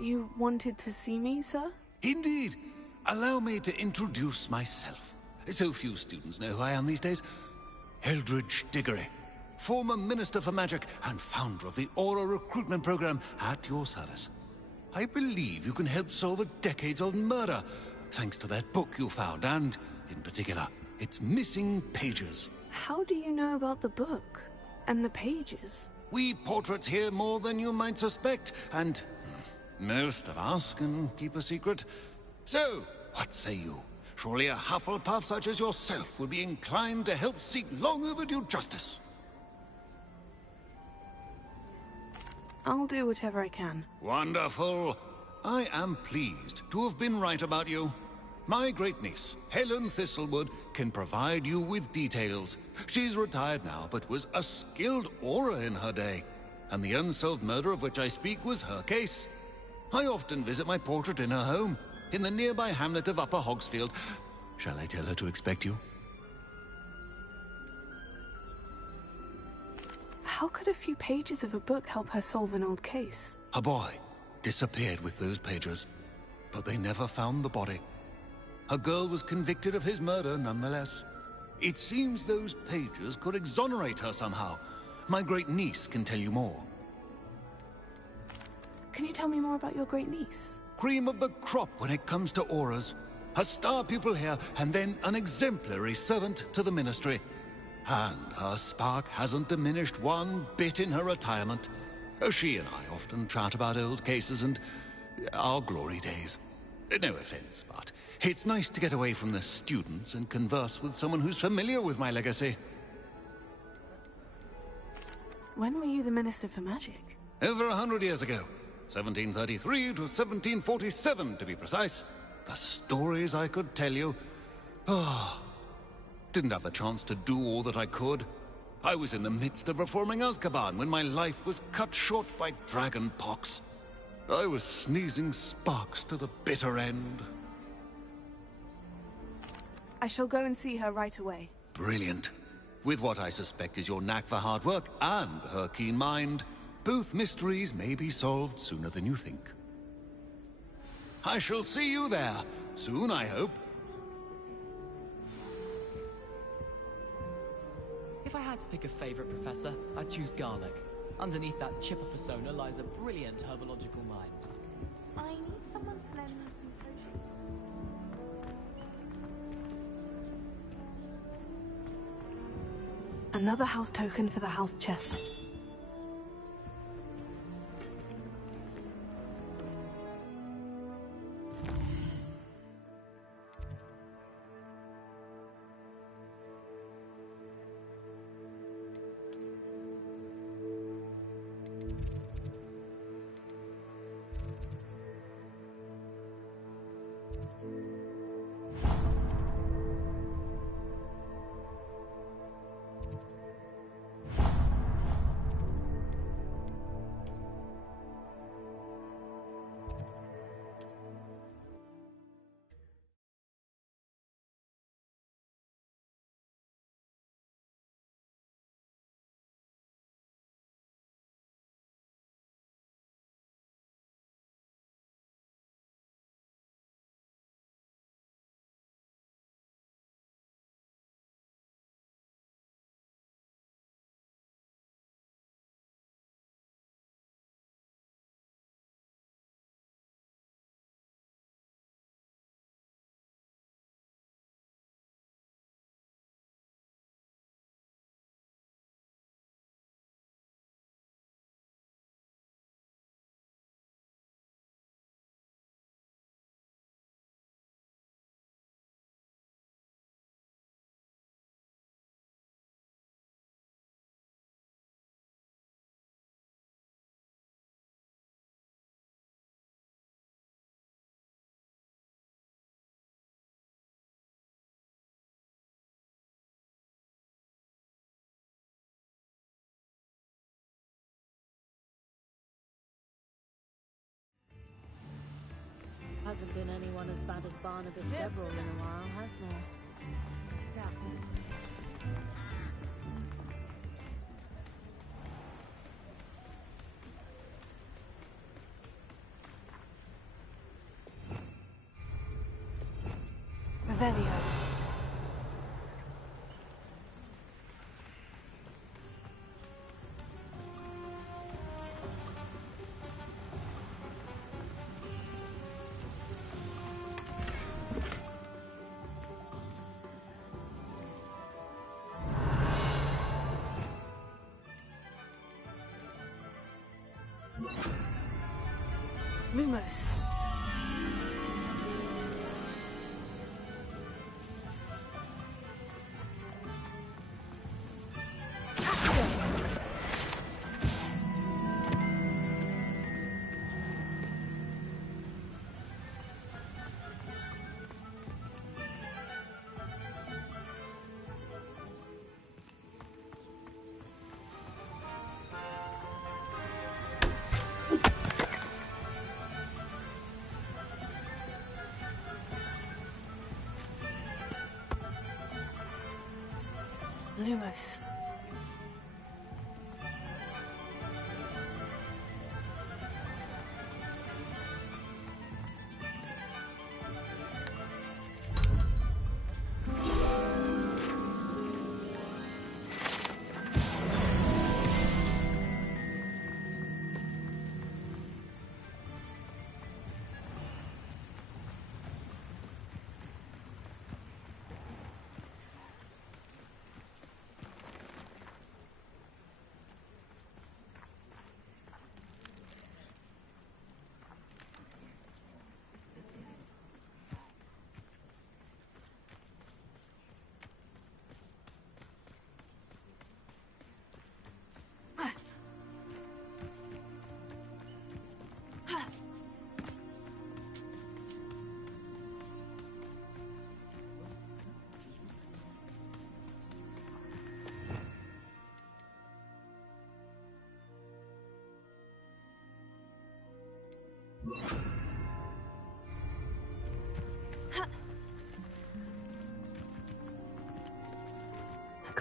You wanted to see me, sir? Indeed. Allow me to introduce myself. So few students know who I am these days. Eldridge Diggory, former Minister for Magic and founder of the Aura recruitment program at your service. I believe you can help solve a decades-old murder, thanks to that book you found, and, in particular, its missing pages. How do you know about the book? And the pages? We portraits hear more than you might suspect, and most of us can keep a secret. So, what say you? Surely a Hufflepuff such as yourself would be inclined to help seek long overdue justice. I'll do whatever I can. Wonderful. I am pleased to have been right about you. My great-niece, Helen Thistlewood, can provide you with details. She's retired now, but was a skilled aura in her day. And the unsolved murder of which I speak was her case. I often visit my portrait in her home, in the nearby hamlet of Upper Hogsfield. Shall I tell her to expect you? How could a few pages of a book help her solve an old case? A boy disappeared with those pages, but they never found the body. A girl was convicted of his murder nonetheless. It seems those pages could exonerate her somehow. My great-niece can tell you more. Can you tell me more about your great-niece? Cream of the crop when it comes to auras. A star pupil here, and then an exemplary servant to the ministry. And her spark hasn't diminished one bit in her retirement. She and I often chat about old cases and our glory days. No offense, but it's nice to get away from the students and converse with someone who's familiar with my legacy. When were you the Minister for Magic? Over 100 years ago. 1733 to 1747 to be precise. The stories I could tell you. Ah, didn't have the chance to do all that I could. I was in the midst of reforming Azkaban when my life was cut short by dragon pox. I was sneezing sparks to the bitter end. I shall go and see her right away. Brilliant. With what I suspect is your knack for hard work and her keen mind, both mysteries may be solved sooner than you think. I shall see you there, soon I hope. If I had to pick a favorite professor, I'd choose Garlic. Underneath that chipper persona lies a brilliant herbological mind. I need someone to lend me some potions. Another house token for the house chest. Hasn't been anyone as bad as Barnabas Deverell in a while, has there? Revelio. Lumos. Lumos.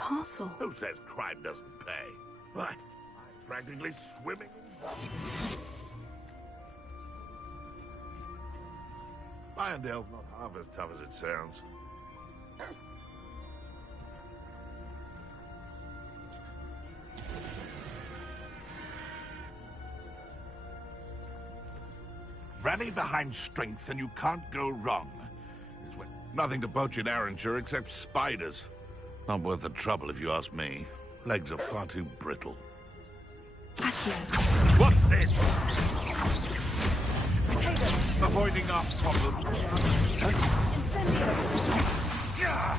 castle. Who says crime doesn't pay? Why, I'm practically swimming. Irondale's not half as tough as it sounds. Rally behind strength and you can't go wrong. It's nothing to poach in Arrowshire except spiders. Not worth the trouble if you ask me. Legs are far too brittle. What's this? Potato. Avoiding our problem. Incendio. Yeah.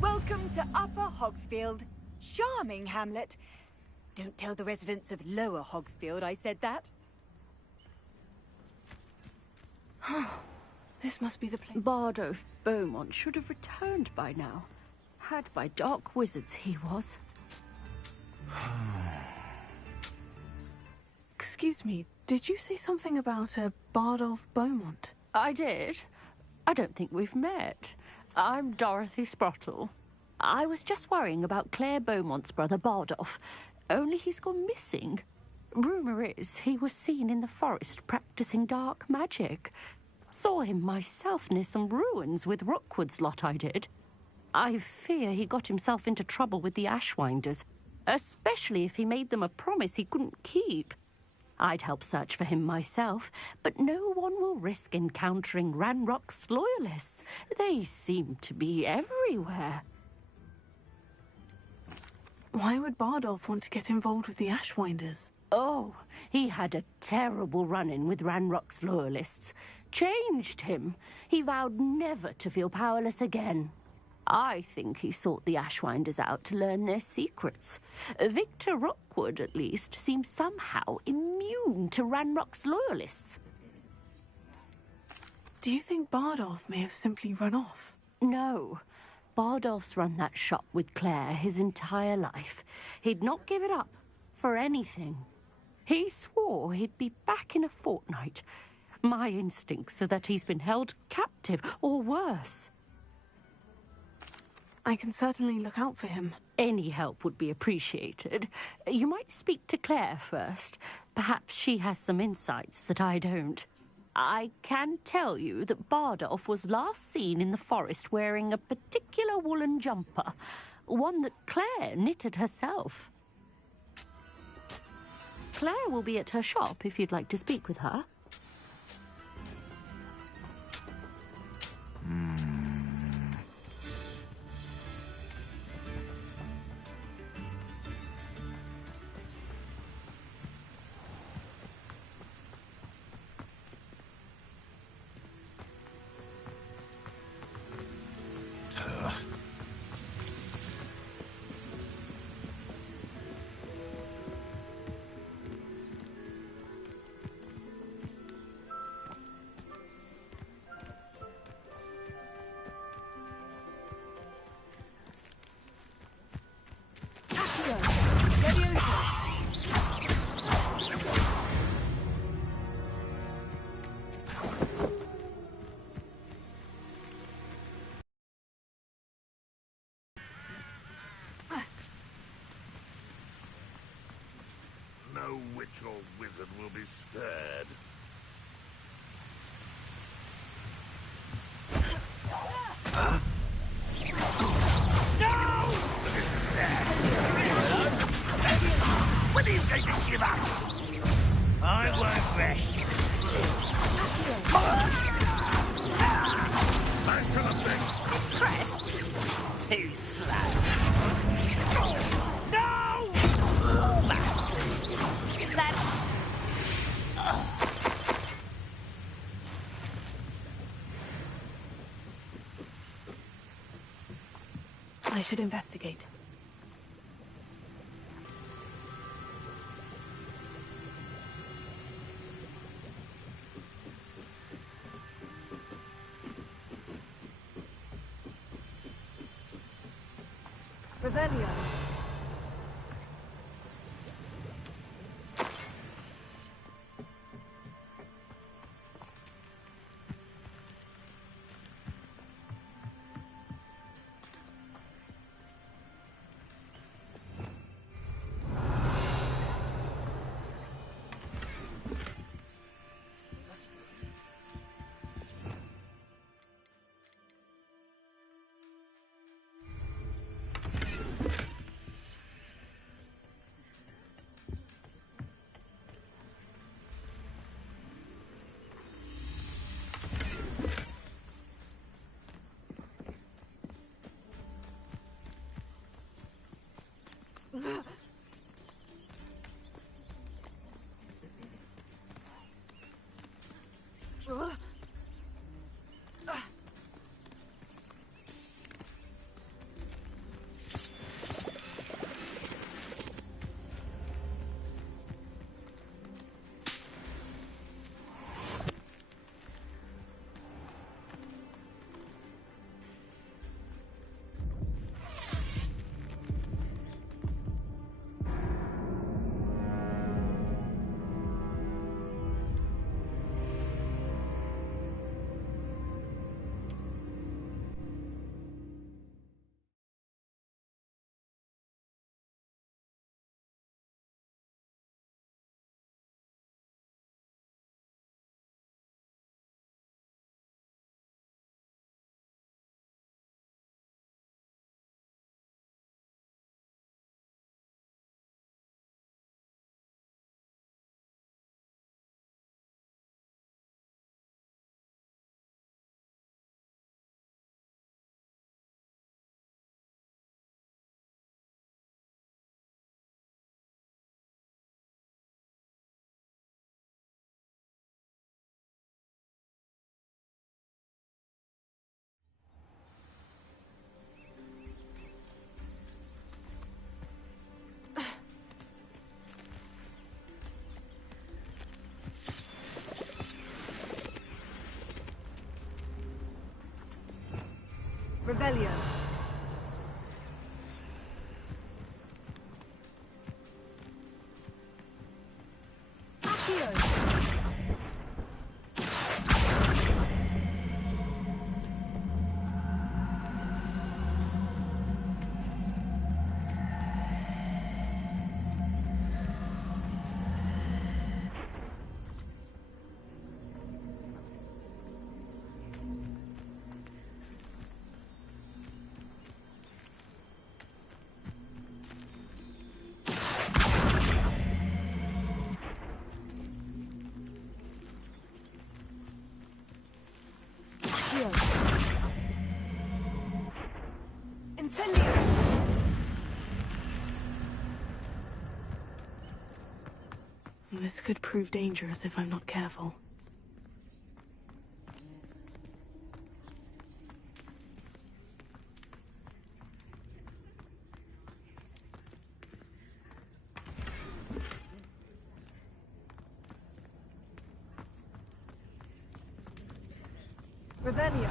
Welcome to Upper Hogsfield. Charming hamlet. Don't tell the residents of Lower Hogsfield I said that. This must be the place. Bardolph Beaumont should have returned by now. Had by dark wizards he was. Excuse me, did you say something about a Bardolph Beaumont? I did. I don't think we've met. I'm Dorothy Sprottle. I was just worrying about Claire Beaumont's brother Bardolph, only he's gone missing. Rumour is he was seen in the forest practicing dark magic. Saw him myself near some ruins with Rookwood's lot I did. I fear he got himself into trouble with the Ashwinders, especially if he made them a promise he couldn't keep. I'd help search for him myself, but no one will risk encountering Ranrock's loyalists. They seem to be everywhere. Why would Bardolph want to get involved with the Ashwinders? Oh, he had a terrible run-in with Ranrock's loyalists. Changed him. He vowed never to feel powerless again. I think he sought the Ashwinders out to learn their secrets. Victor Rookwood, at least, seems somehow immune to Ranrock's loyalists. Do you think Bardolph may have simply run off? No. Bardolph's run that shop with Claire his entire life. He'd not give it up for anything. He swore he'd be back in a fortnight. My instincts are that he's been held captive, or worse. I can certainly look out for him. Any help would be appreciated. You might speak to Claire first. Perhaps she has some insights that I don't. I can tell you that Bardolph was last seen in the forest wearing a particular woolen jumper, one that Claire knitted herself. Claire will be at her shop if you'd like to speak with her. No witch or wizard will be spared. Huh? No! When are you going to give up? I won't rest. Back to the thing. Pressed? Too slow. No! Is that... should investigate. Revelio. Revelio. Accio. Incendio! This could prove dangerous if I'm not careful. Revelio.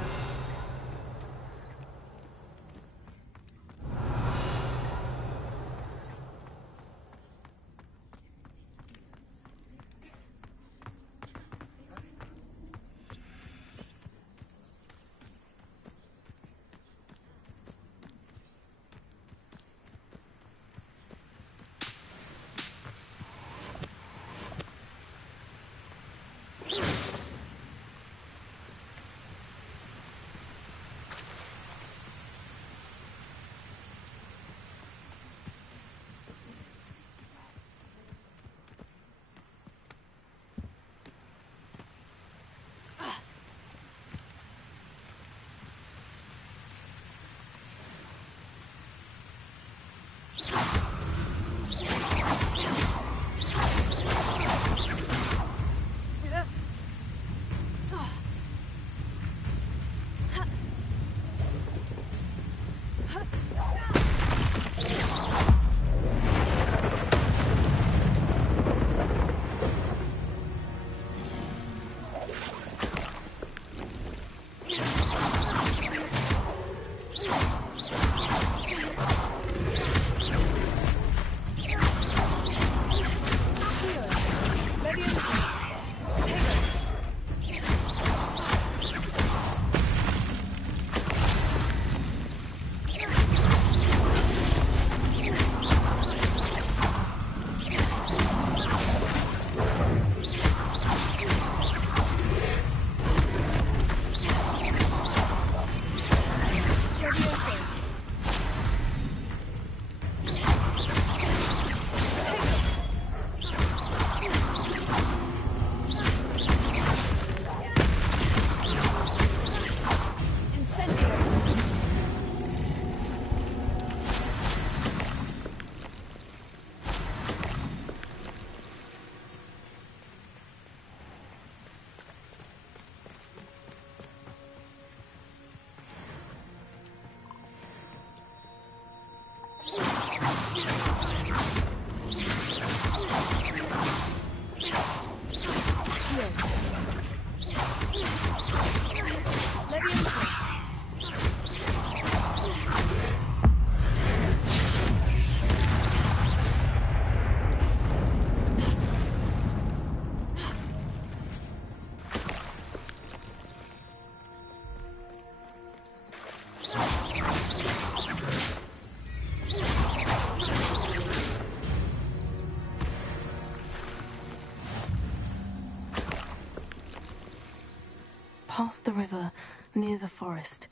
past the river, near the forest.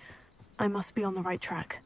I must be on the right track.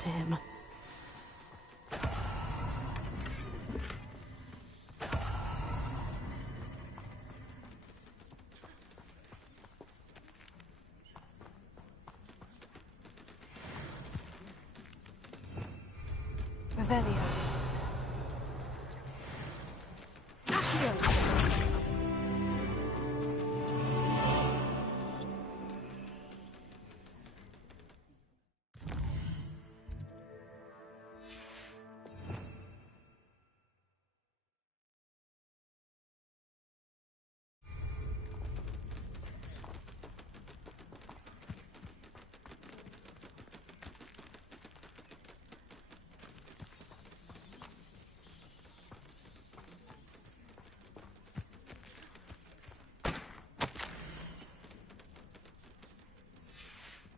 To him. Revelio.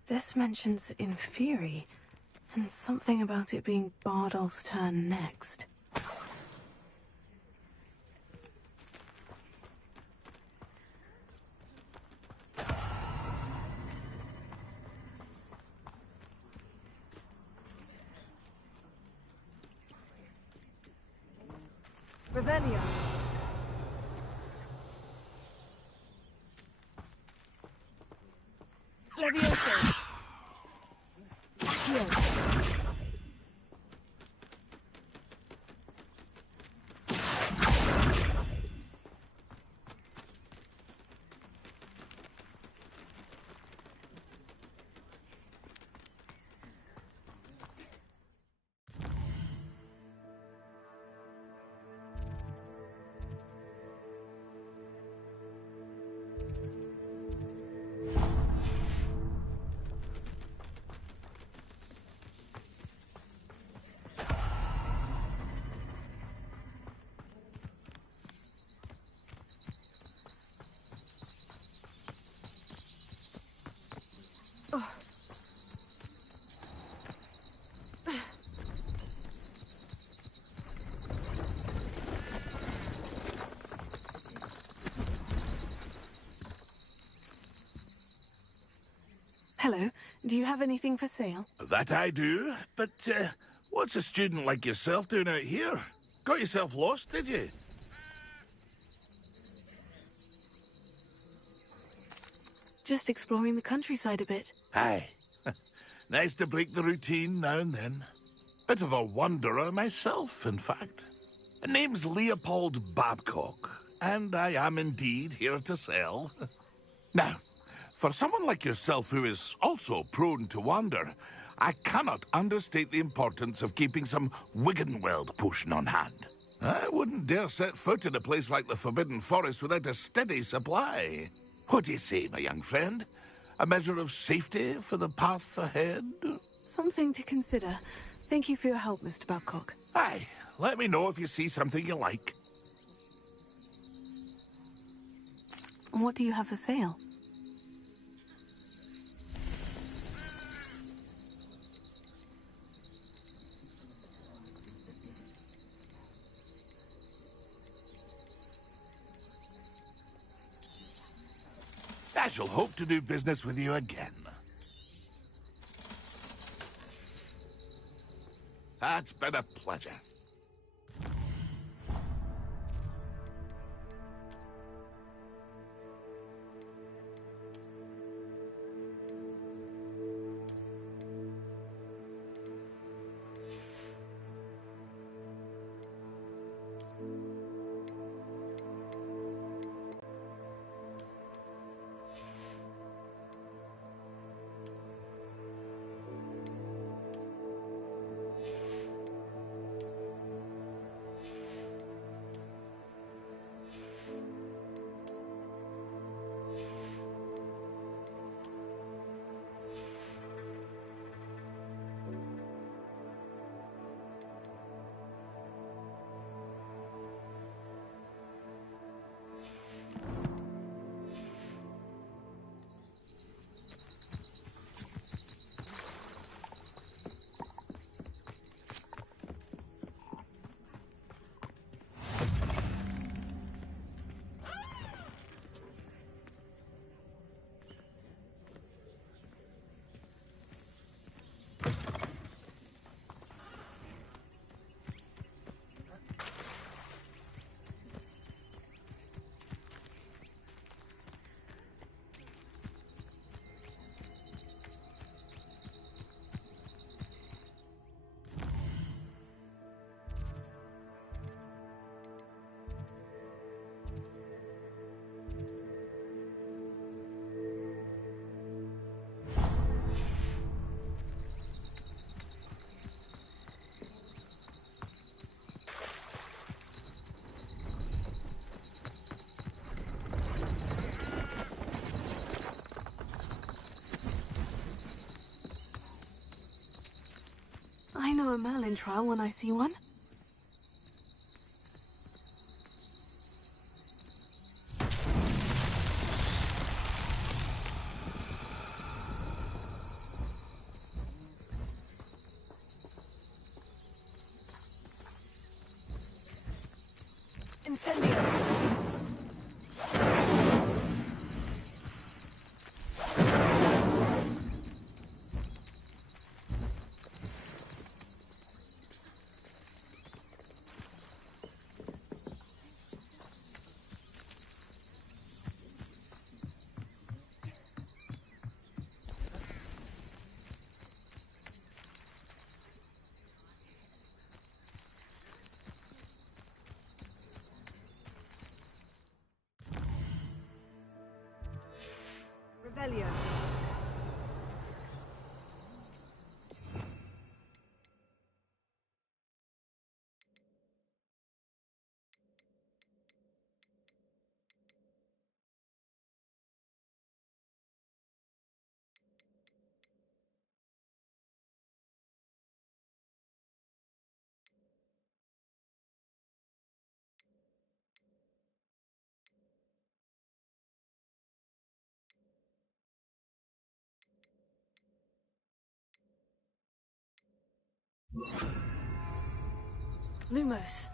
This mentions Inferi, and something about it being Bardolph's turn next. Revelio. Do you have anything for sale? That I do, but what's a student like yourself doing out here? Got yourself lost, did you? Just exploring the countryside a bit. Aye. Nice to break the routine now and then. Bit of a wanderer myself, in fact. Name's Leopold Babcock, and I am indeed here to sell. Now, for someone like yourself who is also prone to wander, I cannot understate the importance of keeping some Wiggenweld potion on hand. I wouldn't dare set foot in a place like the Forbidden Forest without a steady supply. What do you say, my young friend? A measure of safety for the path ahead? Something to consider. Thank you for your help, Mr. Babcock. Aye. Let me know if you see something you like. What do you have for sale? I shall hope to do business with you again. It's been a pleasure. I know a Merlin trial when I see one. Incendio! Revelio. Lumos.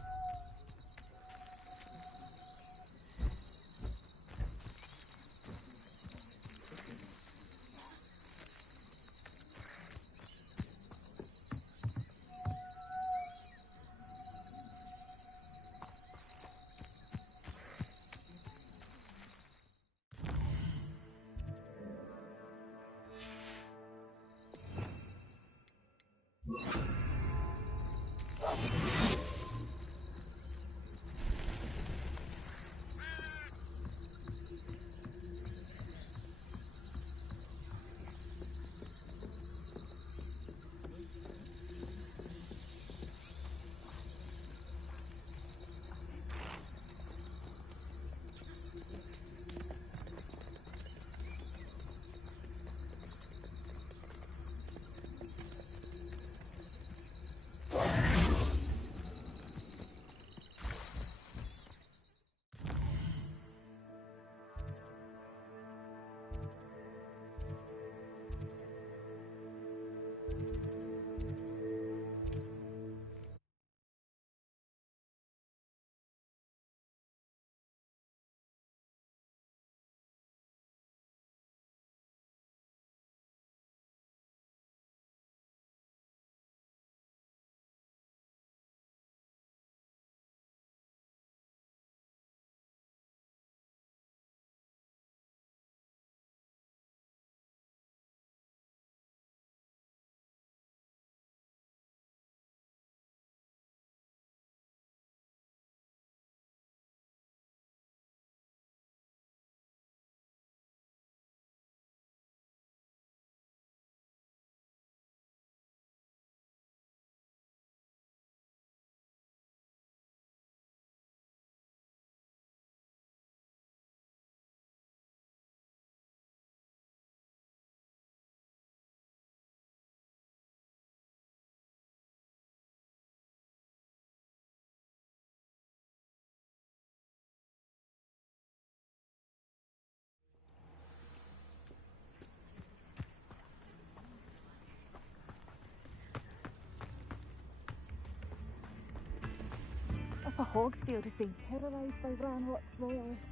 Half of Hogsfield is being terrorised by Ranrock's royalists.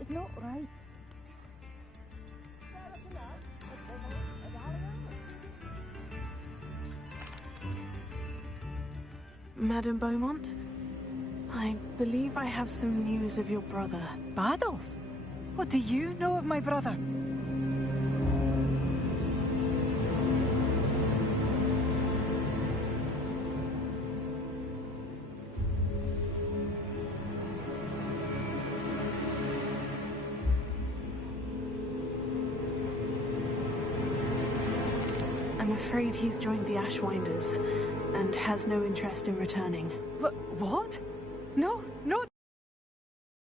It's not right. Madame Beaumont, I believe I have some news of your brother. Badolf? What do you know of my brother? I'm afraid he's joined the Ashwinders and has no interest in returning. What? No,